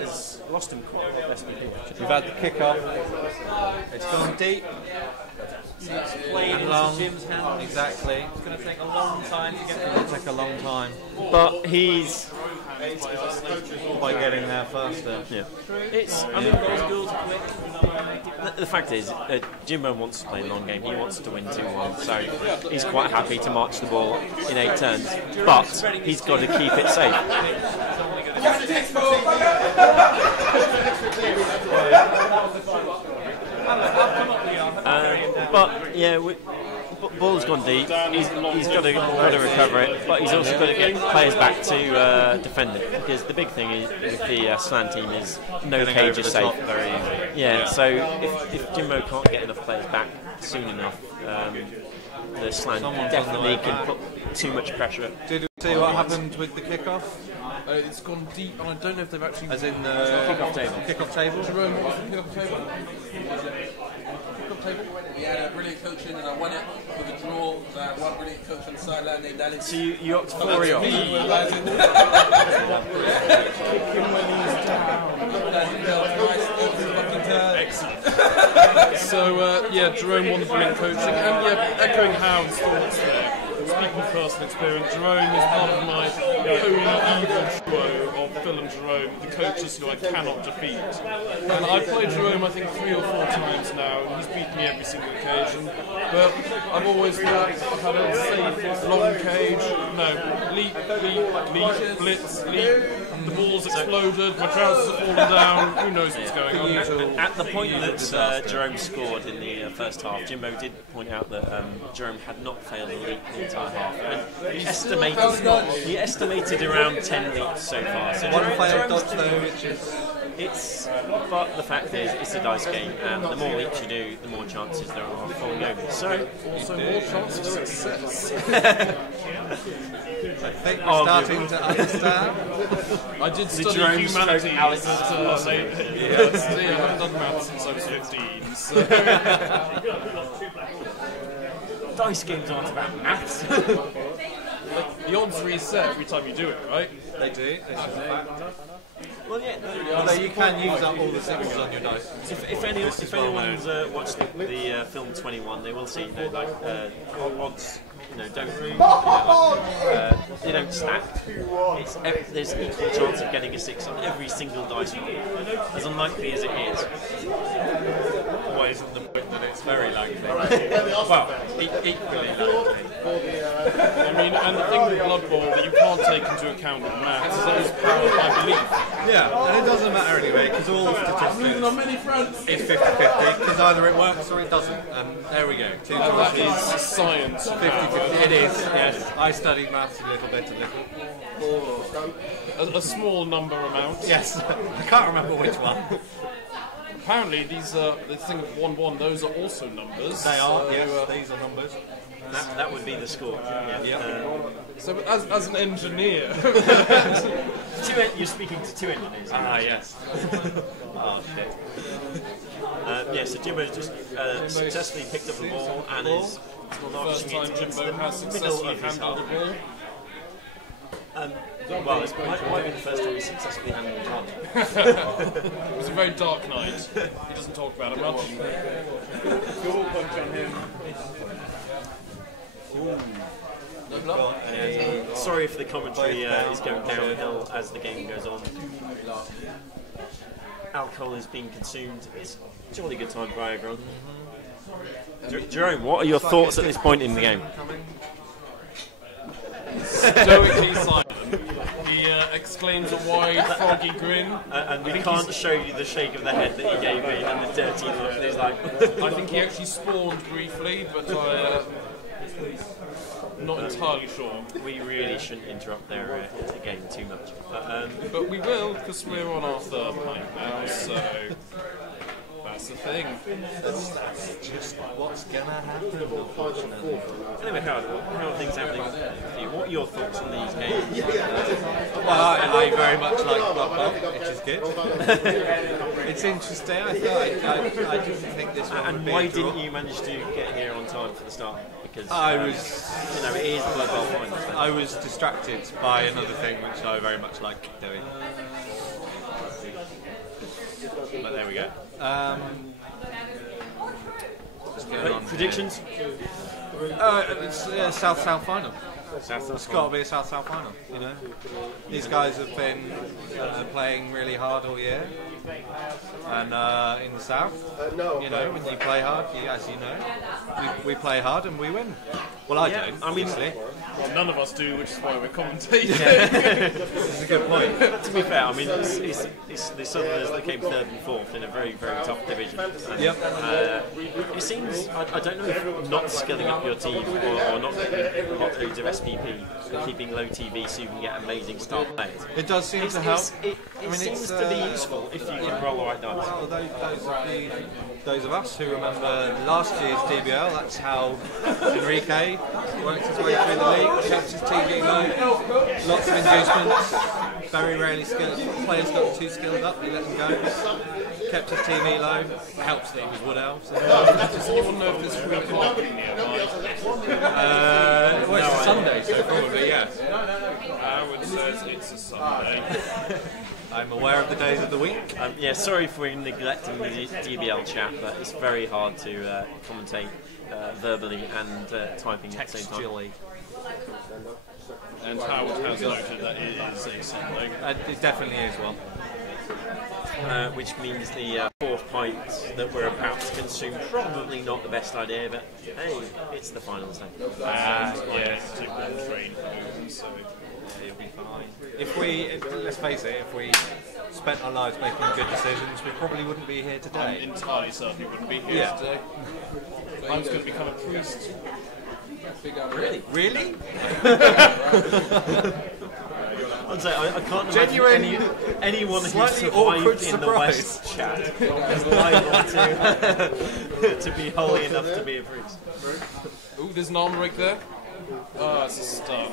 Has lost him quite a lot less people. We've had the kick-off. It's gone deep. It's played into Jim's hand. Exactly. It's going to take a long time to get there. It's going to take a long time. But he's by getting there faster. Yeah. It's. I mean, those goals are quick. The fact is, Jimbo wants to play the long game. He wants to win 2-1, so he's quite happy to march the ball in 8 turns. But he's got to keep it safe. But yeah, ball's gone deep. He's got to recover it, but he's also got to get players back to defend it. Because the big thing is with the slant team is no cage is safe. Very easy. Yeah, so if Jimbo can't get enough players back soon enough, the slant definitely can put too much pressure. Did you see what happened with the kickoff? It's gone deep, and I don't know if they've actually. As in the Kick-off table. Kick-off table. Jerome, what was the kick-off table? We had a brilliant coaching and I won it with a draw. One brilliant coach on the sideline named Alex. So you upped 4 off. Excellent. So, Jerome won the brilliant coaching, and echoing Howard's thoughts there. Speaking of personal experience, Jerome is part of my holy evil duo of Phil and Jerome, the coaches who I cannot defeat. And I've played Jerome, I think, 3 or 4 times now, and he's beaten me every single occasion. But I've always had a safe, long cage, leap, blitz, leap. The ball's exploded, my trousers have fallen down, who knows what's going on. At the point that Jerome scored in the first half, Jimbo did point out that Jerome had not failed a leap the entire half. And he estimated around 10 leaps so far. So One failed dodge though, which is... But the fact is, it's a dice game, and the more leaps you do, the more chances there are of falling over. So, also more chance of success. I think we're starting to understand. I did study humanities at I haven't done maths since I was 15. So. dice games aren't about maths. The odds reset every time you do it, right? They do. This is a fact. Well, yeah. Although you can use up all the sixes on your dice. If anyone's watched the film 21, they will see odds. Don't they don't stack. There's equal chance of getting a 6 on every single dice roll, as unlikely as it is. What isn't the point that it's very likely? Well, equally likely. I mean, and the thing with Blood Bowl that you can't take into account with maths is that it's powered by belief. Yeah, and it doesn't matter anyway, because all statistics On many fronts. is 50-50, because either it works or it doesn't. And there we go. Two That choices. is science. 50-50. It is, yes. I studied maths a little bit. A small number amount. Yes, I can't remember which one. Apparently, these the thing of 1-1, those are also numbers. They are, yes, these are numbers. That would be the score. So, as an engineer, You're speaking to two engineers. Ah, yes. Oh shit. So Jimbo just successfully picked up the ball and is first time Jimbo has middle successfully of his handled the half. ball. Well, it might be the first time he successfully handled the ball. It was a very dark night. He doesn't talk about it much. Goal punch on him. Sorry if the commentary is going downhill as the game goes on. Alcohol is being consumed. It's a jolly good time for everyone. Jerome, what are your thoughts at this point in the game? Stoically silent. He exclaims a wide, foggy grin. And we can't show you the shake of the head that he gave me and the dirty look. He's like, I think he actually spawned briefly, but not entirely sure. we really shouldn't interrupt their game too much. But we will, because we're on our third pint now, so that's the thing. That's just what's gonna happen, unfortunately. Anyway, how are things happening for you? What are your thoughts on these games? Well, I very much like Blood Bowl, which is good. It's interesting. I didn't think this one And would be why a draw. didn't you manage to get here on time for the start? Because I was, it is Blood Bowl final. So. I was distracted by another thing which I very much like doing. But there we go. What's going on? Predictions? It's a South-South final. It's got to be a South-South final, you know. These guys have been playing really hard all year, and in the South, you know, when you play hard, as you know, we play hard and we win. Well, I don't, obviously. Well, none of us do, which is why we're commentating. This is a good point. To be fair, I mean, it's the Southerners that came third and fourth in a very, very tough division. And, it seems, I don't know if not skilling up your team or not getting hot loads of SPP and keeping low TV so you can get amazing star players. It does seem to help. It seems to be useful if you can roll the right dice. Well, those of us who remember last year's DBL, that's how Enrique worked his way through the league, kept his TV low, lots of inducements, very rarely skilled. Players got too skilled up, we let them go. Kept his TV low, helps that he was Wood Elves. Does anyone know if there's free parking nearby? Well, it's a Sunday, so probably yes. I would say it's a Sunday. I'm aware of the days of the week. Sorry for neglecting the DBL chat, but it's very hard to commentate verbally and typing at the same time. And Howard has noted that it is a Sunday. It definitely is one. Which means the fourth pint that we're about to consume probably not the best idea, but hey, it's the finals then. It's a one train home, so It'll be fine. Let's face it, if we spent our lives making good decisions, we probably wouldn't be here I'm today. entirely certain we wouldn't be here today. I was going to become a priest. Really? I can't imagine anyone who slightly awkward survived in the surprise. West chat is liable to be holy enough to be a priest. Ooh, there's an arm right there. Oh, it's a stun.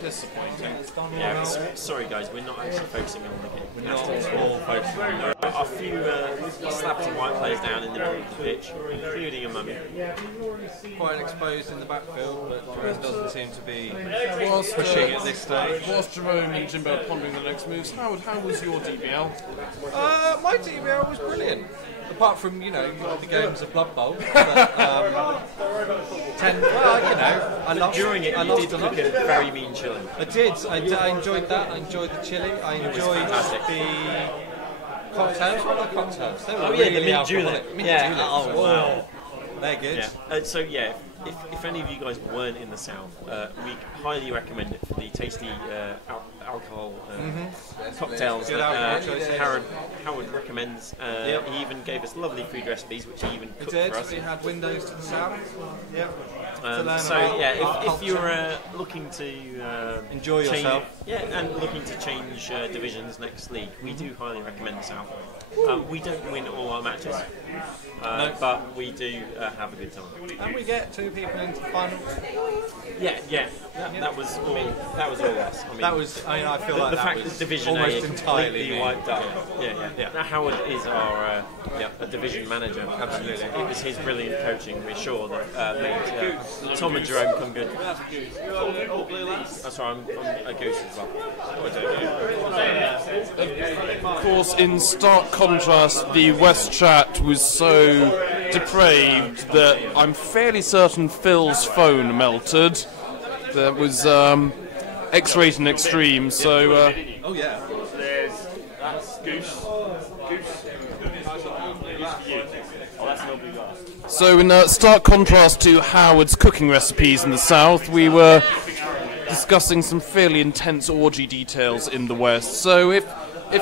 Disappointing. Yeah, sorry guys, we're not actually focusing on the game. We're not all focusing on There are a few slapped and white players down in the middle of the pitch, including a mummy. quite exposed in the backfield, but Jerome doesn't seem to be Whilst, pushing at this stage. Whilst Jerome and Jimbo are pondering the next moves, Howard, how was your DBL? My DBL was brilliant. Apart from, you know, the games of Blood Bowl. But, I lost. During it, you did look at very mean chilling. I did. I enjoyed that. I enjoyed the chili. I enjoyed the cocktails. What were the cocktails? They were the mint julep. Yeah. Oh, wow. They're good. Yeah. If any of you guys weren't in the south, we highly recommend it for the tasty alcohol cocktails that Howard recommends. He even gave us lovely food recipes, which he even cooked for us. We had windows to the south. Yep. If you're looking to enjoy yourself, and looking to change divisions next league, we do highly recommend the south. We don't win all our matches, but we do have a good time. And we get 2 people into the final. That was all us. I feel like the that fact was that Division A almost is entirely completely wiped out. Now Howard is our a division manager. Absolutely, it was his brilliant coaching, we're sure, that made Tom and Jerome come good. That's right, I'm a goose as well. Of course, in stark contrast, the West chat was so depraved that I'm fairly certain Phil's phone melted. That was X-rated and extreme, so... Oh yeah. That's Goose. So in stark contrast to Howard's cooking recipes in the south, we were discussing some fairly intense orgy details in the west. So if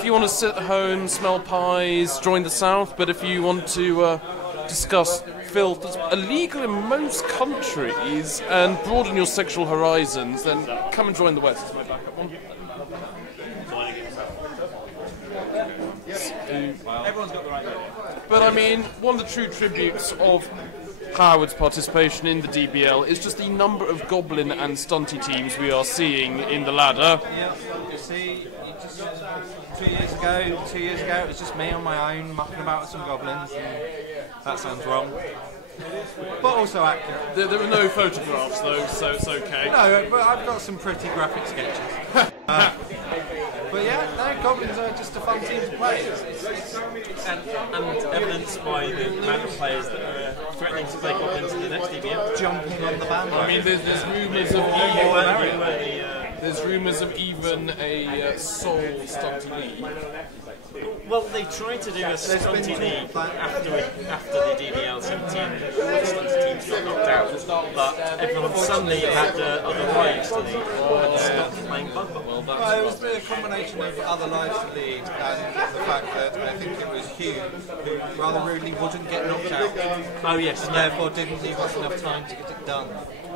you want to sit at home, smell pies, join the south, but if you want to discuss filth that's illegal in most countries and broaden your sexual horizons, then come and join the west. That's my backup one. Everyone's got the right idea. But I mean, one of the true tributes of Howard's participation in the DBL is just the number of goblin and stunty teams we are seeing in the ladder. Yeah, you see, just 2 years ago, it was just me on my own mucking about with some goblins. And that sounds wrong, but also accurate. There were no photographs though, so it's okay. No, but I've got some pretty graphic sketches. But yeah, no, goblins are just a fun team to play. And evidenced by the amount of players that are threatening to play goblins in the next DBL. Jumping on the bandwagon. I mean, there's rumours of even a soul stunty league. Well, they tried to do a stunty league after the DBL 17 stunty teams got knocked out, but everyone suddenly had other lives to lead and stopped playing Blood Bowl. Well, it was a combination of other lives to lead and the fact that I think it was Hugh who rather rudely wouldn't get knocked out. Oh yes, and therefore didn't leave us enough time to get it done.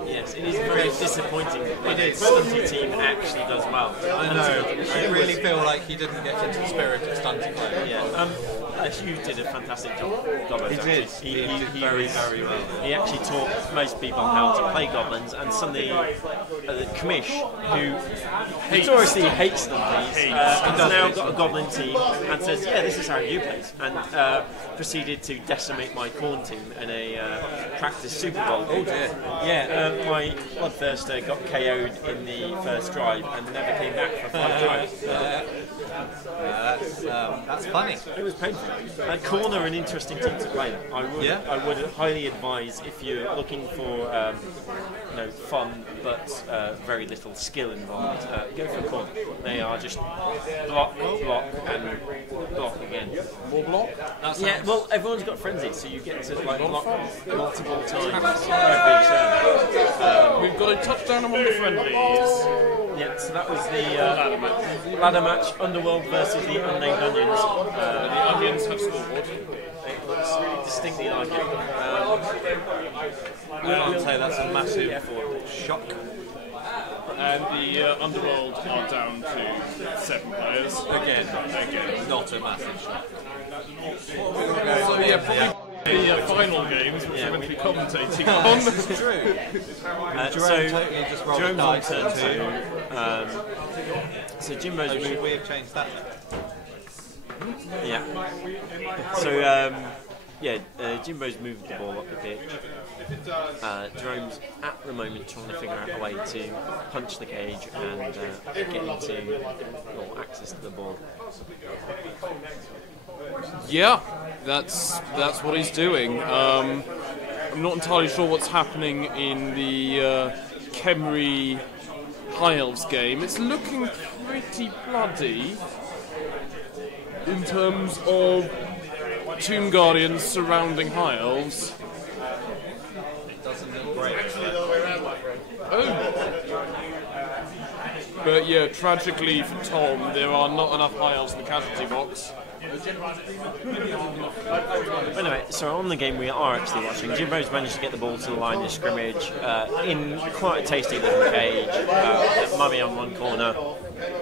Yes, it is very disappointing when the stunty team actually does well. I know. I really feel like he didn't get into the spirit of stunty play. Yeah. Hugh did a fantastic job. Goblins, he did. He did very well. He actually taught most people how to play goblins, and some of the COMMISH, who notoriously hates them, has now got a goblin team and says, "Yeah, this is how you play," and proceeded to decimate my corn team in a practice Super Bowl. Oh dear. Yeah, my Bloodthirster got KO'd in the first drive and never came back for 5 drives. That's funny. It was painful. Corn are an interesting team to play. I would highly advise, if you're looking for fun but very little skill involved, go for Corn. They are just block, and block again. More block? Well, everyone's got frenzy, so you get to block multiple times every turn. We've got a touchdown among the friendlies. Yeah, so that was the ladder match, Underworld versus the Unnamed Onions. The Onions have scoreboard. It looks really distinctly like it. I can't say that's a massive shock. And the Underworld are down to 7 players. Again, not a massive shock. So yeah, probably The final games, which we're meant to be commentating on. True. Totally just rolled Jerome's dice on turn into. 2. So Jimbo's Should we have changed that? Yeah. So Jimbo's moved the ball up the pitch. Jerome's at the moment trying to figure out a way to punch the cage and get into or access to the ball. Yeah, that's what he's doing. I'm not entirely sure what's happening in the Khemri High Elves game. It's looking pretty bloody in terms of Tomb Guardians surrounding High Elves. It doesn't look great. Oh. But yeah, tragically for Tom, there are not enough High Elves in the casualty box. Anyway, so on the game we are actually watching, Jimbo's managed to get the ball to the line of scrimmage in quite a tasty little cage. Mummy on one corner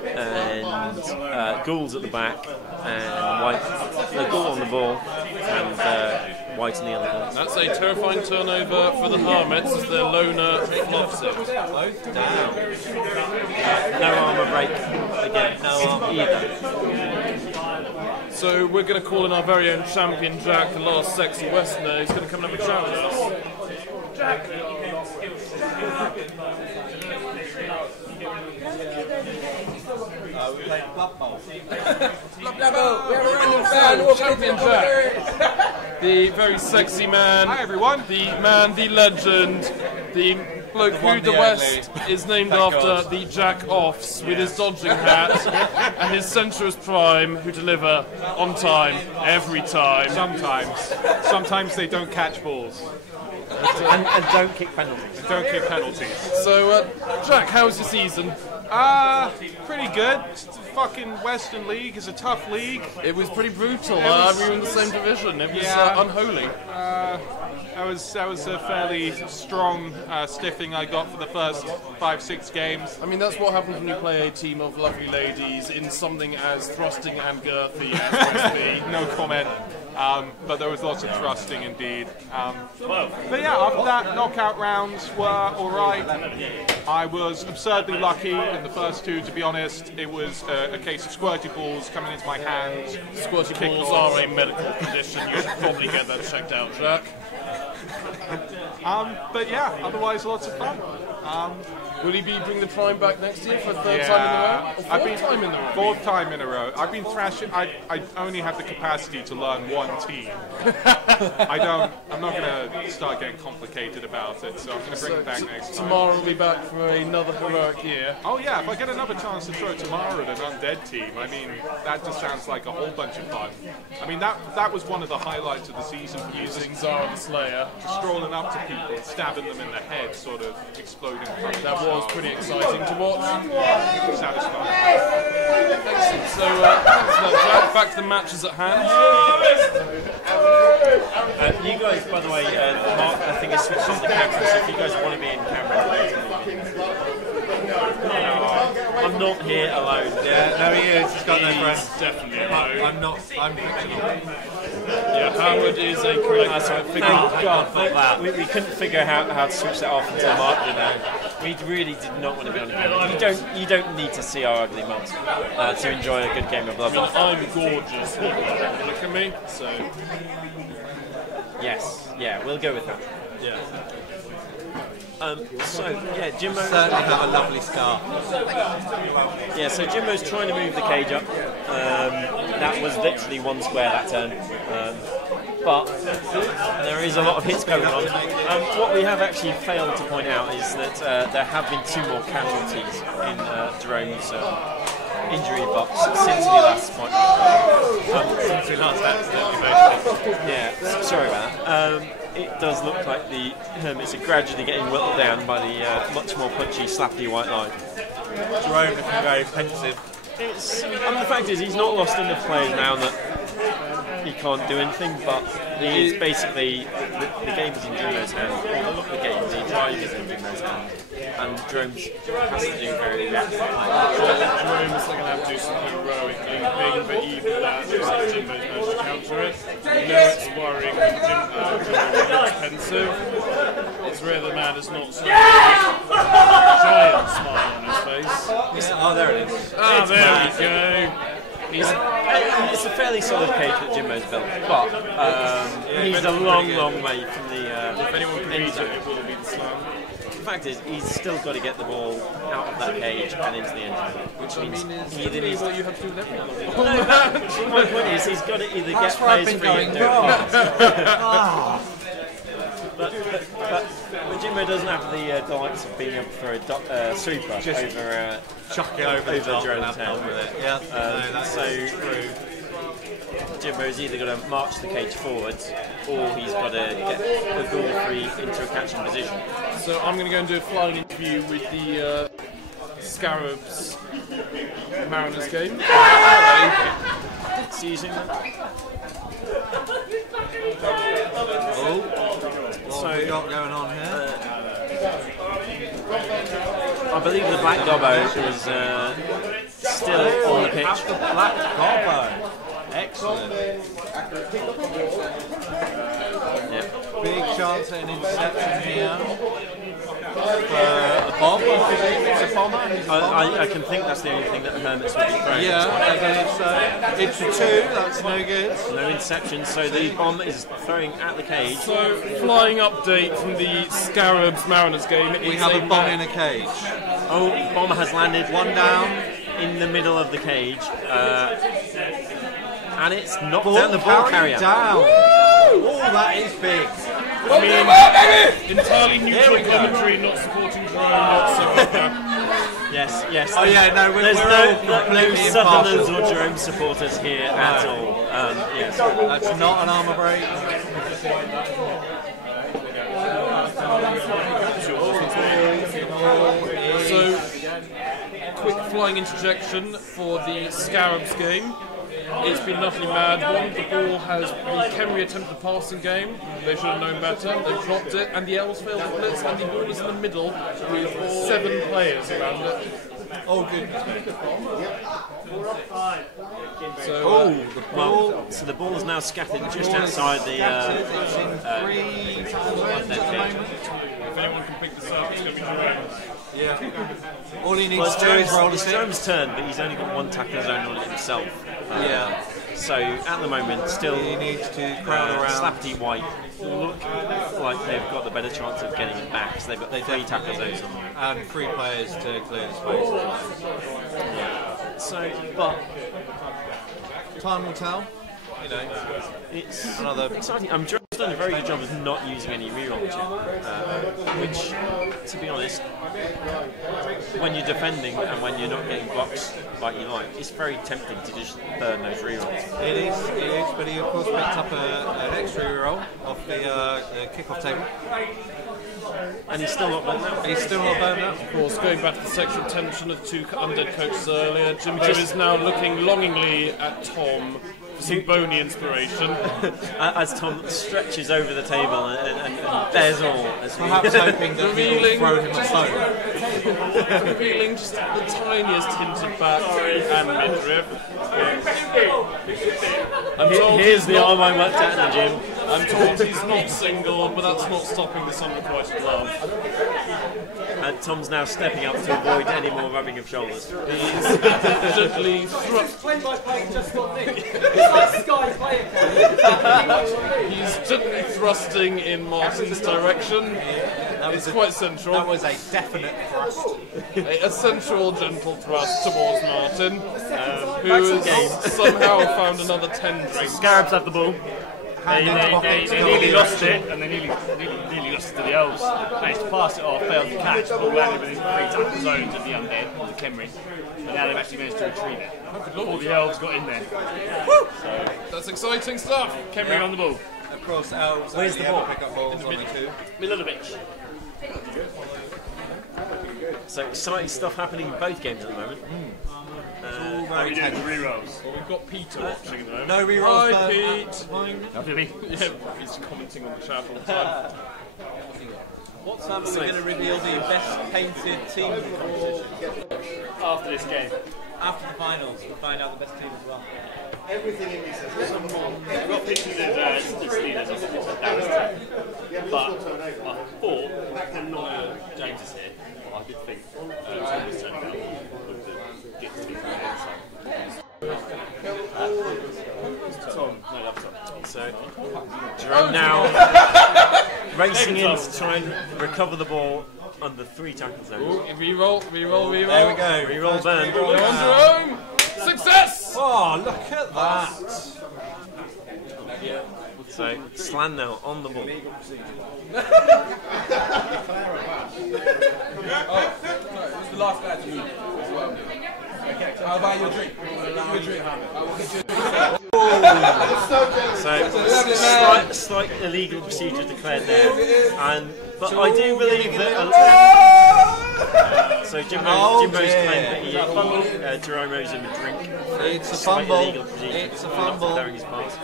and Ghouls at the back and White, the Ghoul on the ball and White in the other corner. That's a terrifying turnover for the Hermits as their loner fluffs it. Both down. No armour break again, no armour either. So we're going to call in our very own champion Jack, the last sexy Westerner, who's going to come and have a chat with us. Jack! We're playing Blood Bowl. Champion Jack! The very sexy man. Hi everyone. The man, the legend, the bloke who the West is named after, the Jack Offs with his dodging hat and his sensuous prime who deliver on time, every time. Sometimes they don't catch balls. and don't kick penalties. Don't kick penalties. So, Jack, how's your season? Pretty good. Fucking Western League is a tough league. It was pretty brutal. We were in the same division. It was unholy. That was a fairly strong stiffing I got for the first 5-6 games. I mean, that's what happens when you play a team of lovely ladies in something as thrusting and girthy as Westby. No comment. But there was lots of thrusting indeed. But yeah, after that, knockout rounds were alright. I was absurdly lucky in the first two, to be honest. It was a case of squirty balls coming into my hands. Squirty balls are a medical condition. You should probably get that checked out, Jack. But yeah, otherwise lots of fun. Will he be bringing the prime back next year for a third time in a row? Or fourth time in a row? Fourth time in a row. I've been thrashing. I only have the capacity to learn one team. I'm not going to start getting complicated about it, so I'm going to bring it back next time. Tomorrow will be back for another heroic year. Oh yeah, if I get another chance to throw tomorrow at an undead team, I mean, that just sounds like a whole bunch of fun. I mean, that was one of the highlights of the season for me. Using Zara the Slayer. Just strolling up to people and stabbing them in the head, sort of exploding. That was pretty exciting to watch. Satisfying. Excellent. So, thanks for that, Jack. Back to the matches at hand. You guys, by the way, Mark, I think, has switched on the camera, so if you guys want to be in camera, I'm not here alone. Yeah, no, he is. He's got no friends. Definitely alone. I'm not. I'm fictional. Yeah, Howard is a correct figure. Thank God. We couldn't figure out how to switch that off until Mark did that. We really did not want to be on the camera. You don't need to see our ugly mumps to enjoy a good game of Blood Bowl. I'm gorgeous. Look at me. So. Yes. Yeah, we'll go with that. Yeah. Jimbo Certainly have a lovely scarf. Yeah, so Jimbo's trying to move the cage up. That was literally one square that turn. But there is a lot of hits going on. What we have actually failed to point out is that there have been 2 more casualties in Jerome's injury box since we last spoke. Since we last accidentally, basically. Yeah, sorry about that. It does look like the Hermits are gradually getting whittled down by the much more punchy, slappy white line. Jerome looking very pensive. The fact is, he's not lost enough players now that he can't do anything, but He's basically the game is in Jimbo's hand. The drive is in Jimbo's hand, and Dromes has to do very well. Dromes are going to have to do some heroic leaping, but even that looks like Jimbo's managed to counter it. It's worrying when Jimbo is expensive. It's rare the man is not so giant smile on his face. Oh, there it is. Ah, there we go. It's a fairly solid cage that Jimbo's built, but he's a long way from the if anyone can beat end it, zone. it will be the slam. The fact is, he's still got to get the ball out of that cage and into the end zone, which means he either needs what you have to do with everyone. No, but my point is, he's got to either get players free and do it. But Jimbo doesn't have the delights of being able to throw a super over Chuck it over the top Dromes' and have head. fun with it. Yeah, no, that's so true. Jimbo's either got to march the cage forwards, or he's got to get the ball free into a catching position. So I'm going to go and do a flying interview with the Scarabs Mariners game. It's using that. What have we got going on here? I believe the Black Gobbo was still on the pitch. Black Gobbo. Excellent. Yeah. Big chance at an interception here. A bomb, I presume it's a bomber. He's a bomber. I can think that's the only thing that Hermits would be throwing. Yeah, I believe so. It's a 2, that's no good. No interception, so the bomb is throwing at the cage. So, flying update from the Scarabs Mariners game. We have a bomb in a cage. Oh, bomb has landed. One down. In the middle of the cage. And it's knocked Ball down the ball carrier. Down. Oh, that is big. I mean, entirely neutral commentary, not supporting Drone whatsoever. Yes. Oh yeah, no, we're no completely Southerners impartial. or Jerome supporters here at all. Yes. That's not an armour break. So, quick flying interjection for the Scarabs game. It's been utterly mad. One, the ball has the Kemri attempted a passing game. They should have known better. They dropped it, and the Elves failed the blitz, and the ball is in the middle with 7 players around it. Oh, good. So the ball is now scattered just outside the It's in 3 at the moment. If anyone can pick this up, it's going to be Jerome. Yeah. All he needs Well, to do is roll it's it. Jerome's turn, but he's only got 1 tackler's own on it himself. Yeah. So at the moment, still He needs to crowd around. Slappity White look like they've got the better chance of getting it back. So they've got 3 tackler's own on them. And 3 players to clear the space. So, but Time will tell. You know, it's another. exciting. Jerome's done a very good job of not using any rerolls yet, which, to be honest, when you're defending and when you're not getting blocks like you like, it's very tempting to just burn those rerolls. It is, but he of course picked up an extra reroll off the kickoff table. And he's still not burnt out. He's still not burned out. Of course, going back to the sexual tension of the 2 undead coaches earlier, Jimbo is now looking longingly at Tom for some bony inspiration. As Tom stretches over the table and bears all. As Perhaps hoping that Revealing- he'll throw him a bone. Revealing just the tiniest hint of back and midriff. Here's the arm I worked at in the gym. I'm told he's not single, but that's not stopping this unrequited love. And Tom's now stepping up to avoid any more rubbing of shoulders. He's gently He's gently thrusting in Martin's direction. It's quite central. That was a definite thrust. A central, gentle thrust towards Martin, who has somehow found another 10 drink. Scarabs have the ball. They pockets, nearly lost it, and they nearly lost it to the Elves. Managed to pass it off, failed to catch, ball landed within 3 tackle zones of the undead, the Kemri. But now they've actually managed to retrieve it. All the Elves got in there. That's exciting stuff. Kemri on the ball. Of course, Elves Where's the ball? pick up balls on the 2. Middle of the pitch. So exciting stuff happening in both games at the moment. Very tense. Rerolls. Well, we've got Peter watching at the moment. No rerolls. Hi, but- Pete. Yeah, he's commenting on the chat all the time. What time are we going to reveal the best painted team competition? After this game. After the finals, we'll find out the best team as well. Everything in me says I've got pictures of the Steelers as Dallas team. But I thought, when James is here, I did think Tom was turned out with the gift to his Tom, no, that's Tom. So, Jerome now racing in to try and recover the ball under 3 tackle zones. Reroll. There we go. Reroll burn. Go on, Jerome! Success! Oh, look at that. So, Slan now on the ball. It was the last guy to move as well. I'll buy you a drink. So, slight illegal procedure declared there. But I do believe that. So Jimbo's claimed that he Jerome owes him a drink. It's a fumble. It's a fumble. His pass.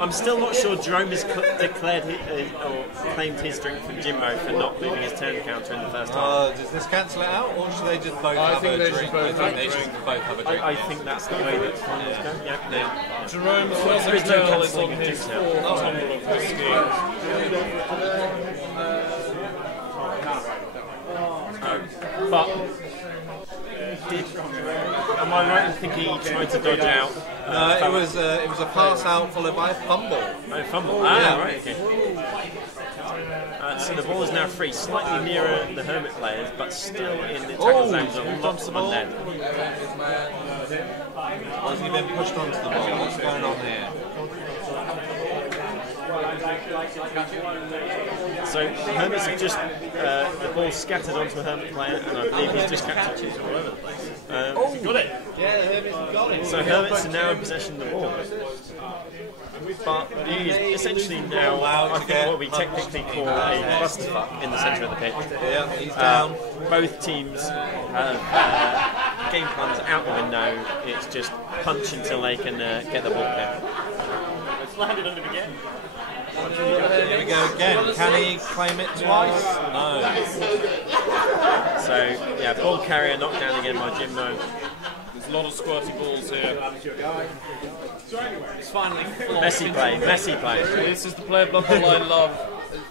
I'm still not sure Jerome has declared or claimed his drink from Jimbo for not moving his turn counter in the first half. Does this cancel it out, or should they just both have a drink? I think they should both have a drink. I think that's the way that finals go. Yeah. Jerome's There is no hotel is on cancelling of his drinks now. fourth tumble of whiskey. But am I right in thinking he tried to dodge out? It was a pass out followed by a fumble. Oh, fumble. Right, okay. So the ball is now free, slightly nearer the Hermit players, but still in the tackle zones of lots of unled. Has he been pushed onto the ball? What's going on here? So Hermits have just the ball scattered onto a Hermit player, and I believe he's just catching it all over the place. Got it. Yeah, the Hermits got it. So Hermits are now in possession of the ball. But he is essentially now, I think, what we technically call a clusterfuck in the centre of the pitch. Yeah, he's down. Both teams have game plans out the window. It's just punch until they can get the ball back. It's landed on him again. Here we go again. Can he claim it twice? No. So, yeah, ball carrier knocked down again by Jimbo. There's a lot of squirty balls here. It's finally Messy play. This is the player bubble I love.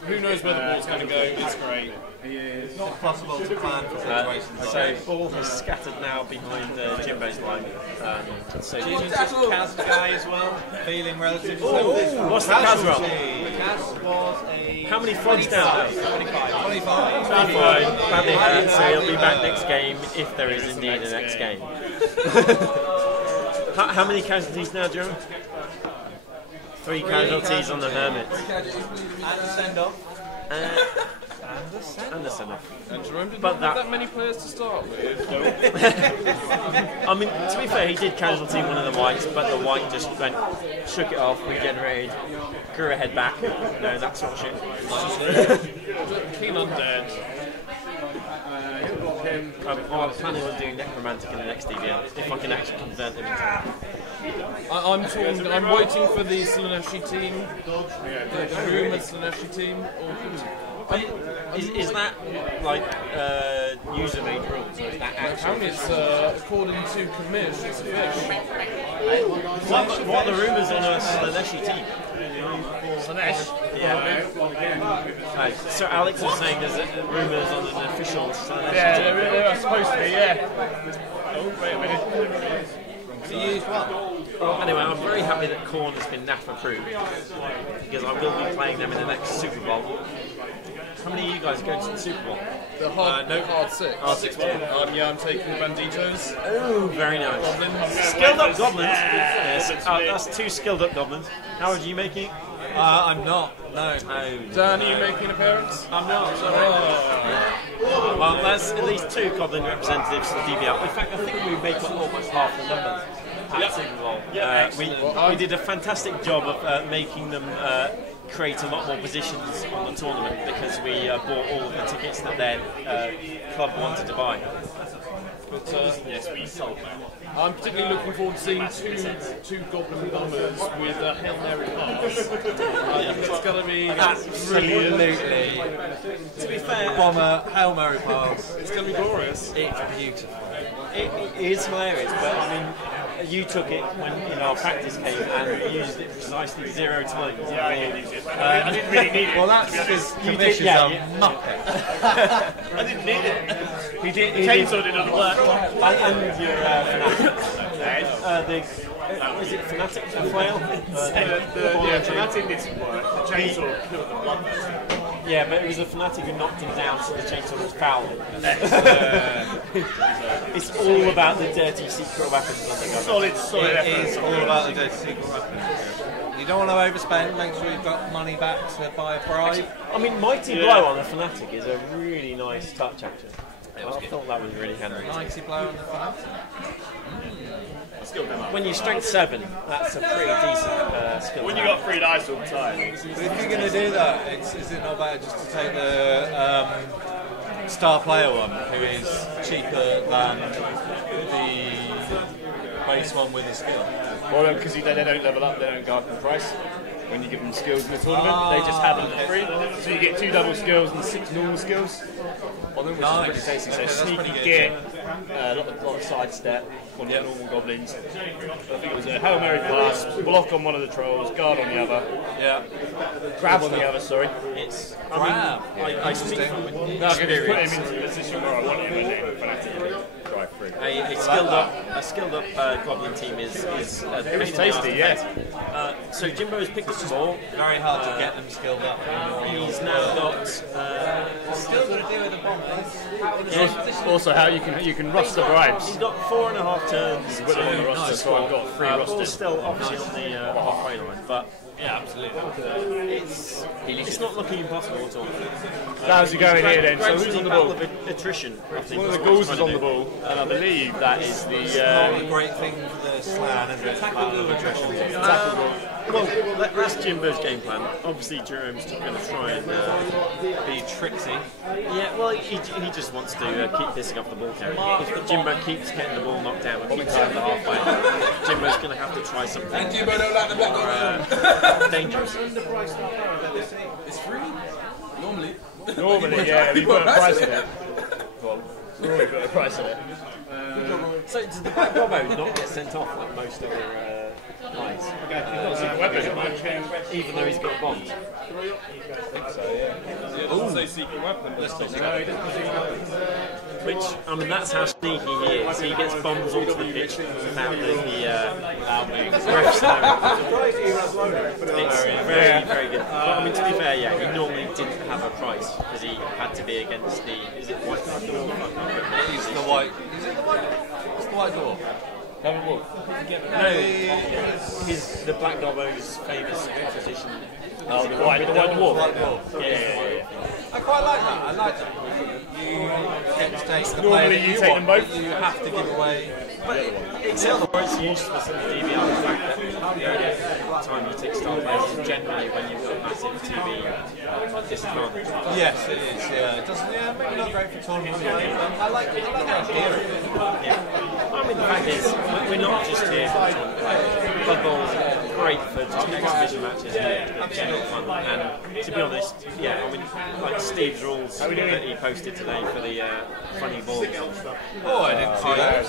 Who knows where the ball's going to go? It's great. It's not possible to plan for situations like So this. ball has scattered now behind Jimbo's line. So Jimmy's just a Kaz guy as well. Feeling relatively what's the Kaz roll? Kaz was a... How many frogs down? 25. 25. Badly hurt, so he'll be back next game if there is indeed a next game. How many casualties now, Jeremy? 3 casualties on the Hermits. And send off. And the send off. And Jerome didn't But have that- that many players to start with. I mean, to be fair, he did casualty one of the whites, but the white just went, shook it off, regenerated, grew a head back. No, that sort of shit. Keen undead. I'm planning on doing Necromantic in the next DBL, if I can actually convert them into. I'm waiting for the Slaneshi team, the rumoured Slaneshi team. Is that like user made rules, or is that actually? It's according to COMMISH, it's official. What are the rumours on a Slaneshi team? Slanesh? Yeah. So Alex was saying there's rumours on an official Slaneshi Yeah, team. there are supposed to be, yeah. Oh, wait a minute. Anyway, I'm very happy that Korn has been NAF approved because I will be playing them in the next Super Bowl. How many of you guys are going to the Super Bowl? The hard 6. Hard 6. Yeah, I'm taking the Banditos. Oh, very nice. Goblins. Skilled up goblins. Yes. That's 2 skilled up goblins. How are you making? I'm not. No. Dan, are you making an appearance? I'm not. Well, there's at least 2 goblin representatives to the DBL. In fact, I think we make up almost half the numbers at Super Bowl. We did a fantastic job of making them create a lot more positions on the tournament because we bought all of the tickets that their club wanted to buy. But yes, we sold. I'm particularly looking forward to seeing two Goblin bombers with a Hail Mary pass. It's going to be Absolutely. To be fair, Bomber, Hail Mary pass. it's going to be glorious. It's beautiful. It is hilarious, but I mean, you took it when our practice came and used it precisely 0 times. Yeah, I didn't use it. I didn't really need it. Well, that's because COMMISH is yeah, a muppet. I didn't need it. He did. Chainsaw didn't work. And your Fnatic. Is it Fnatic flail? Yeah, Fnatic didn't work. The chainsaw killed the blood vessel. Yeah, but it was a Fnatic who knocked him down, so the chainsaw was foul. It's all about the dirty secret weapons on the gun. Solid It effort. is all about the dirty secret weapons. You don't want to overspend, make sure you've got money back to buy a bribe. I mean, Mighty Blow on the Fnatic is a really nice touch, actually. I thought that was really handy. Mighty blow on the Fnatic. When you're strength 7, that's a pretty decent skill. When you got free dice all the time. But if you're going to do that, is it not better just to take the star player one, who is cheaper than the base one with a skill? Well, because they don't level up, they don't go up in price. When you give them skills in the tournament, they just have them for free. So you get 2 double skills and 6 normal skills. On them, which is pretty tasty. So sneaky git, a lot of sidestep, one of the normal goblins. I think it was a Hail Mary pass, block on one of the trolls, guard on the other. Yeah. Grab on the other, sorry. It's Grab. I speak from No, I can just put him into the position where I want him and then fanatically drive through. a skilled up goblin team is It was tasty, yeah. So Jimbo's picked up the ball. Very hard to get them skilled up. He's now got. Still got to do with the bombers. Also, how you can roster the bribes. He's got 4.5 turns. Put them on the roster, so I've got 3 Ball's rosters. still obviously on the halfway line, but Yeah, absolutely. it's not looking impossible at all. How's he going here then? So Gradually who's on the battle ball? of attrition. I think One of the is what Ghouls he's is trying on to the do. ball, and I believe that is Not a the. great thing for the Slan, is it? Battle of attrition. Well, that's Jimbo's game plan. Obviously, Jerome's going to try and Be tricksy. yeah. Well, he just wants to keep pissing off the ball carrier. If Jimbo keeps getting the ball knocked down and keeps it at the halfway, Jimbo's going to have to try something And Jimbo don't like the black goblin. dangerous. It's free. Normally. Normally, yeah, we put a price on it. Well, we already put a price on it. So does the black gobbo not get sent off like most other guys? Even though he's got bombs. Secret weapon. Which, I mean, that's how sneaky he is. He gets bombs onto the pitch without the refs knowing. It's very, very good. But I mean, to be fair, yeah, he normally didn't have a price because he had to be against the. Is it white card or He's the white. Is it the white? It's the white dwarf. No, the Black Gobbo's famous position. Oh, the white dwarf. White dwarf. Yeah. I quite like that. I like that. You get to take the Normally player that you take want, them both. but you have to give away. But it's useless in the DBL, the fact that the time you take star players is generally when you've got massive TV disadvantage. Yes, it is. Yeah, it doesn't. Yeah, maybe not great for tournaments. But I like the idea of it. Yeah. I mean, the fact is, we're not just here for tournament. Blood Bowl's great for just exhibition matches and general fun. And to be honest, yeah, I mean, like Steve's rules that he posted today for the funny balls. Oh, I didn't see that.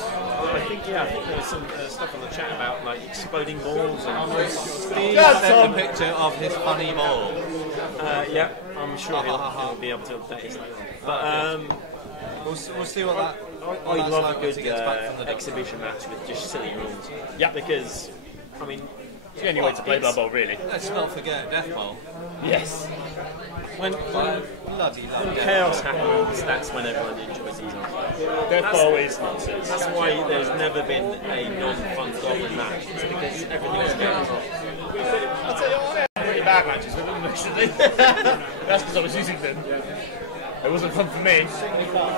I think there was some stuff on the chat about like exploding balls and Steve sent a picture of his funny ball. yeah, I'm sure he'll be able to update us later. But We'll see what that. I love a good exhibition match with just silly rules. Yeah. Because, I mean, It's the only way to play Blood Bowl, really. Let's not forget Death Bowl. Yes. when Bloody love chaos happens, that's when everyone enjoys themselves. Death Bowl is nonsense. That's why there's never been a non-fun goblin match. It's because everything is chaos. I'll tell you what, I had pretty bad matches with them recently. That's because I was using them. It wasn't fun for me.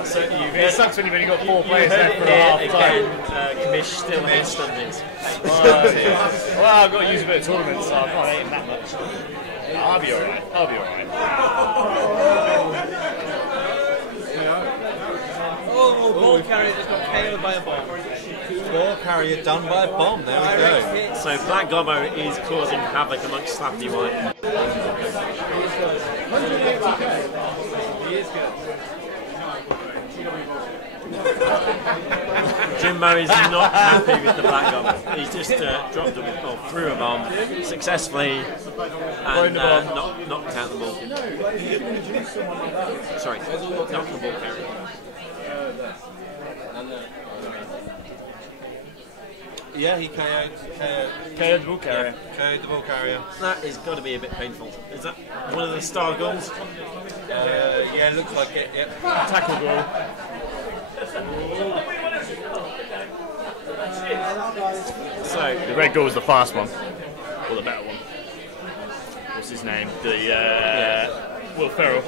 So it sucks when you've only got 4 players left for a half time. Commish still hates dungeons. Well, I've got to use a bit of tournament, so I'm not hating that much. I'll be alright. Oh, ball carrier just got KO'd by a bomb. Ball carrier done by a bomb. There we go. So Black Gobbo is causing havoc amongst Slappy White. He is good. Jimbo is not happy with the Black Gobbo. He's just dropped threw a bomb successfully and knocked out the ball. Sorry, knocked the ball carrier. Yeah, he KO'd KO'd the ball carrier. KO'd the ball carrier. That has got to be a bit painful. Is that one of the star goals? Yeah, looks like it. Yep. Tackle goal. So The red goal was the fast one, or the better one. What's his name? Will Ferrell.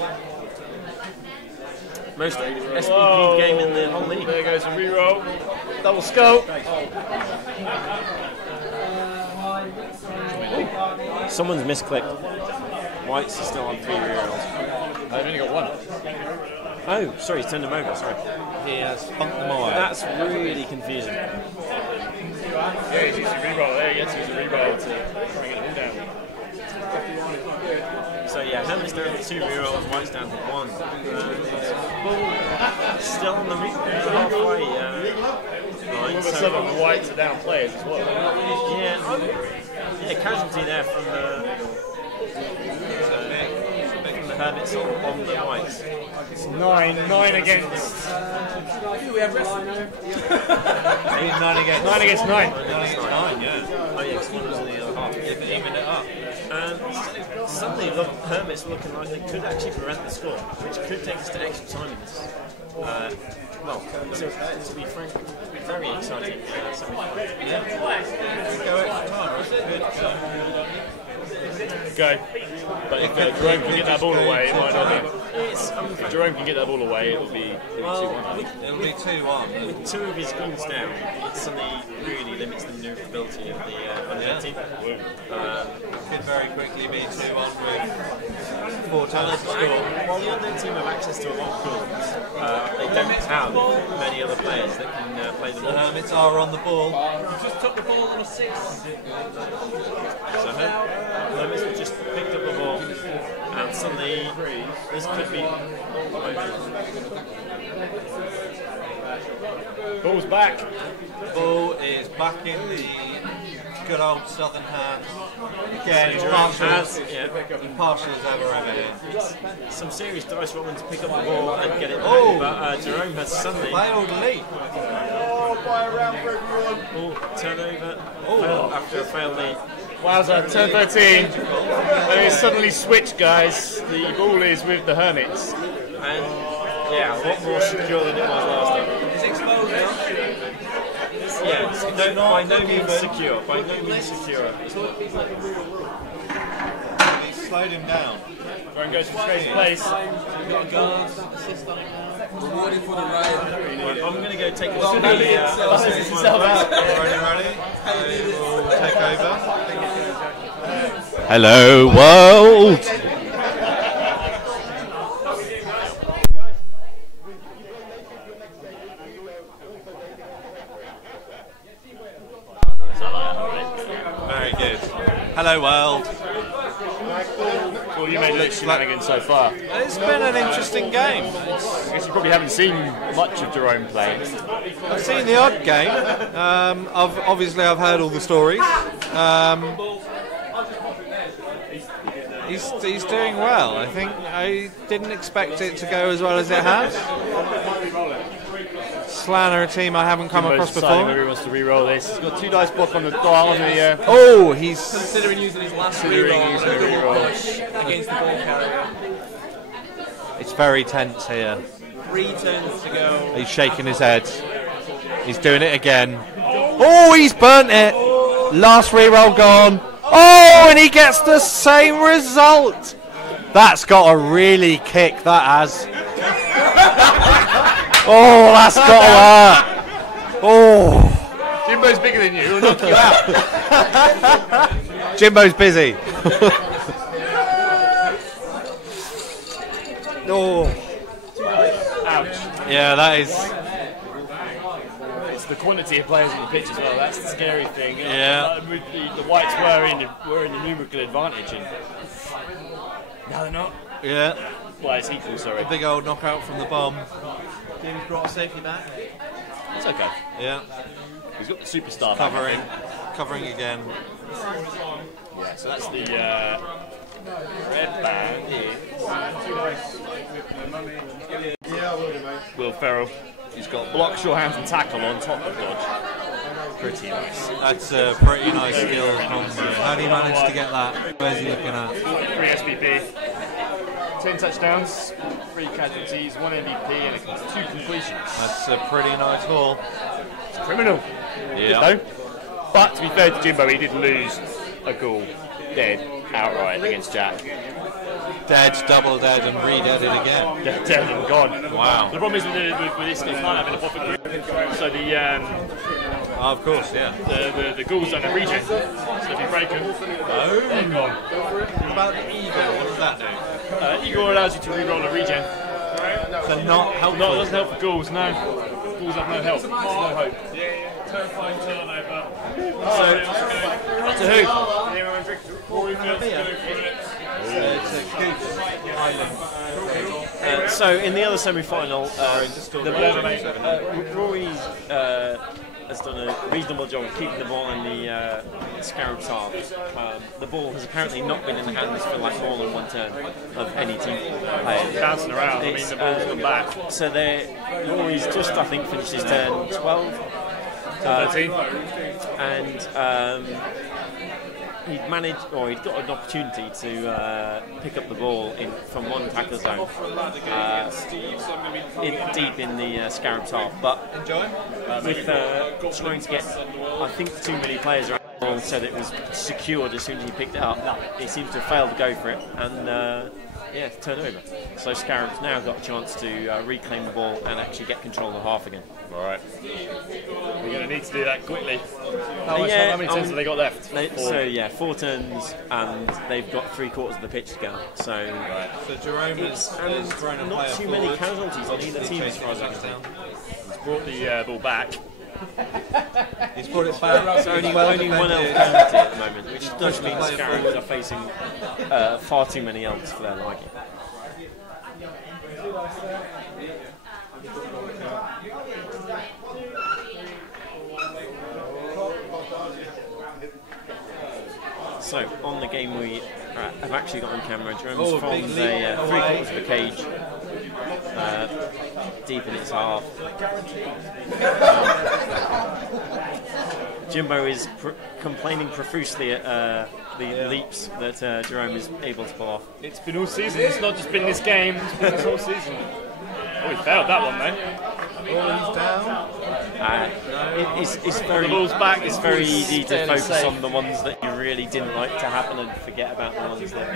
most SPP game in the whole league. There goes a reroll. Double scope. Someone's misclicked. White's is still on 3 rerolls. I've only got one. Oh, sorry, he's turned him over, sorry. He has spunked them away. That's really confusing. Yeah, he's using a reroll there. He gets to use a reroll to try and get him down. So yeah, Hermit's down to 2 rerolls, White's down to 1. Still on the halfway line. So some of the Whites are down players as well. Yeah, casualty there from the Hermits on the Whites. It's 9 against. We have wrestling. 9 against 9 against 9. 9 against 9, yeah. Oh yeah, because one was in the other half. Even it up. And suddenly the Hermits looking like they could actually prevent the score, which could take us to extra time in this. To be frank, very exciting semi-final. Yeah. Go extra time, right? Go. But if Jerome can get that ball away, it might not be. If Jerome can get that ball away, it'll be 2-1. It'll be 2-1. With 2 of his goals down, it suddenly really limits the maneuverability of the under team. Could very quickly be 2-1 with 4 times to score. While the under team have access to a lot of goals, they don't have many other players that can play the ball. Hermits are on the ball. Just took the ball on a 6. So Hermits have just picked up the ball, and suddenly this could be. Ball's back. Ball is back in the good old southern hands. Again, partial as ever over here. Some serious dice rolling to pick up the ball and get it back, but Jerome has suddenly failed leap. Turnover after a failed lead. Wowza, turn 13. And it's suddenly switched, guys. The ball is with the Hermits. And yeah, a lot more secure than it was last time. It's exposed now. Yeah, it's by no means secure. By no means secure. He slowed him down. Jerome goes to straight place. Rewarding for the ride. I'm going to go take a Well, look maybe at Ready? We'll take over. Hello, world! Very good. Hello, world. Well, you made look shenanigans so far. It's been an interesting game. I guess you probably haven't seen much of Jerome play. I've seen the odd game. I've heard all the stories. He's doing well. I think I didn't expect it to go as well as it has. Slan are a team I haven't come across before. He wants to re-roll this. He's got 2 dice block on the he's Considering using his last reroll against the ball carrier. It's very tense here. 3 turns to go. He's shaking his head. He's doing it again. Oh, he's burnt it. Last reroll gone. Oh, and he gets the same result. That's got to really kick, that has. Oh, that's got to hurt. Oh. Jimbo's bigger than you. He'll knock you out. Jimbo's busy. Oh. Ouch. Yeah, that is. It's the quantity of players on the pitch as well. That's the scary thing. Yeah. The Whites were in the numerical advantage, and now they're not. Yeah. Well, it's equal. Sorry. A big old knockout from the bomb. James brought safely back. It's okay. Yeah. He's got the superstar covering again. Yeah. So that's the red band here. Will Ferrell. He's got block, short hands, and tackle on top of dodge. Pretty nice. That's a pretty nice skill combo. How do you manage to get that? Where's he looking at? 3 SPP, 10 touchdowns, 3 casualties, 1 MVP, and 2 completions. That's a pretty nice haul. It's criminal. Yeah. But to be fair to Jimbo, he did lose a goal dead outright against Jack. Dead, double dead, and re-deaded again. Dead and gone. Wow. The problem is with this, it's not having a profit group. So of course, yeah. The goals don't have regen. So if you break them, they're gone. What about the Eagle? What does that do? Eagle allows you to reroll a regen. So not helpful? No, it doesn't help for goals, no. Goals have no help. There's no hope. So, to who? So in the other semi-final, Rory has done a reasonable job of keeping the ball in the Scarab's half. The ball has apparently not been in the hands for like more than one turn of any team players. Bouncing around, I mean the ball's gone back. So Rory's just, I think, finished his turn 12. 13. And he'd managed, or he'd got an opportunity to pick up the ball from one tackle zone deep in the Scarab's half, but with trying to get, I think, too many players around the ball so that it was secured as soon as he picked it up, he seems to have failed to go for it, and turn over. So Scarab's now got a chance to reclaim the ball and actually get control of the half again. Alright. We're going to need to do that quickly. How many turns have they got left? 4 turns, and they've got 3/4 of the pitch to go. So, so Jerome is trying to not too many casualties on either team as far as I can tell. He's brought the ball back. He's brought it back. So only one elf casualty at the moment, which does mean Scarabs are facing far too many elves for their liking. So on the game we have actually got on camera, Jerome's from the 3/4 of the cage, deep in its half. Jimbo is complaining profusely at the leaps that Jerome is able to pull off. It's been all season, it's not just been this game, it's been this whole season. Oh, he failed that one though. He's down. It's very, the ball's back, it's very easy to focus on the ones that you really didn't like to happen and forget about the ones that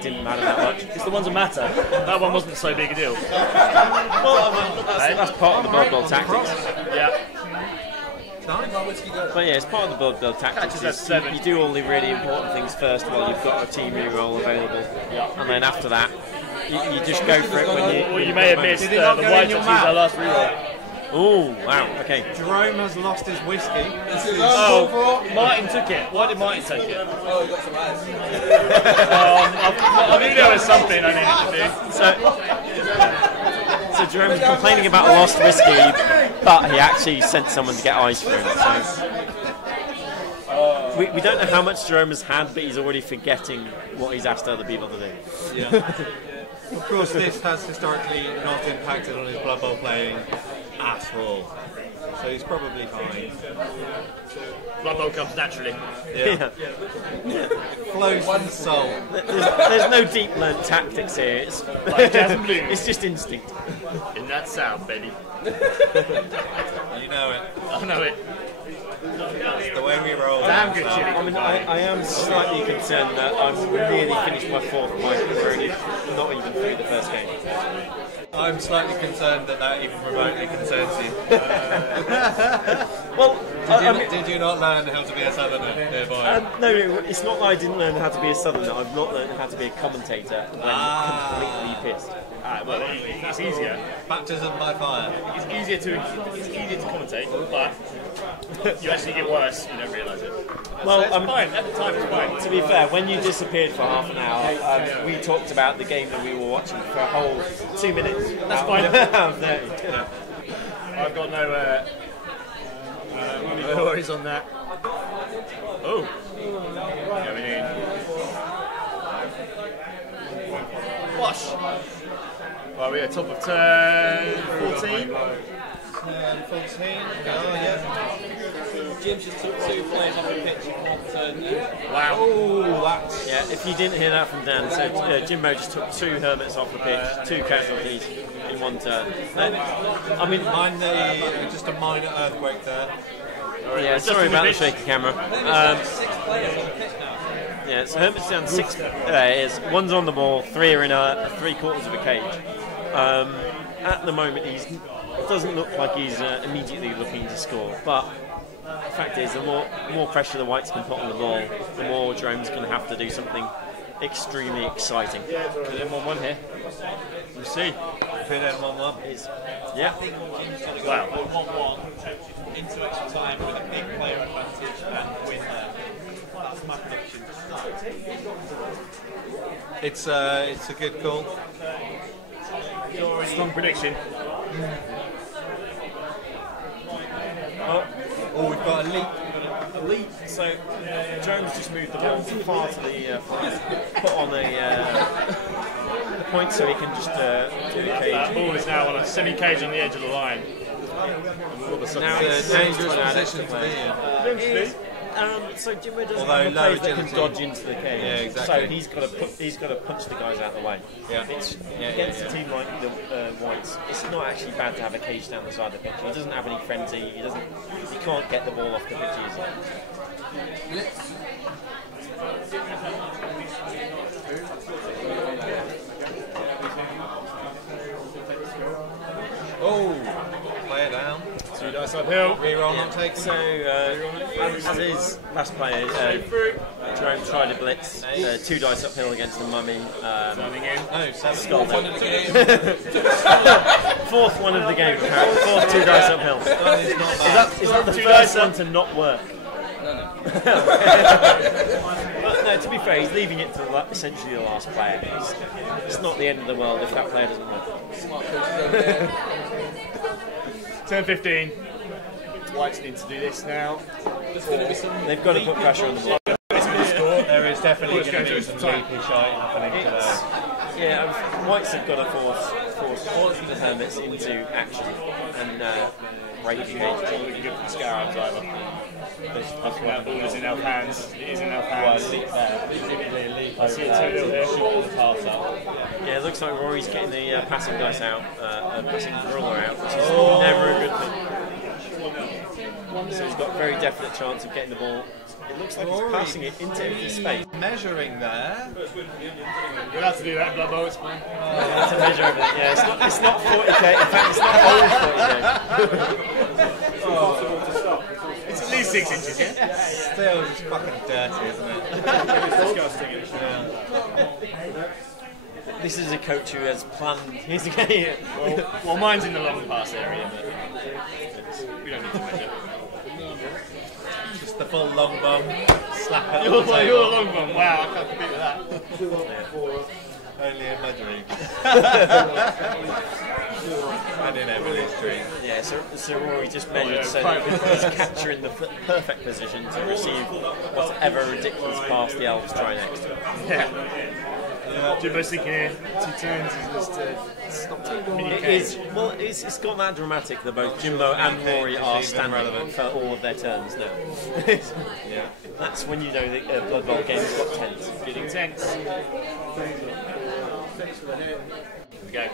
didn't matter that much. It's the ones that matter. That one wasn't so big a deal. Well, that's part of the Blood Bowl tactics. Yeah. But yeah, it's part of the Blood Bowl tactics. You do all the really important things first while you've got a team reroll available, and then after that, you just go for it when you... Well, you may have missed the Whites that used our last reroll. Oh, wow, okay. Jerome has lost his whiskey. Martin took it. Why did Martin take it? Oh, he got some eyes. I knew there was something I needed to do. So Jerome's complaining about a lost whiskey, but he actually sent someone to get ice for him. So we don't know how much Jerome has had, but he's already forgetting what he's asked other people to do. Yeah. Of course, this has historically not impacted on his Blood Bowl playing at all. So he's probably fine. Blood Bowl comes naturally. Yeah. Flows from the soul. There's no deep learned tactics here. It's just instinct. In that sound, Benny. You know it. I know it. It's the way we roll. Damn good chili. I mean, I am slightly concerned that I've nearly finished my 4th point, but already not even through the first game. I'm slightly concerned that even remotely concerns you. Well, did you not learn how to be a southerner nearby? No, it's not that I didn't learn how to be a southerner. I've not learned how to be a commentator when completely pissed. Well, it's easier. Baptism by fire. It's easier to commentate, but you actually get worse. You don't realise it. Well, so it's fine. At the time, it's fine. To be fair, when you disappeared for half an hour, we talked about the game that we were watching for a whole 2 minutes. That's fine. I've got no worries on that. Oh, going in. Wash. Well, we're at top of turn 14. 14. Oh, yeah. Jim's just took 2 players off the pitch in one turn. Wow. Oh, that's... Yeah, if you didn't hear that from Dan, so Jimbo just took 2 hermits off the pitch, 2 casualties in 1 turn. I mean, just a minor earthquake there. Yeah, sorry about the shaky camera. 6 players on the pitch now. Yeah, so Hermit's down 6 players, 1's on the ball, 3 are in a 3/4 of a cage. At the moment, he doesn't look like he's immediately looking to score, but the fact is, the more pressure the Whites can put on the ball, the more Jerome's going to have to do something extremely exciting. Put in 1-1 here. We'll see. Put in 1-1. Yeah. I think Jim's going to go 1-1 into extra time with a big player advantage and win there. That's my prediction. It's a good call. Strong prediction. Oh, we've got a leak. So Jones just moved the ball too far to the put on the point so he can just do the cage. That ball is now on a semi-cage on the edge of the line. Now It's a dangerous position to be in. So Jimbo doesn't Although have low players that can agility. dodge into the cage. Yeah, exactly. So he's got to punch the guys out of the way. Yeah. Against a team like the Whites, it's not actually bad to have a cage down the side of the pitch. He doesn't have any frenzy. He can't get the ball off the pitch easily. Oh, play it down. 2 dice uphill. Reroll not taken. So, as his last player, Jerome tried to blitz, 2 dice uphill against the mummy. Turning in. No, 7. Fourth one of the game. Fourth 2 dice uphill. That is not bad. Is that the first one to not work? But no, to be fair, he's leaving it to essentially the last player. It's not the end of the world if that player doesn't work. Turn 15. Whites need to do this now. They've got to put pressure on the ball. There is definitely going to be some leaky shite happening today. Yeah, Whites have got to force the Hermits into action and break the cage. Looking good from Scarabs either. The ball is in our hands. It is in our hands. I see it 2-0 here. Yeah, it looks like Rory's getting the passing dice out, passing roller out, which is never a good thing. So he's got a very definite chance of getting the ball. It looks like he's passing it into empty space. Measuring there. We'll have to do that, Blood Bowl, it's fine. To measure everything. Yeah, it's not 40k. In fact, it's not old 40k. It's at least 6 inches, yeah? Still just fucking dirty, isn't it? It's disgusting. This is a coach who has planned his game. Well, mine's in the long pass area, but we don't need to measure. Just the full long bum slap at the You're table. a long one. Wow, I can't compete with that. Only in measuring. And in Emily's dream. Yeah, so Rory just measured so that he's capturing the perfect position to receive whatever ridiculous pass the elves try next. Yeah. Jimbo's thinking here, 2 turns is just stop mini It cage. is, well, it's got that dramatic that both Jimbo and Rory are standing for all of their turns now. Yeah. That's when you know the Blood Bowl game's got tense. Getting tense. Here we go.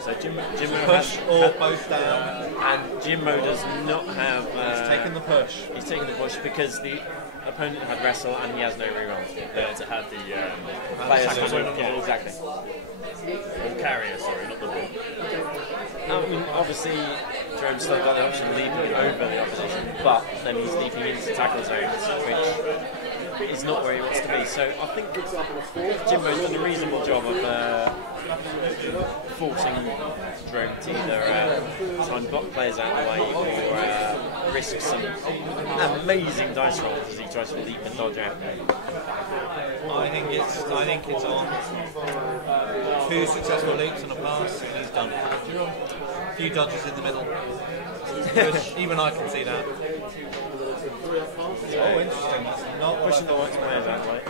So Jimbo Push has, or both down. and Jimbo does not have. He's taking the push. He's taking the push because the opponent had wrestle and he has no rerolls. To have the Players yeah, exactly. ball carrier, sorry, not the ball. I mean, obviously, Jerome's still got the option of leaping over the opposition, but then he's leaping into tackle zones, which is not where he wants to be. So I think Jimbo's done a reasonable job of forcing Drone to either try and block players out of the way or risk some amazing dice rolls as he tries to leap and dodge out. I think it's on. 2 successful leaps and a pass, and he's done. A few dodges in the middle. Even I can see that. Oh, interesting. Not pushing the white players out, right?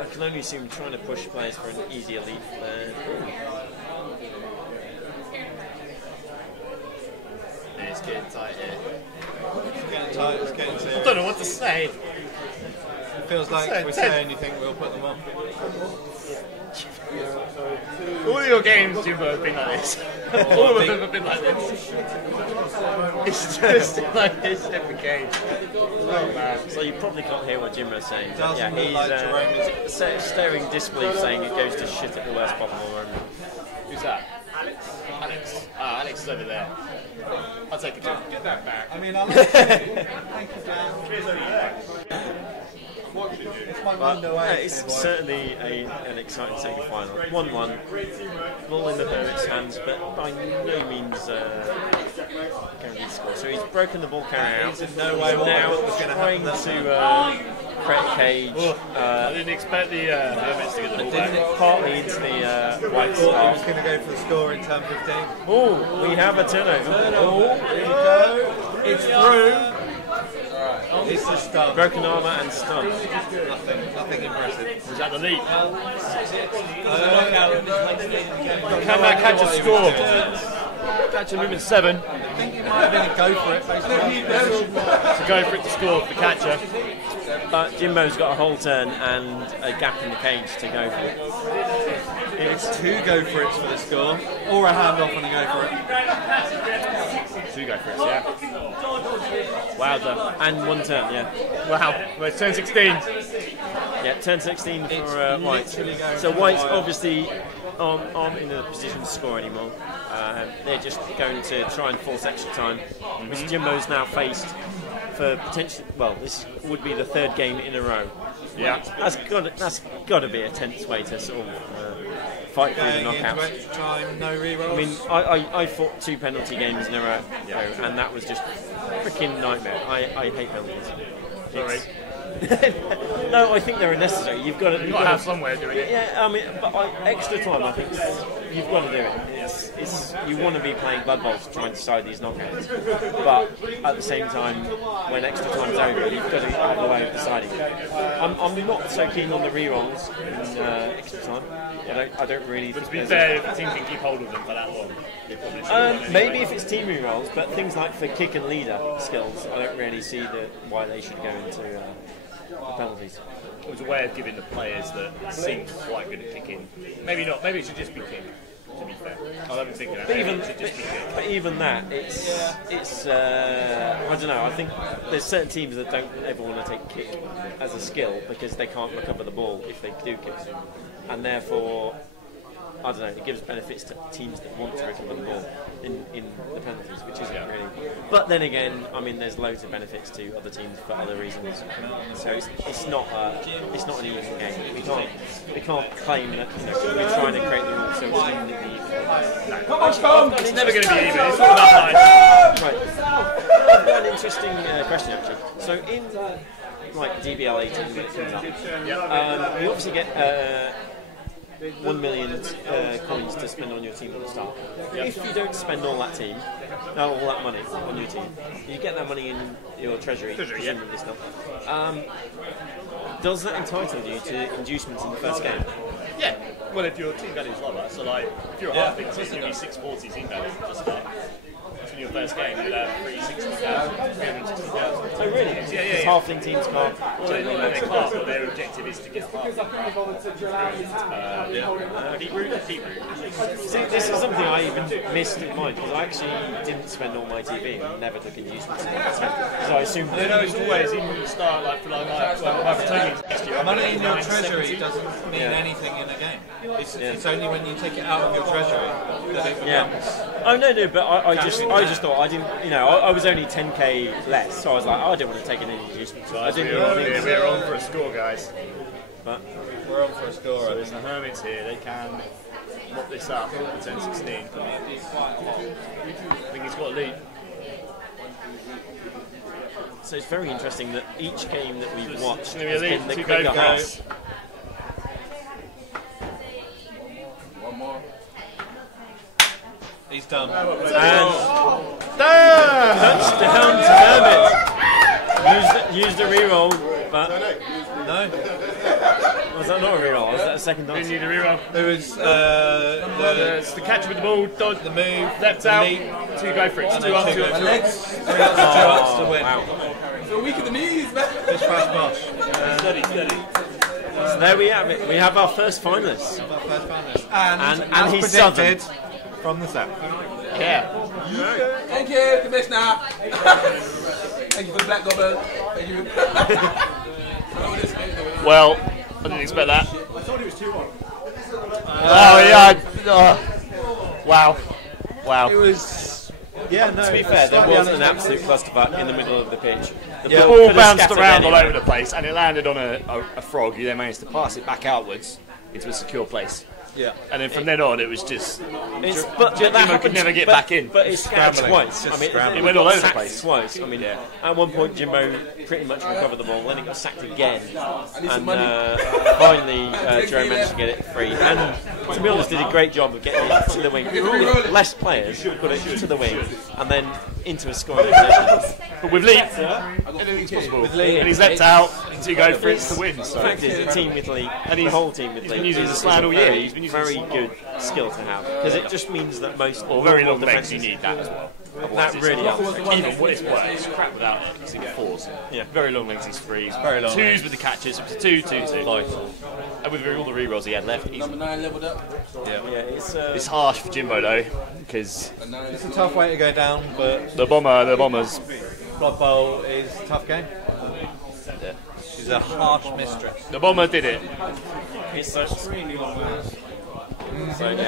I can only assume trying to push players for an easier leap there. It's getting tight here. It's getting tight, it's getting serious. I don't know what to say. It feels like if we say anything, we'll put them on. All your games, Jimbo, have been like this. All of them have been like this. It's just like this every game. Oh man. So you probably can't hear what Jimbo's saying. Doesn't He's look like Jerome is. staring disbelief, saying it goes to shit at the worst possible moment. Who's that? Alex. Ah, Alex is over there. I'll take it. Get that back. I mean, I like it. Thank you, Dan. It's my window away. It's certainly an exciting semi-final. 1-1. Ball in the Hermit's hands, but by no means guaranteed score. So he's broken the ball carrier out. In no way now what was going to trying happen. to create a cage. I didn't expect the Hermits to get the ball back. Partly into the white I star. was going to go for the score in turn 15. Oh, we have a turnover. Oh, here we go. It's through. It's a stun. Broken armour and stun. Nothing impressive. Was that the lead? Can that catch a score? Catch a movement 7. I think it might have been a go for it. So go for it to score for the catcher. But Jimbo's got a whole turn and a gap in the cage to go for it. It's 2 go for it for the score, or a hand off and a go for it. 2 go for it, yeah. Wowzer. And 1 turn, yeah. Wow. Well, it's turn 16. Yeah, turn 16 for White. So White's obviously aren't in a position to score anymore. They're just going to try and force extra time, which Jimbo's now faced for potentially. Well, this would be the 3rd game in a row. Yeah, that's got to be a tense way to sort of fight through the Going into knockouts. extra time, no rerolls. I mean, I fought 2 penalty games in a row, and that was just a freaking nightmare. I hate penalties. Sorry. No, I think they're necessary. You've got to have some way of doing it. Yeah, I mean, but extra time, I think you've got to do it. It's you want to be playing Blood Bowl to try and decide these knockouts, but at the same time, when extra time's over, you've got to have a way of deciding. I'm not so keen on the rerolls in extra time. I don't really. But to be fair, if the team can keep hold of them for that long, they probably should. Maybe if it's team rerolls, but things like for kick and leader skills, I don't really see why they should go into penalties. It was a way of giving the players that seem quite good at kicking. Maybe not. Maybe it should just be kick. To be fair, I haven't think that. But even that, it's I don't know. I think there's certain teams that don't ever want to take kick as a skill because they can't recover the ball if they do kick, and therefore, I don't know. It gives benefits to teams that want to recover the ball in the penalties, which isn't really. But then again, I mean, there's loads of benefits to other teams for other reasons. So it's not an even game. We can't claim that we're trying to create the rules so it's evenly even. Come on, Tom! It's never going to be even. It's all about nice. Right. I've got an interesting question actually. So in like DBL 18 when it comes up, we obviously get 1 million coins to spend on your team at the start. If you don't spend all that money on your team, you get that money in your treasury. Presumably still. Does that entitle you to inducements in the first game? Yeah. Well, if your team value is lower, so like if you're a halfling team, you'll be 640 team value at the start. So in your first game, you'll have 360,000, 360,000. Oh really? Yeah. Halfling teams can't. Well, they can't, but their objective is to get halfling. Deep root. See, this is something I even missed in mind because I actually didn't spend all my TV and never took inducements in the first game. So I assumed. No, it's always even when you start like for like next year. Money in your treasury doesn't mean anything in a game. It's only when you take it out of your treasury that it becomes. Oh no, but I just just thought I didn't, I was only 10k less, so I was like, I didn't want to take any inducements. So I didn't. We're on for a score, guys. But We're on for a score. So there's the Hermits here. They can mop this up for 10-16. I think he's got a lead. so it's very interesting that each game that we've watched Maybe has a lead, been the two quicker go half. One more. He's done. And touchdown to Hermit. Used a reroll, but No. was that not a reroll? Was that a second dice? Didn't need a reroll. It was It's the catch with the ball, dodge, the move, leapt out, leap, 2 go for it. and 2 up, then 2 two up, 2 up. legs. 3 ups and 2 ups to win. Wow. So weak at the knees, man. Fish fast bosh. Steady. So there we have it. We have our first finalist. And And he's predicted from the south. Yeah. Thank you, Commissioner. Thank you for the black goblin. Thank you. Well, I didn't expect that. Oh, yeah. Wow. It was. Yeah, no. To be fair, there was an absolute clusterfuck in the middle of the pitch. The The ball ball could have bounced scattered around all anywhere. over the place and it landed on a frog who then managed to pass it back outwards into a secure place. Yeah. And then from then on, it was just. But that Jimbo could happened- never get but- back in. But it scattered twice. Just I mean, scrambling. It went all over the sacked place. twice. I mean, at one point, Jimbo pretty much recovered the ball. Then it got sacked again, and finally, Joe managed to get it free. And to be honest, did a great job of getting it to the wing. With less players, got it to the wing, and then into a scoring position. But with Leap, anything's possible. And he's leapt out, 2 go for it to win. The So. fact is, a team with Leap, and the whole team with Leap, been using is the slant all year. very, He's been using very the slant. good skill to have, because it just means that most Or very long defenses legs, you need that as well. That really helps. Even what it's worth, it's crap without it. Because he got 4s. Yeah. Very long legs, he's 3s. Very long 2s legs. with the catches, it was a 2, 2, 2. And with all the rerolls he had left, Number 9 leveled up. Yeah, it's it's harsh for Jimbo though, because It's a tough way to go down, but the Bombers. Blood Bowl is a tough game. She's a harsh mistress. The Bomber did it. it's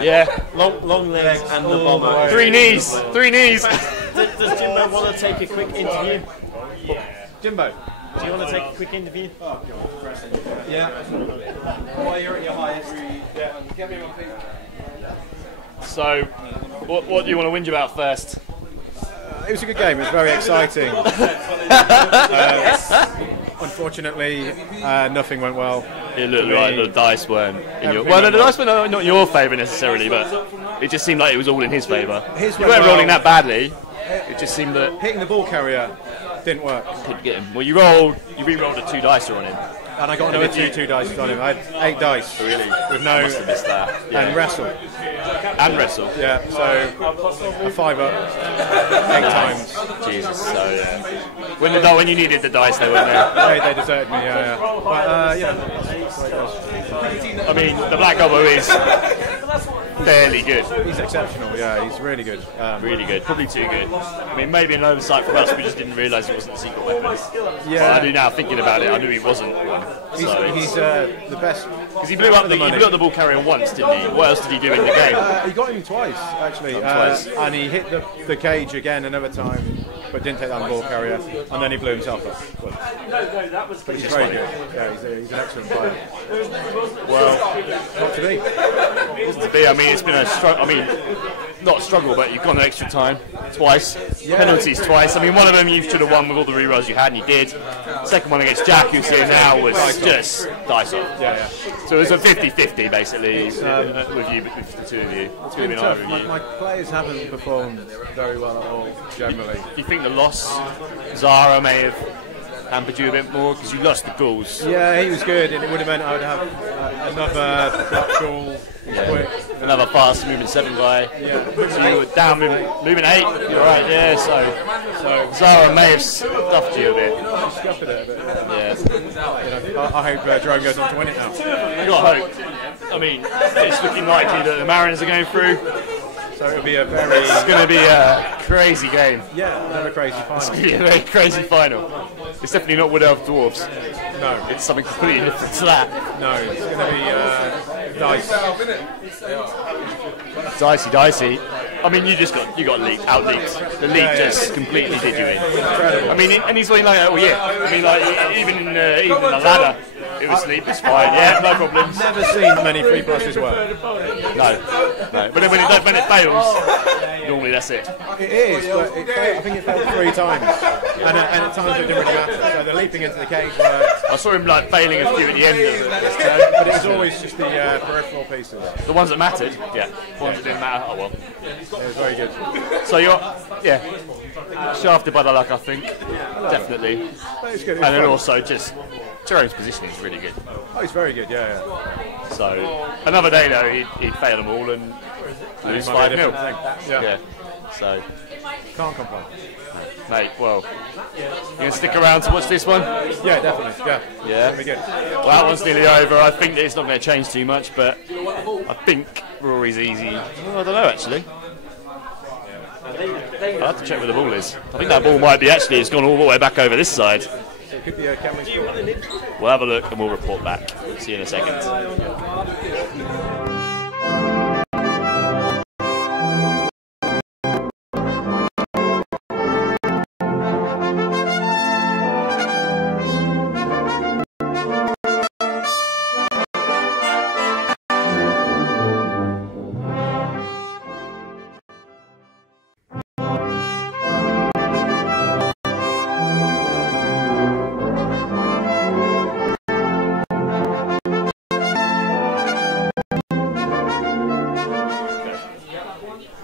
Yeah. long legs and the bomber. 3 knees. 3 knees. Does Jimbo want to take a quick interview? Jimbo. Do you want to take a quick interview? Yeah. While you're at your highest. So, what do you want to whinge about first? It was a good game. It was very exciting. Unfortunately, nothing went well. It looked like the dice weren't in your. Well, no, the dice were not in your favour necessarily, but it just seemed like it was all in his favour. His You went weren't well. rolling that badly. It just seemed that Hitting the ball carrier didn't work, couldn't get him. Well, you re-rolled a 2 dicer on him. and I got another 2 dice on him. I had 8 dice. Really? With no Must have missed that. Yeah. and wrestle. And wrestle. Yeah, so a 5 up 8 times. Jesus. So yeah. When you needed the dice, they weren't there. They deserted me. Yeah. But that's the way it goes. I mean, the Black Gobbo is fairly good. He's exceptional. Yeah, he's really good. Really good. Probably too good. I mean, maybe an oversight from us. We just didn't realise it wasn't a secret weapon. Yeah. But I do now, thinking about it. I knew he wasn't one. He's the best. Because he blew up the ball carrier once, didn't he? What else did he do in the game? He got him twice, actually. Twice. And he hit the cage again another time, but didn't take down the ball carrier. And then he blew himself up. But he's very good. Yeah, he's an excellent player. Well, Not to be. to be, I mean, it's been a struggle. I mean, not a struggle, but you've gone an extra time twice. Penalties twice. I mean, one of them you should have won with all the rerolls you had, and you did. Second one against Jack, who's here now, was just dice off. Yeah. So it was a 50-50 basically with the 2 of you. It's going to be Tough. either of you. My players haven't performed very well at all, generally. Do you think the loss, Zara may have hampered you a bit more because you lost the goals? Yeah, he was good, and it would have meant I would have another black goal quick. Another fast moving 7 guy. So you were down moving 8. You're right, yeah. So Zara may have stuffed you a bit. Scuffed it a bit. Yeah. I hope Jerome goes on to win it now. You got hope. I mean, it's looking likely that the Mariners are going through. So it'll be It's going to be a crazy game. another crazy final. It's going to be a very crazy final. It's definitely not Wood Elf Dwarves. No. It's something completely different to that. No, it's going to be dice. Dicey. I mean, you got leaked, out leaked. The leak just completely did you in. I mean, and he's like, oh yeah. I mean, like even in the ladder, it was leaked. It's fine. Yeah, no problems. Never seen many 3+s work. No. But then when it fails, normally that's it. It is, but I think it failed 3 times, and at times it didn't really matter. So the leaping into the cage worked. I saw him like failing a few at the end of this turn, but it was always just the peripheral pieces. The ones that mattered, yeah. The ones that didn't matter, oh well. It was very good. So you're, shafted by the luck, I think. Definitely. But it's good. And then also just Jerome's positioning is really good. Oh, he's very good, yeah. So another day though, he'd fail them all and lose 5-0. Yeah. So can't complain. Mate, well, you gonna stick around to watch this one? Yeah, definitely. Yeah. Be good. Well, that one's nearly over. I think that it's not going to change too much, but I think Rory's easy. Well, I don't know actually. I'll have to check where the ball is. I think that ball might be it's gone all the way back over this side. So it could be a Cameron. We'll have a look and we'll report back. See you in a second.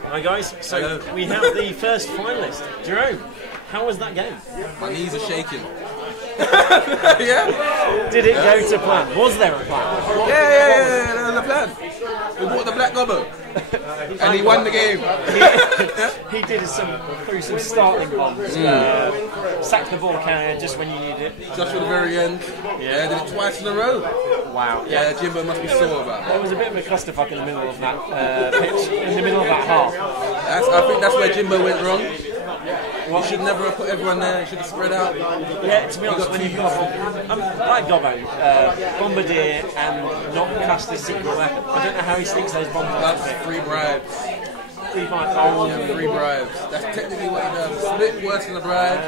Hi guys, so we have the first finalist, Jerome. How was that game? My knees are shaking. Yeah? Did it go to plan? Was there a plan? Yeah, there was a plan. We bought the black gobbo. And he won the game. He did threw some starting bombs. Sacked the ball carrier just when you needed it. Just for the very end. Yeah, did it twice in a row. Wow. Yeah, Jimbo must be sore about that. There was a bit of a clusterfuck in the middle of that pitch, in the middle of that half. I think that's where Jimbo went wrong. He should never have put everyone there, he should have spread out. Yeah, to be honest, when you've got like Gobbo, Bombardier, and not cast his secret weapon, I don't know how he sneaks those bombs out. That's 3 bribes. 3 bribes. Yeah, 3 bribes. That's technically what he does. Split worse than a bribe.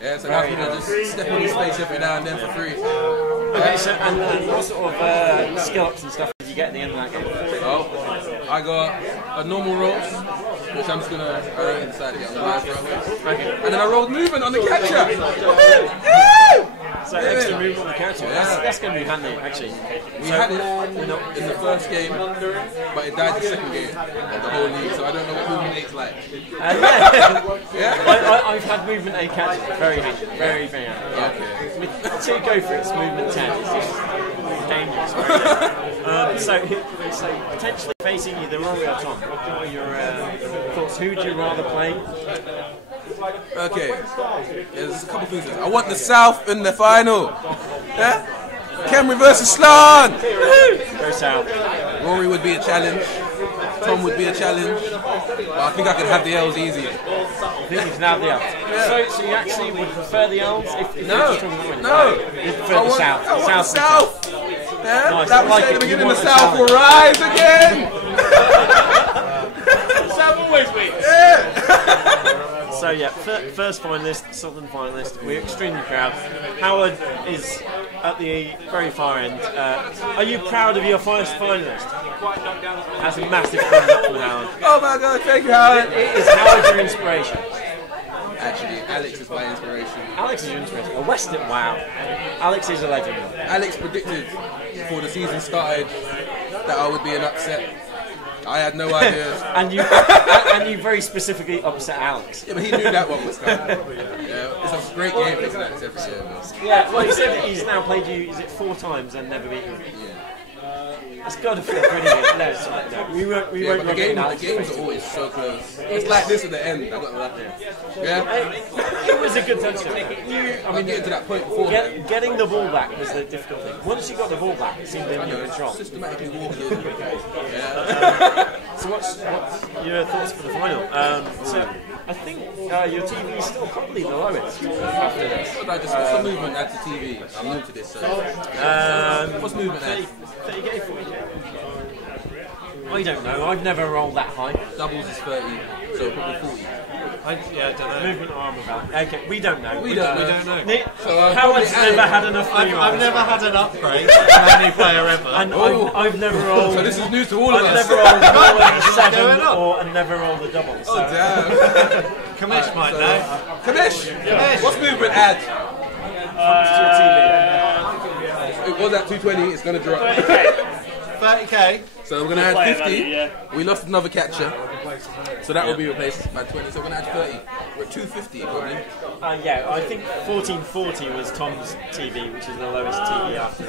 Yeah, so that's gonna just step on his face every now and then for free. Okay, so and what sort of skill ups and stuff did you get at the end of that game? Oh, I got a normal roast, which I'm just gonna decide to get on the live roll. Okay. And then I rolled movement on the catcher. So extra movement on the catcher. That's going to be handy, actually. We had it in the first game, but it died the second game of the whole league, so I don't know what movement 8's like. I've had movement 8 catcher. Very handy. Very, very handy. Okay. With 2 go for it's movement 10. It's just dangerous. So potentially facing either Rory or Tom. What are your thoughts? Who would you rather play? Okay, there's a couple things. I want the South in the final. Yeah? Cameron versus Slan. Go South. Rory would be a challenge. Tom would be a challenge. But I think I could have the L's easy. I think you can have the L's. Yeah. So you actually would prefer the L's? No. You prefer the South. South. Yeah? Nice. That was at the beginning. The South will rise again. South always wins. Yeah. So yeah, first finalist, Southern finalist. We're extremely proud. Howard is at the very far end. Are you proud of your first finalist? That's a massive thumbs up from Howard. Oh my God, thank you, Howard. Is Howard your inspiration? Actually, Alex is my inspiration. Alex is your inspiration. A Western, wow. Alex is a legend. Alex predicted before the season started that I would be an upset. I had no idea. and you very specifically upset Alex. Yeah, but he knew that one was coming. Yeah, it's a great game for Alex every year. Yeah, well, he said that he's now played you, is it 4 times and never beaten you? Yeah. It's got to feel pretty good. No, we won't the games are always so close. It's like this at the end. I got lucky. Yeah. It was a good touchdown. I mean, getting to that point before. Getting the ball back was the difficult thing. Once you got the ball back, it seemed in your control. Systematically walking. So what's your thoughts for the final? So I think your TV is still probably the lowest after this. What's the movement at the TV? I'm new to this. What's movement at? 30k, 40k? I don't know. I've never rolled that high. Doubles is 30, so probably 40. I don't know. Movement arm about. Okay, we don't know. We don't know. Nick, So, Howard's never had enough free I've rolls. never had an upgrade from any player ever. And I've never rolled. So this is news to all of I've us. never rolled more than Going 7 up. or and never rolled a double. So. Oh damn. Commish might know. Commish. What's movement at? It was at 220. It's gonna drop. 30k. So we're gonna add 50. We lost another catcher, so that will be replaced by 20. So we're gonna add 30. We're at 250 probably. Yeah, I think 1440 was Tom's TV, which is the lowest TV after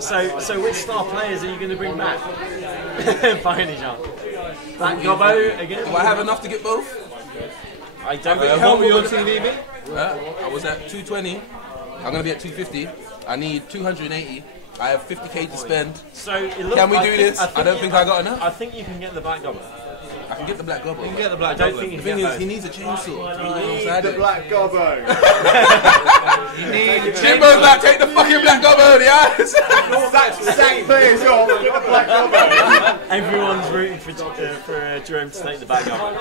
that. So which star players are you going to bring back? By any chance? Black Gobbo again? Do I have enough to get both? I don't What know. will your TV be? I was at 220. I'm gonna be at 250. I need 280. I have 50k to spend. So it looks, Can we do this? I don't think I got enough. I think you can get the Black Gobbo. I can get the black gobble. You can get the black I don't goblin. think The you thing can is, get he needs a chainsaw. The black gobbo. You need a Jimbo's like, take the fucking black gobble, yes! Sack players off. Get the black gobbo. Everyone's rooting for Jerome to take the Black Gobbo.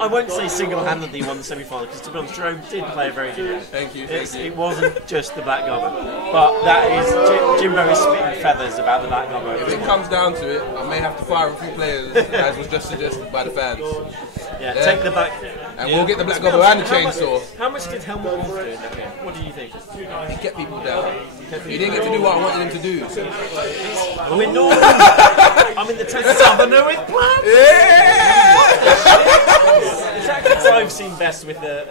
I won't say single-handedly won the semi-final because to be honest, Jerome did play a very good game. Thank you. It wasn't just the Black Gobbo, but that is Jimbo is spitting feathers about the Black Gobbo. If it comes down to it, I may have to fire a few players, as was just suggested by the fans. Yeah, take the Black. And we'll get the black gobble and the chainsaw. How much did Helmut Wolf do in that game? What do you think? He kept people down. He didn't get to do what I wanted him to do. So. I mean, normally, I'm in the Summoner with plans. The tactics I've seen best with the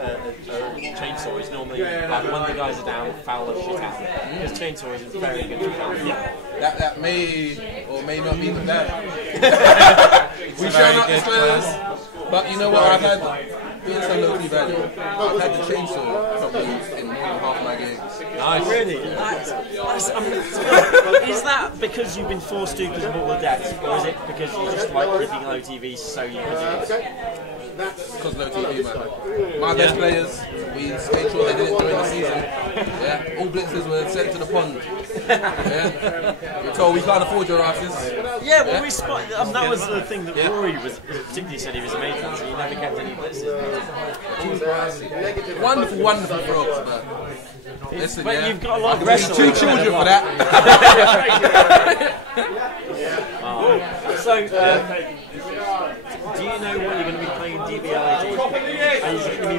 chainsaw is normally like when the guys are down, foul the shit out of it. Because chainsaw is very good for foul. That may or may not be the plan. We shall not disclose. But you know what? I've had being so low key value. I've had the chainsaw probably in more than half my games. Nice. Really? Is that because you've been forced to because of all the decks, or is it because you just like keeping low TVs so you can do it? Because low TV, man. My best players, we made sure they did it during the season. Yeah, all blitzers were sent to the pond. Yeah, we're told we can't afford your asses. Yeah, well, we spotted. That was the thing that Rory was particularly said he was amazing. So he never kept any blitzes. Wonderful, wonderful frogs, but listen, But yeah, you've got a lot of I wrestling. can 2 children for that. So, do you know what you're going to be playing DBL 18? Are you going to be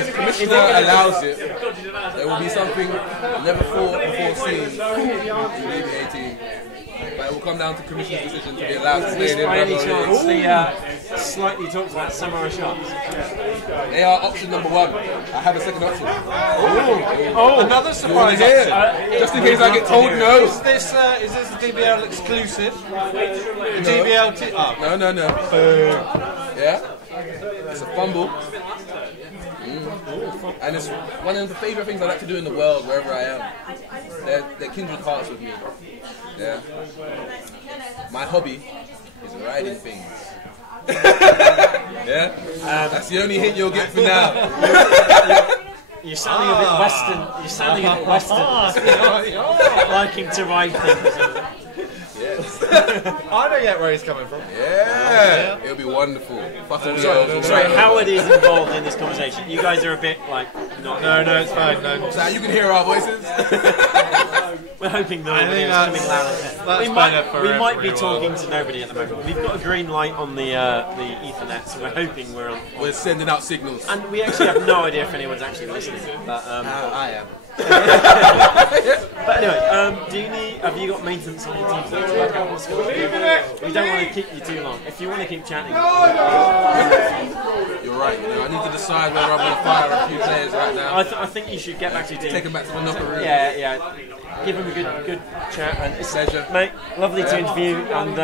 If Commissioner allows it, there will be something never thought before seen in DBL 18. But it will come down to Commissioner's decision to be allowed to stay in by any chance Bravo. the slightly talked about samurai shots? They are option number 1. I have a second option. Another surprise. Here, just in case I get told no. Is this a DBL exclusive? DBL No. Yeah? It's a fumble. And it's one of the favourite things I like to do in the world, wherever I am. They're kindred hearts with me. Yeah. My hobby is riding things. Yeah? That's the only hint you'll get for now. You're sounding a bit Western. You're sounding a bit Western. Liking to ride things. I know yet where he's coming from. Yeah. It'll be wonderful. Sorry, Howard is involved in this conversation. You guys are a bit like not. No, it's fine. No. So you can hear our voices. We're hoping that nobody is coming loud. We might be talking to nobody at the moment. We've got a green light on the Ethernet, so we're hoping we're on. We're sending out signals. And we actually have no idea if anyone's actually listening. But I am. But anyway, have you got maintenance on your team? We don't want to keep you too long. If you want to keep chatting. You're right. I need to decide whether I'm going to fire a few players right now. I think you should get back to your team. Take them back to the locker room. Yeah. Give him a good chat. And it's pleasure. Mate, lovely to interview. And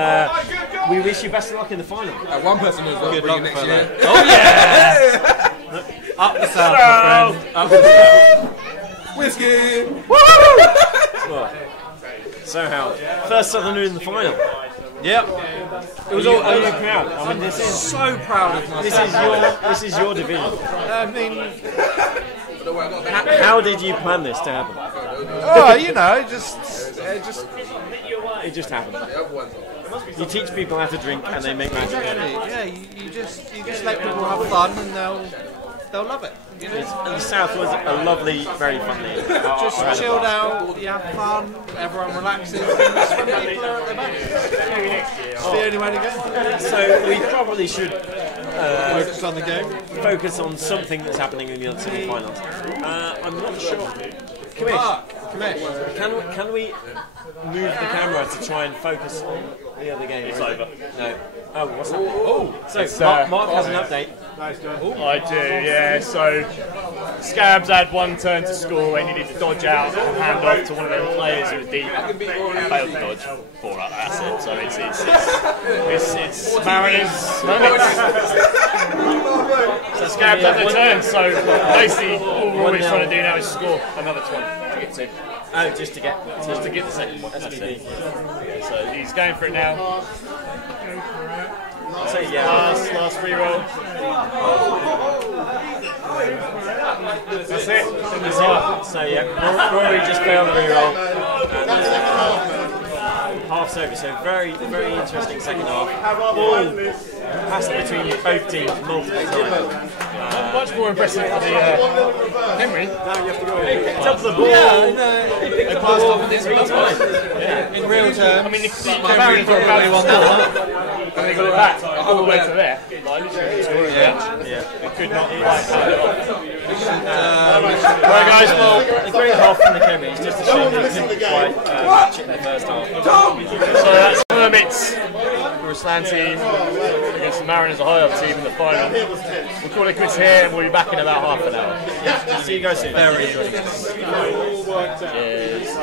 we wish you best of luck in the final. One person who's going to bring next year. Oh, yeah! Up the south, my friend. Up the south. Whiskey! So, Howard, first Southerner in the final. Yep. It was all. Are you proud? I mean, this is So proud of myself. this is your division. I mean, How did you plan this to happen? Oh, you know, It just happened. You teach people how to drink, and they make magic. yeah, you just let people have fun, and they'll love it. You know, And the South was a lovely, very fun day. just chilled out, you have fun, everyone relaxes, and that's when people are at their best. It's the only way to go. So we probably should Focus on the game. focus on something that's happening in the other semi-finals. I'm not sure. Commish, can we move the camera to try and focus on the other game? It's over. No. Oh, what's happening? So Mark has an update. I do, yeah. So Scabs had one turn to score. They needed to dodge out and hand off to one of their players who was deep and failed to dodge. 4 up, that's it. So it's Mariners. So Scabs had their turn. So basically, all we're always trying to do now is score another 20 to get 2. Oh, just to get the second one. That's it. So he's going for it now. I'll say yeah. Last reroll. That's it. So yeah, Rory just failed the reroll. Half's over, so very, very interesting second half. Ball passed between both teams multiple times. Much more impressive for the Henry. They picked up the ball. They passed off in 3 times. In real terms, I mean, the Mariners got about 4, and they got it back all the way to there. They could not quite cut it off. Right, guys, well, A great half from the Kemi. It's just a shame they couldn't quite match it in the first half. so that's one of the bits for a slam team against the Mariners, a high-up team in the final. We'll call it quits here, and we'll be back in about half an hour. See you guys soon. very enjoying Cheers.